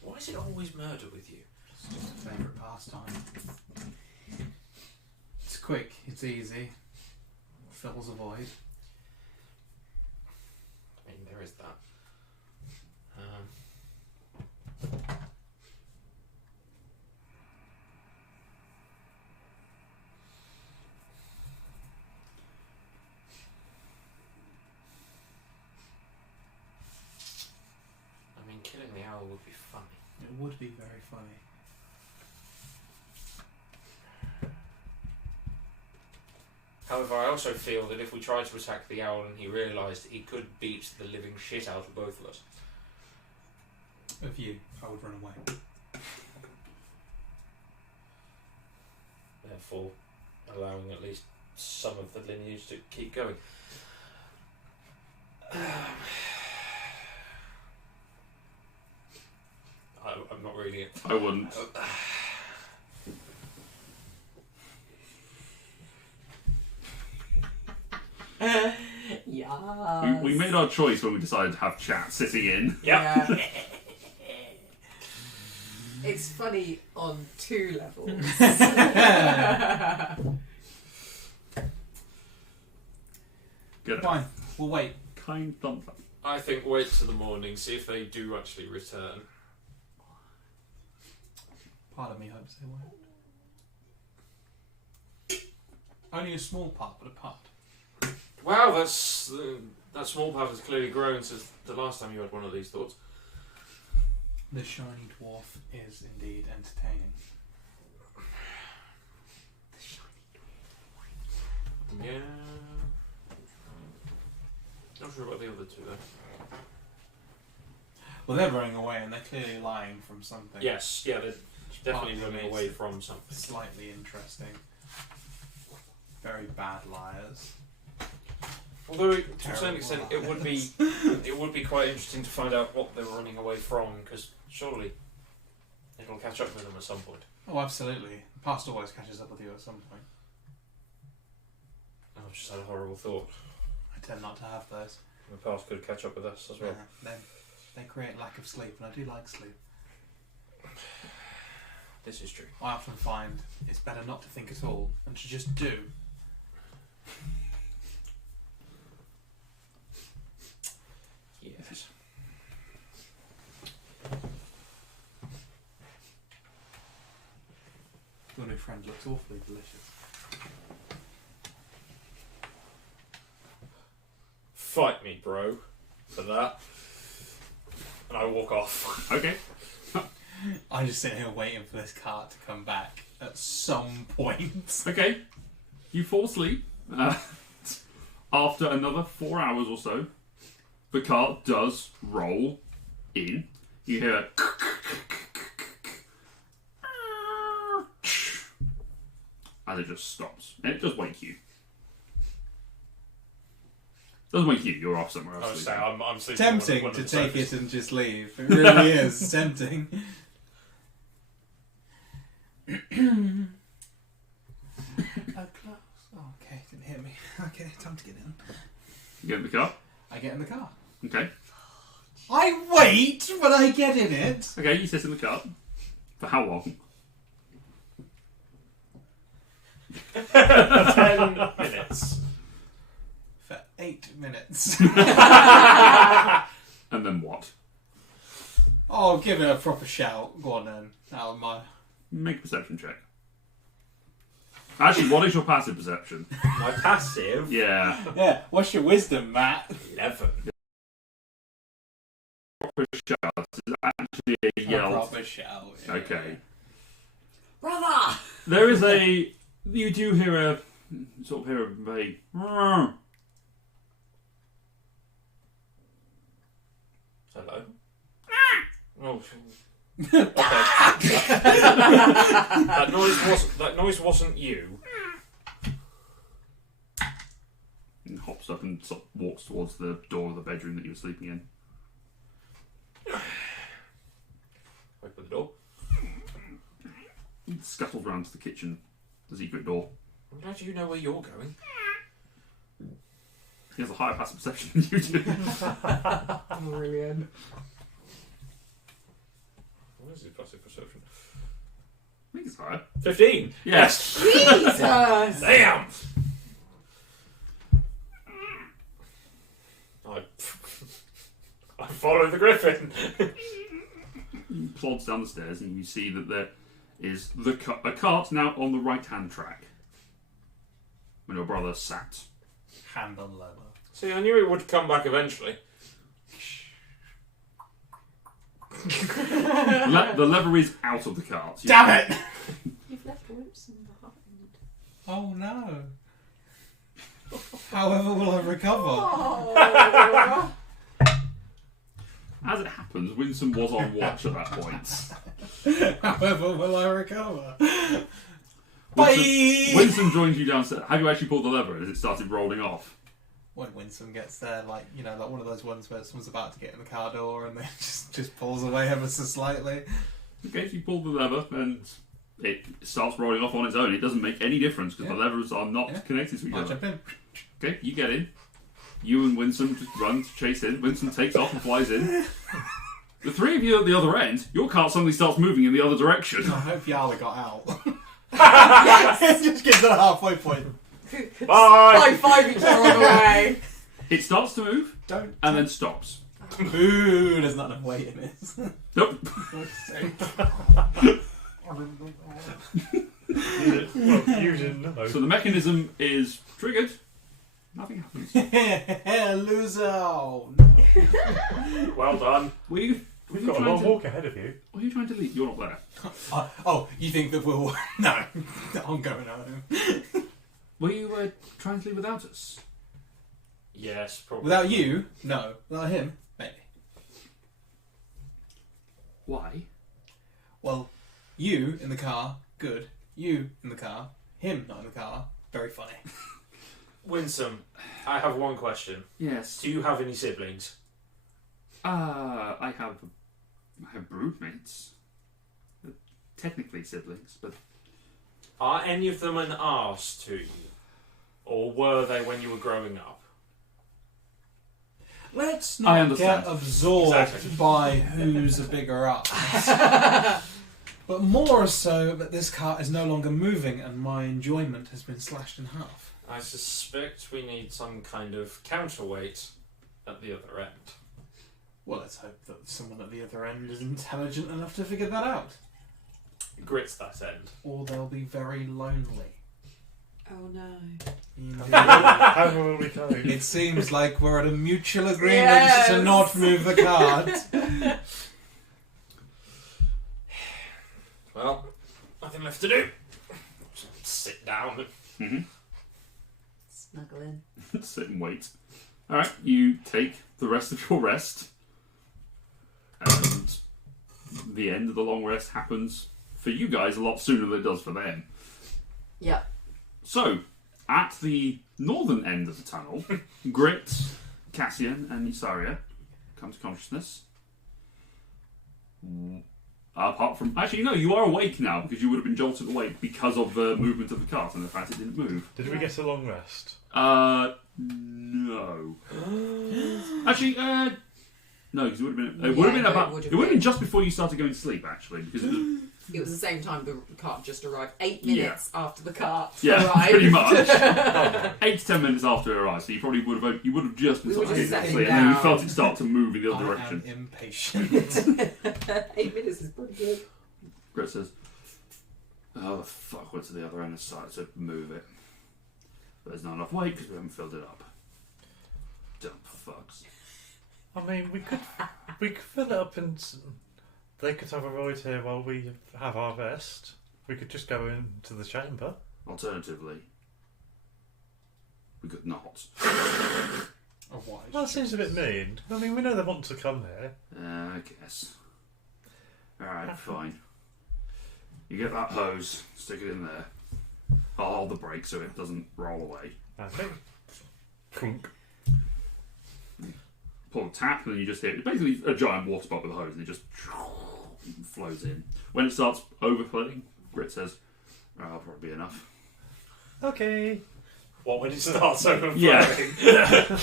Why is it always murder with you? It's just a favourite pastime. It's quick, it's easy, fills a void. I mean, there is that. I mean, killing the owl would be funny. It would be very funny. However, I also feel that if we tried to attack the owl and he realised he could beat the living shit out of both of us. Of you, I would run away. Therefore, allowing at least some of the lineage to keep going. I'm not reading it. I wouldn't. Yeah. We made our choice when we decided to have chat sitting in. Yeah. It's funny on 2 levels. Good. Fine, we'll wait. Kind thumbs up. I think wait till the morning, see if they do actually return. Part of me hopes they won't. Only a small part, but a part. Wow, that small part has clearly grown since the last time you had one of these thoughts. The shiny dwarf is indeed entertaining. Yeah. Not sure about the other two though. Well, they're running away and they're clearly lying from something. Yes, yeah, they're definitely Partly running makes away it from something. Slightly interesting. Very bad liars. Although, to a certain Terrible extent, liars. it would be quite interesting to find out what they were running away from, because surely it'll catch up with them at some point. Oh, absolutely. The past always catches up with you at some point. I've just had a horrible thought. I tend not to have those. The past could catch up with us as well. They create lack of sleep, and I do like sleep. This is true. I often find it's better not to think at all and to just do. Yes. Your new friend looks awfully delicious. Fight me, bro, for that. And I walk off. Okay. I'm just sitting here waiting for this cart to come back at some point. Okay. You fall asleep. After another 4 hours or so, the cart does roll in. You hear it. As it just stops. And it does wake you. Doesn't wake you, you're off somewhere else. I was saying, I'm sleeping. Tempting one to of the take sofas. it and just leave. It really is tempting. Oh, okay, didn't hear me. Okay, time to get in. You get in the car. I get in the car. Okay. I wait, but I get in it. Okay, you sit in the car. For how long? 10 minutes. For 8 minutes. And then what? Oh, give it a proper shout. Go on then. Out of my... Make a perception check. Actually, what is your passive perception? My passive, Yeah. Yeah, what's your wisdom, Matt? 11. Shout is actually a A yell. proper shout. Yeah. Okay. Brother! There is a. You do hear a. Sort of hear a vague. Hello? Oh. Okay. that noise wasn't you. And hops up and sort of walks towards the door of the bedroom that you were sleeping in. Open the door. He scuttles round to the kitchen, the secret door. How do you know where you're going? He has a higher passive perception than you do. Brilliant. What is his passive perception? I think it's higher. 15! Yes. Jesus! Damn! I follow the griffin. He plods down the stairs and you see that there is a cart now on the right-hand track. When your brother sat. Hand on lever. See, I knew it would come back eventually. The lever is out of the cart. Damn it! You've left Winston behind. Oh no. However will I recover? Oh. As it happens, Winston was on watch at that point. However will I recover? Winston, Bye! Winston joins you downstairs. Have you actually pulled the lever as it started rolling off? When Winston gets there, like one of those ones where someone's about to get in the car door and then just pulls away ever so slightly. Okay, so you pull the lever and it starts rolling off on its own. It doesn't make any difference because the levers are not connected to each I'll other. jump in. Okay, you get in. You and Winston just run to chase in. Winston takes off and flies in. The three of you at the other end, your cart suddenly starts moving in the other direction. I hope Yala got out. It just gets to the halfway point. Bye! High-five each other on the way. It starts to move Don't. and then stops. Ooh, there's not enough weight in this. Nope. You didn't know. So the mechanism is triggered. Nothing happens. Loser! Oh, Well done. Were you We've got a long walk ahead of you. Were you trying to leave? You're not there. no. Oh, you think that we'll... No, I'm going home. Were you trying to leave without us? Yes, probably. Without you? No. Without him? Maybe. Why? Well, you in the car, good. You in the car, him not in the car, very funny. Winsome, I have one question. Yes. Do you have any siblings? I have broodmates. technically siblings, but Are any of them an arse to you? Or were they when you were growing up? Let's I not understand. get absorbed Exactly. by who's a bigger ass. But more so that this cart is no longer moving and my enjoyment has been slashed in half. I suspect we need some kind of counterweight at the other end. Well, let's hope that someone at the other end is intelligent enough to figure that out. Grits that end. Or they'll be very lonely. Oh no. Indeed. How will we go? It seems like we're at a mutual agreement Yes. to not move the cart. Well, nothing left to do. Just sit down. Snuggle in. sit and wait. Alright, you take the rest of your rest. And the end of the long rest happens for you guys a lot sooner than it does for them. Yeah. So, at the northern end of the tunnel, Grit, Cassian, and Isaria come to consciousness. Apart from... Actually, no, you are awake now because you would have been jolted awake because of the movement of the cart and the fact it didn't move. Did we get a long rest? No. Actually, no, because it would have been... It would have been no, about... it would have It would have been been. just before you started going to sleep, actually, because it was... It was the same time the cart just arrived. 8 minutes after the cart Yeah, arrived. pretty much. 8 to 10 minutes after it arrived, so you probably would have just been We were starting to just get to sitting sleep, and then you down. felt it start to move in the other I direction. am impatient. 8 minutes is pretty good. Grit says, "Oh, the fuck went to the other end and started to move it. But there's not enough weight because we haven't filled it up. Dumb fucks." I mean, we could fill it up and they could have a ride here while we have our rest. We could just go into the chamber. Alternatively, we could not. Oh, why? Well, that seems a bit mean. I mean, we know they want to come here. I guess. Alright, fine. You get that hose, stick it in there. I'll hold the brake so it doesn't roll away. Okay. Clunk. Pull the tap, and then you just hit. It's basically a giant water spot with a hose, and it just flows in. When it starts overflowing, Grit says, "Oh, that'll probably be enough." Okay. What when it starts overflowing? Yeah.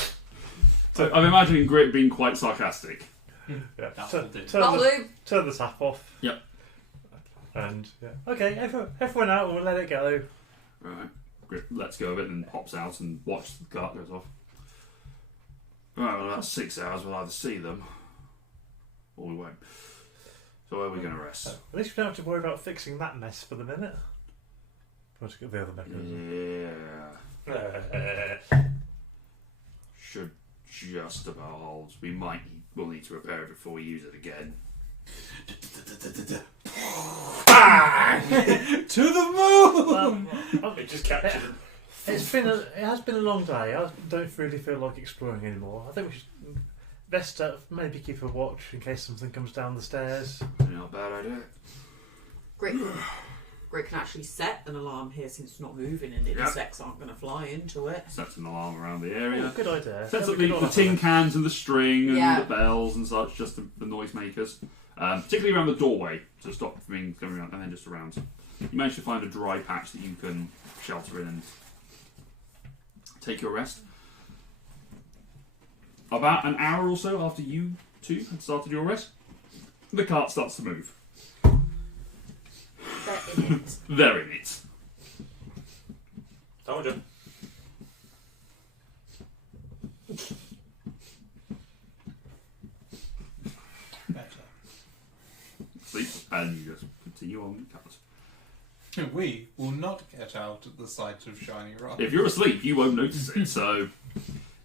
So I'm imagining Grit being quite sarcastic. Yeah. That'll do. That'll do. Turn the tap off. Yep. And yeah. Okay, everyone out and we'll let it go. Right. Grit lets go of it and pops out and watches the cart goes off. Right, well, about 6 hours we'll either see them or we won't. So where are we going to rest? At least we don't have to worry about fixing that mess for the minute. We'll just get the other mechanism. Yeah. Should just about hold. We'll need to repair it before we use it again. To the moon! It just captured it. It has been a long day. I don't really feel like exploring anymore. I think we should rest up, maybe keep a watch in case something comes down the stairs. Not a bad idea. Great. Great can actually set an alarm here since it's not moving and the insects aren't going to fly into it. Sets an alarm around the area. Good idea. Sets Yeah, up we the could all tin have cans and the string and Yeah. the bells and such, just the noise makers. Particularly around the doorway to stop from coming around, and then just around. You manage to find a dry patch that you can shelter in and take your rest. About an hour or so after you two had started your rest, the cart starts to move. They're in it. They're in it. Told you. Sleep, and you just continue on the cart. We will not get out at the sight of shiny rock. If you're asleep, you won't notice it, so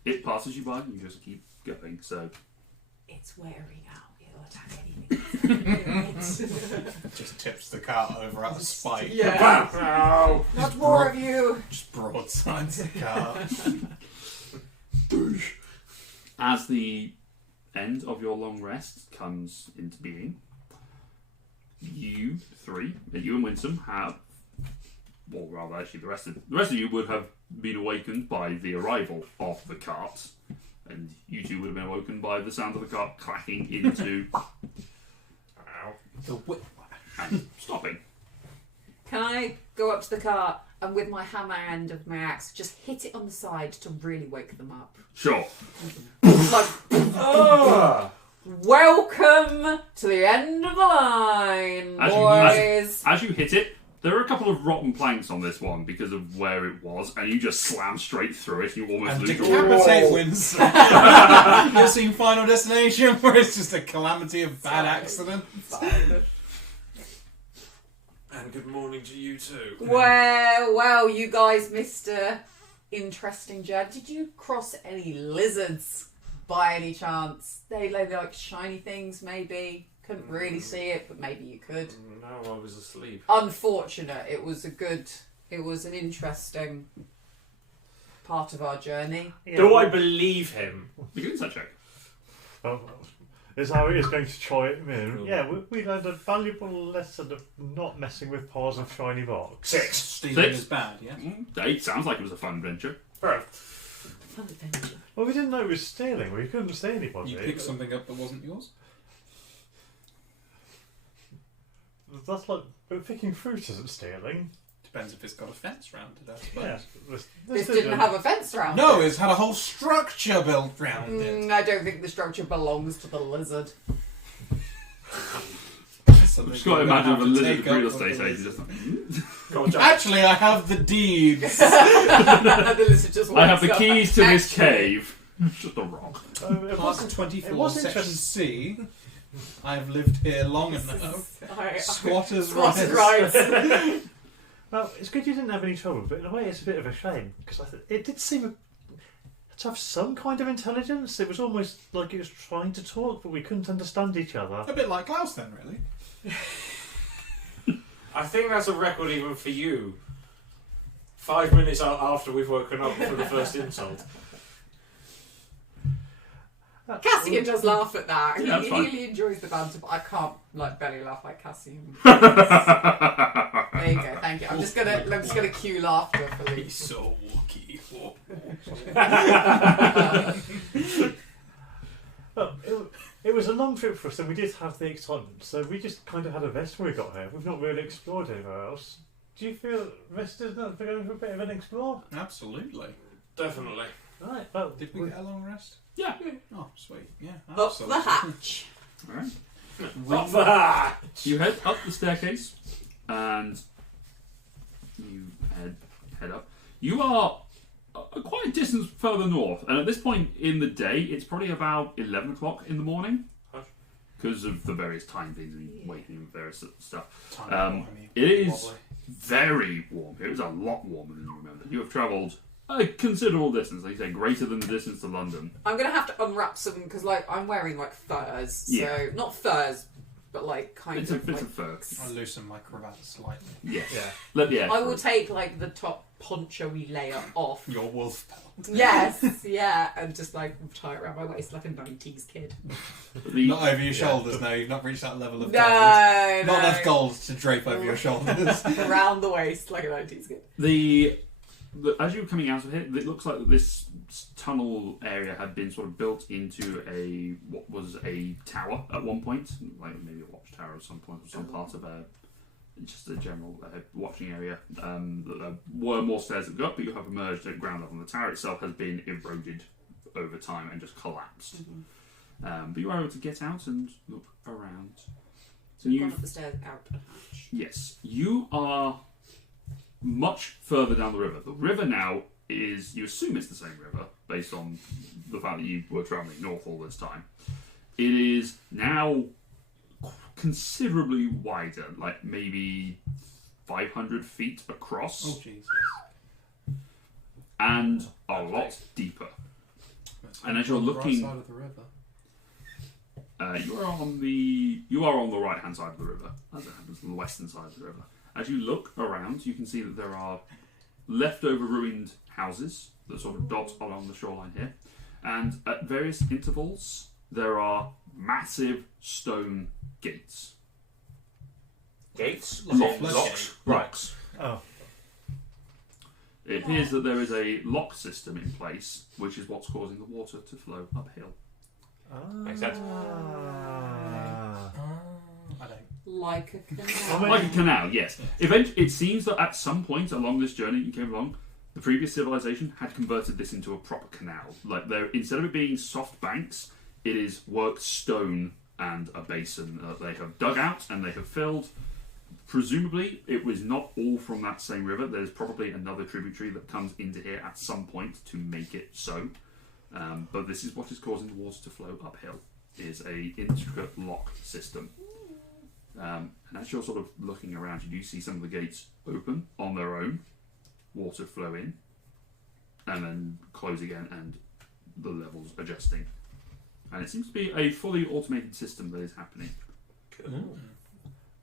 it passes you by and you just keep going. So It's wearing out. It'll attack anything. Just tips the cart over out of spite. Yeah. No. Not more of you. Just broadsides the cart. as the end of your long rest comes into being, you three, you and Winsome have, or rather actually the rest of you would have been awakened by the arrival of the cart, and you two would have been awoken by the sound of the cart clacking into Ow. The whip. and stopping. go up to the car, and with my hammer end of my axe, just hit it on the side to really wake them up. Sure. Like, Ah! welcome to the end of the line, boys. As you hit it, there are a couple of rotten planks on this one because of where it was, and you just slam straight through it. You almost And lose your. decapitate wins. You've seen Final Destination, where it's just a calamity of bad accident. And good morning to you too. Well, you guys missed a interesting journey. Did you cross any lizards by any chance? They like shiny things, maybe. Couldn't really see it, but maybe you could. No, I was asleep. Unfortunate. It was an interesting part of our journey. Yeah, Do I believe him? You can insight check. Well, is how he is going to try it. Cool. Yeah, we learned a valuable lesson of not messing with piles of shiny rocks. 6. Stealing 6. is bad, yeah? 8 sounds like it was a fun adventure. Fun adventure. Well, we didn't know it was stealing. We couldn't see anybody. You picked something up that wasn't yours? That's like, but picking fruit isn't stealing. Depends if it's got a fence round it, I suppose. Yeah, This didn't have a fence around No, it. it's had a whole structure built round it. I don't think the structure belongs to the lizard. So I've just they're got to gonna imagine have a to lizard take real up estate the agent lizard. just like, Go on, Jack. Actually, I have the deeds. The lizard just I have the walks up. keys to this Actually, cave. Just a rock. It Part wasn't. 24, it was Section interesting. C. I have lived here long this enough. is- Squatters' Squatters' rights. rights. Well, it's good you didn't have any trouble, but in a way, it's a bit of a shame because it did seem to have some kind of intelligence. It was almost like it was trying to talk, but we couldn't understand each other. A bit like Klaus then, really. I think that's a record even for you. 5 minutes after we've woken up for the first insult. Cassian does laugh at that. Yeah, that's He fine. really enjoys the banter, but I can't belly laugh like Cassian. There you go. Thank you. I'm just gonna cue laughter for He's Luke. so wookie. Well, it was a long trip for us, and we did have the excitement. So we just kind of had a rest when we got here. We've not really explored anywhere else. Do you feel rested enough for going for a bit of an explore? Absolutely. Definitely. Right. Well, Did we get a long rest? Yeah. Oh, sweet. Yeah. Up the absolutely. hatch. Alright. Off the hat! You head up the staircase and you head up. You are quite a distance further north, and at this point in the day, it's probably about 11 o'clock in the morning because of the various time things and waking and various stuff. It is very warm. It was a lot warmer than you remember. You have travelled a considerable distance, like you say, greater than the distance to London. I'm gonna have to unwrap some because I'm wearing furs. So Yeah. not furs, but kind It's of. a fur. I loosen my cravat slightly. Yes. yeah. Yeah. I will take the top poncho-y layer off. Your wolf pelt. Yes, yeah, and just tie it around my waist like a 90s kid. Not over your shoulders now. You've not reached that level of gold. No, Not enough gold to drape over your shoulders. around the waist like a 90s kid. As you're coming out of here, it looks like this tunnel area had been sort of built into what was a tower at one point, like maybe a watchtower at some point, or some part of just a general watching area. There were more stairs that go up, but you have emerged at ground level. And the tower itself has been eroded over time and just collapsed. But you are able to get out and look around. So Gone you, up the stairs, out a hatch. yes, you are much further down the river. The river now is, you assume it's the same river based on the fact that you were travelling north all this time. It is now considerably wider, like maybe 500 feet across, Oh, Jesus. and a lot deeper. And as you're On the looking- right side of the river. You are on the right hand side of the river, as it happens, on the western side of the river. As you look around, you can see that there are leftover ruined houses that sort of dot along the shoreline here, and at various intervals there are massive stone gates. Gates? Locks. Right. Oh, It appears that there is a lock system in place, which is what's causing the water to flow uphill. Makes sense. Ah. I don't. like a canal. I mean- Like a canal, yes. It seems that at some point along this journey you came along, the previous civilization had converted this into a proper canal. Like, instead of it being soft banks, it is worked stone and a basin that they have dug out and they have filled. Presumably, it was not all from that same river. There's probably another tributary that comes into here at some point to make it so. But this is what is causing the water to flow uphill. Is a intricate lock system. And as you're sort of looking around, you do see some of the gates open on their own, water flow in, and then close again, and the levels adjusting. And it seems to be a fully automated system that is happening. Cool.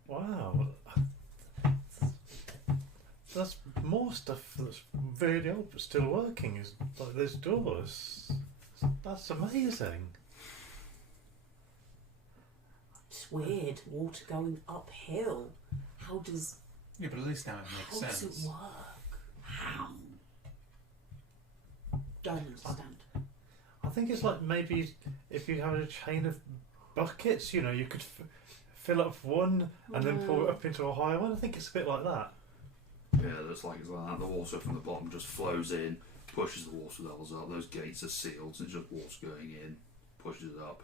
Wow. That's more stuff that's really old but still working. Is like there's doors. That's amazing. It's weird. Water going uphill. How does Yeah, but at least now it how makes does it sense. work? How? Don't understand. I think it's like maybe if you have a chain of buckets, you know, you could fill up one and then pour it up into a higher one. I think it's a bit like that. Yeah, it's like that. The water from the bottom just flows in, pushes the water levels up. Those gates are sealed, so it's just water going in, pushes it up.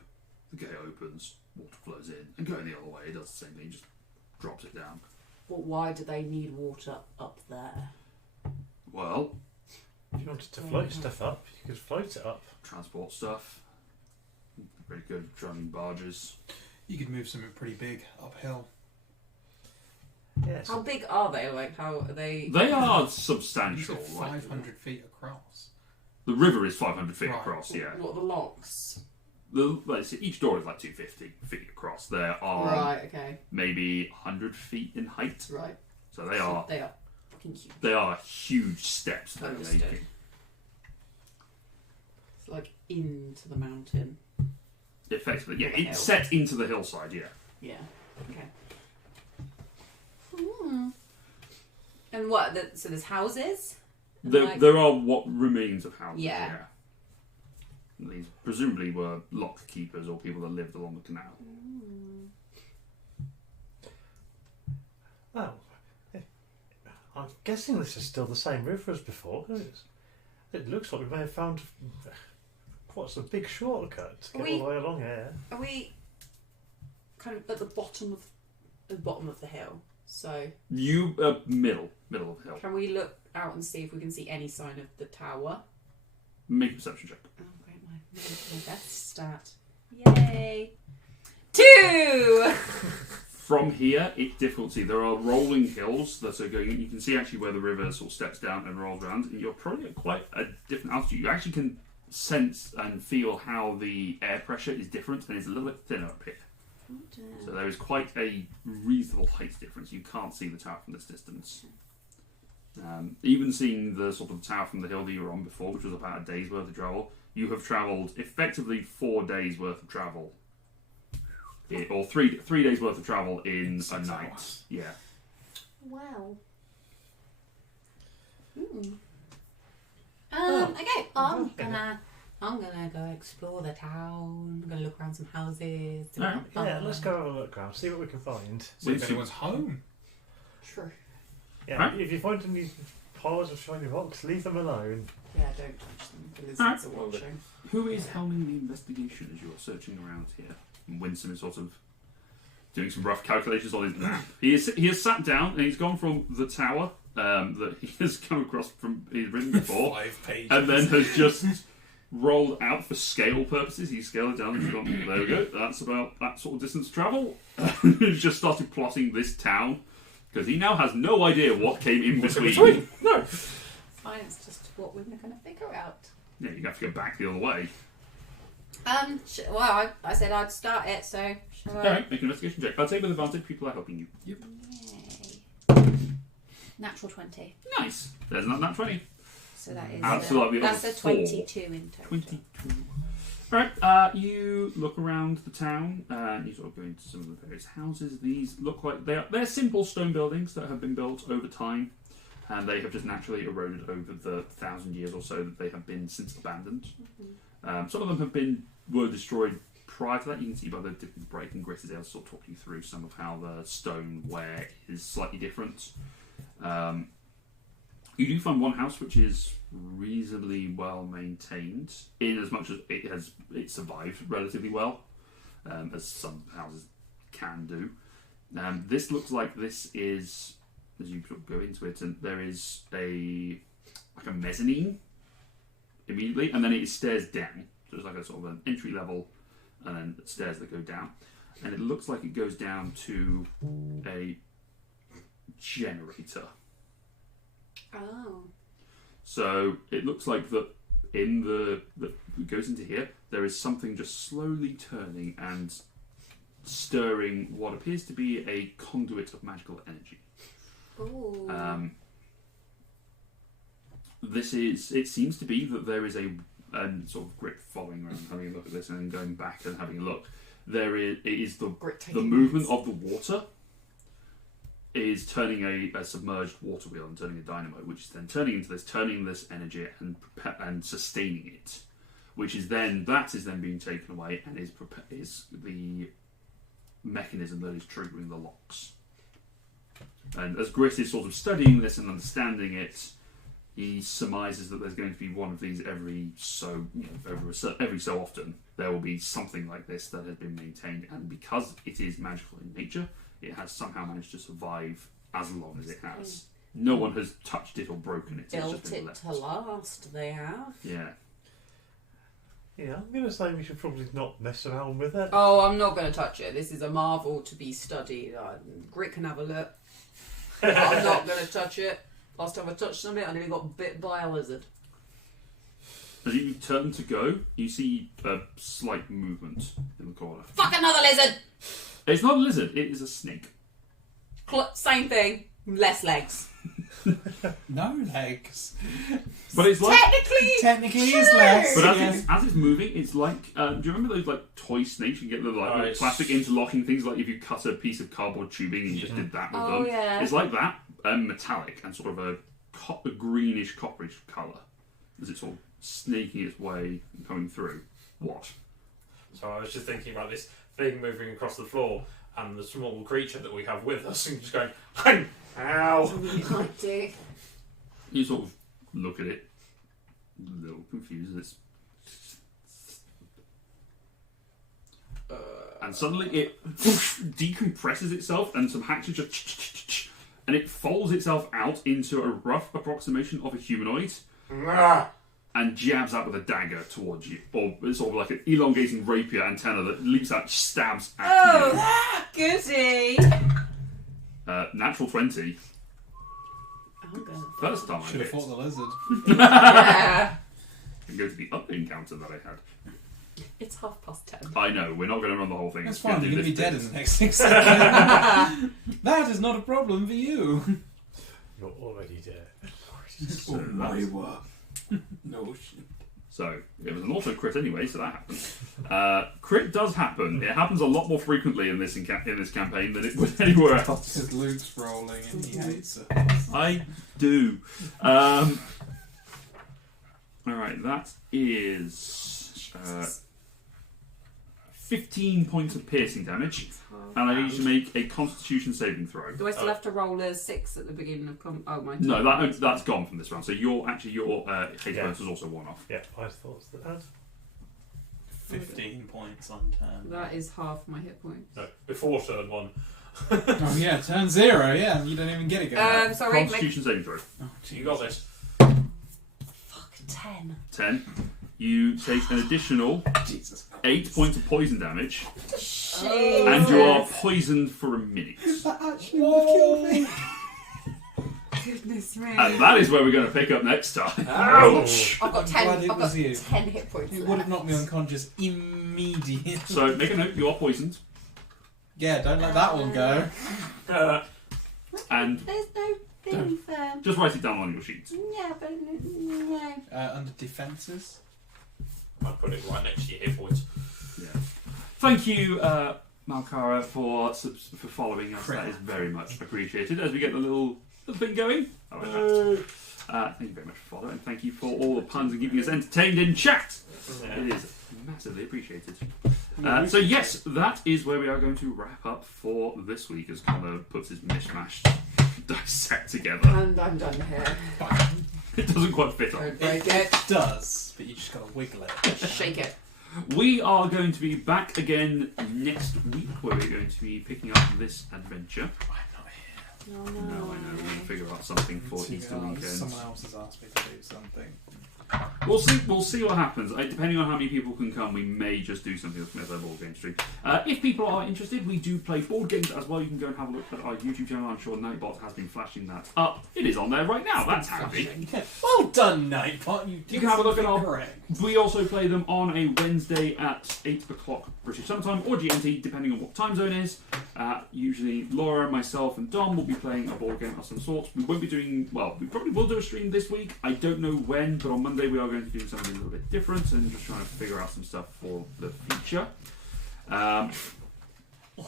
The gate opens, water flows in, and going the other way, it does the same thing, just drops it down. But why do they need water up there? Well, If you wanted to float stuff up, you could float it up. transport stuff. Pretty good driving barges. You could move something pretty big uphill. Yes. How big are they? Like, how are they? They are You substantial. said Like, 500 feet across. the river is 500 feet Right. across, yeah. What are the locks? Each door is like 250 feet across. There are Right. Okay. maybe 100 feet in height. Right. So they are They are fucking huge. they are huge steps they're Understood. making. It's like into the mountain. Effectively, yeah. Hill. It's set into the hillside, yeah. Yeah. Okay. Hmm. And what? So there's houses. And There, like- there are what remains of houses, Yeah. yeah. These presumably were lock keepers or people that lived along the canal. Hmm. Oh, I'm guessing this is still the same river as before. It looks like we may have found what's a big shortcut to get all the way along here. Are we kind of at the bottom of the hill? So You middle of the hill. can we look out and see if we can see any sign of the tower? Make a perception check. Oh, great! My best stat. Yay! 2. From here, it's difficult to see. There are rolling hills that are going. You can see actually where the river sort of steps down and rolls around, and you're probably at quite a different altitude. You actually can sense and feel how the air pressure is different and is a little bit thinner up here. So there is quite a reasonable height difference. You can't see the tower from this distance. Even seeing the sort of tower from the hill that you were on before, which was about a day's worth of travel, you have travelled effectively 4 days worth of travel. Or three days worth of travel in a 6 night. hours. Yeah. Wow. Okay, I'm Okay. gonna go explore the town. I'm gonna look around some houses. Alright. Yeah, let's go have a look around, see what we can find. See if anyone's home. True. Yeah, Right. if you find any piles of shiny rocks, leave them alone. Yeah, don't touch them. The lizards Alright. are watching. Who is helming the investigation as you're searching around here? And Winsome is sort of doing some rough calculations on his map. He has sat down and he's gone from the tower that he has come across from he's ridden before, 5 pages. and then has just rolled out for scale purposes. He's scaled it down and he's gone, there we go, that's about that sort of distance travel. He's just started plotting this town because he now has no idea what came in between. No. Fine, it's just what we're gonna figure out. Yeah, you have to go back the other way. Well, I said I'd start it, so shall I? Alright, make an investigation check. I'll take with advantage, people are helping you. Yay. Natural 20. Nice. There's not that 20. So that is Absolutely, that's a over 4. 22 in total. 22. Alright, you look around the town, and you sort of go into some of the various houses. These look like they're simple stone buildings that have been built over time, and they have just naturally eroded over the 1,000 years or so that they have been since abandoned. Some of them were destroyed prior to that, you can see by the different break, and Grit is able to sort of talk you through some of how the stoneware is slightly different. You do find one house which is reasonably well maintained, in as much as it survived relatively well, as some houses can do. This looks like this is, as you sort of go into it, and there is a mezzanine immediately, and then it is stairs down. So it's like a sort of an entry level, and then stairs that go down, and it looks like it goes down to a generator. Oh. So it looks like that it goes into here. There is something just slowly turning and stirring what appears to be a conduit of magical energy. Ooh. It seems to be that there is a sort of Grit following around, having a look at this, and then going back and having a look. It is the movement of the water is turning a submerged water wheel and turning a dynamo, which is then turning this energy and sustaining it, which is then being taken away and is the mechanism that is triggering the locks. And as Grit is sort of studying this and understanding it, he surmises that there's going to be one of these every so often. There will be something like this that has been maintained, and because it is magical in nature, it has somehow managed to survive as long as it has. No one has touched it or broken it. Built it to last, they have. Yeah. Yeah, I'm going to say we should probably not mess around with it. Oh, I'm not going to touch it. This is a marvel to be studied. Grit can have a look. I'm not going to touch it. Last time I touched something, I nearly got bit by a lizard. As you turn to go, you see a slight movement in the corner. Fuck another lizard! It's not a lizard, it is a snake. Same thing, less legs. No legs. But it's like... Technically sure. is legs. But as it's moving, it's like... do you remember those like toy snakes? You get the little plastic interlocking things, like if you cut a piece of cardboard tubing and you just did that with them. Yeah. It's like that, metallic and sort of a greenish copperish colour. As it's sort of snaking its way and coming through. What? So I was just thinking about this thing moving across the floor and the small creature that we have with us and just going, ow! Might do. You sort of look at it, a little confused. And suddenly it decompresses itself, and some hatches just, and it folds itself out into a rough approximation of a humanoid, and jabs out with a dagger towards you, or it's sort of like an elongating rapier antenna that leaps out, stabs at you. Goody! Natural 20. I'm gonna First time I Should have hit. fought the lizard. Yeah. And go to the other encounter that I had. It's 10:30. I know, we're not going to run the whole thing. That's We're fine, gonna you're do going to be this dead bit. in the next 6 seconds. That is not a problem for you. You're already dead. So that's- No shit. So, it was an auto crit anyway, so that happened. Crit does happen. It happens a lot more frequently in this campaign than it would anywhere else. Because Luke's rolling and he hates it. I do. Alright, that is 15 points of piercing damage, and I need you to make a Constitution saving throw. Do I still have to roll a 6 at the beginning of oh my No, that's gone from this round. So your hate bonus was also one off. Yeah, I thought that. 15 points on turn. That is half my hit points. No, before turn 1. Oh yeah, turn 0, yeah, you don't even get it going. Sorry, Constitution saving throw. Oh, You got this. fuck 10. 10. You take an additional Jesus. 8 points of poison damage, Shit. and you are poisoned for a minute. That actually would have killed me. Goodness me. And that is where we're going to pick up next time. Ouch! I've got I'm 10. glad it I've was got you. 10 hit points. It left. would have knocked me unconscious immediately. So make a note, you are poisoned, Yeah, don't let that one go. and There's no thing for. just write it down on your sheet. Yeah, but no. Under defences. I put it right next to your hit points. Yeah. Thank you, Malkara, for following us. That is very much appreciated. As we get the little thing going. I like that. Thank you very much for following. Thank you for all the puns and keeping us entertained in chat. Yeah. It is massively appreciated. So yes, that is where we are going to wrap up for this week as Connor puts his mishmashed dice set together. And I'm done here. It doesn't quite fit on. Don't break It it. does, but you just gotta wiggle it. Shake it. We are going to be back again next week where we're going to be picking up this adventure. Oh No, I know, we're going to figure out something for Easter weekend. Someone else has asked me to do something. We'll see what happens. Depending on how many people can come, we may just do something with our board game stream. If people are interested, we do play board games as well. You can go and have a look at our YouTube channel. I'm sure Nightbot has been flashing that up. It is on there right now. That's handy. Well done, Nightbot. You can have a look at our. correct. We also play them on a Wednesday at 8 o'clock British Summertime or GMT, depending on what time zone is. Usually Laura, myself and Dom will be playing a board game of some sorts. We won't be doing, well, we probably will do a stream this week. I don't know when, but on Monday we are going to do something a little bit different and just trying to figure out some stuff for the future.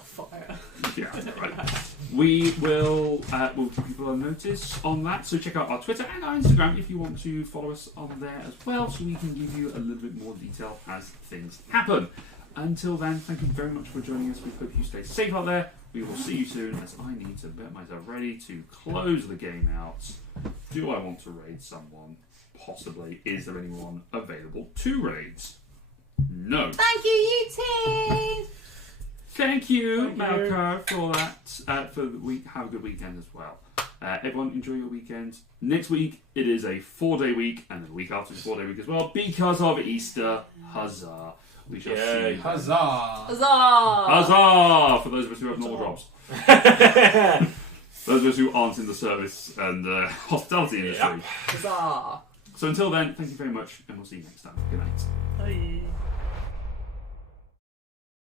Fire. Yeah, right. We will we'll give people a notice on that. So check out our Twitter and our Instagram if you want to follow us on there as well, so we can give you a little bit more detail as things happen. Until then, thank you very much for joining us. We hope you stay safe out there. We will see you soon, as I need to get myself ready to close the game out. Do I want to raid someone? Possibly. Is there anyone available to raids? No. Thank you, UT! Thank you, Thank you. Malcar, for that. For the week, have a good weekend as well. Everyone, enjoy your weekend. Next week, it is a 4-day week, and the week after is a 4-day week as well, because of Easter. Huzzah! We shall see. You. Huzzah! Huzzah! Huzzah! For those of us who have normal jobs. Those of us who aren't in the service and hospitality industry. Huzzah! So until then, thank you very much, and we'll see you next time. Good night. Bye.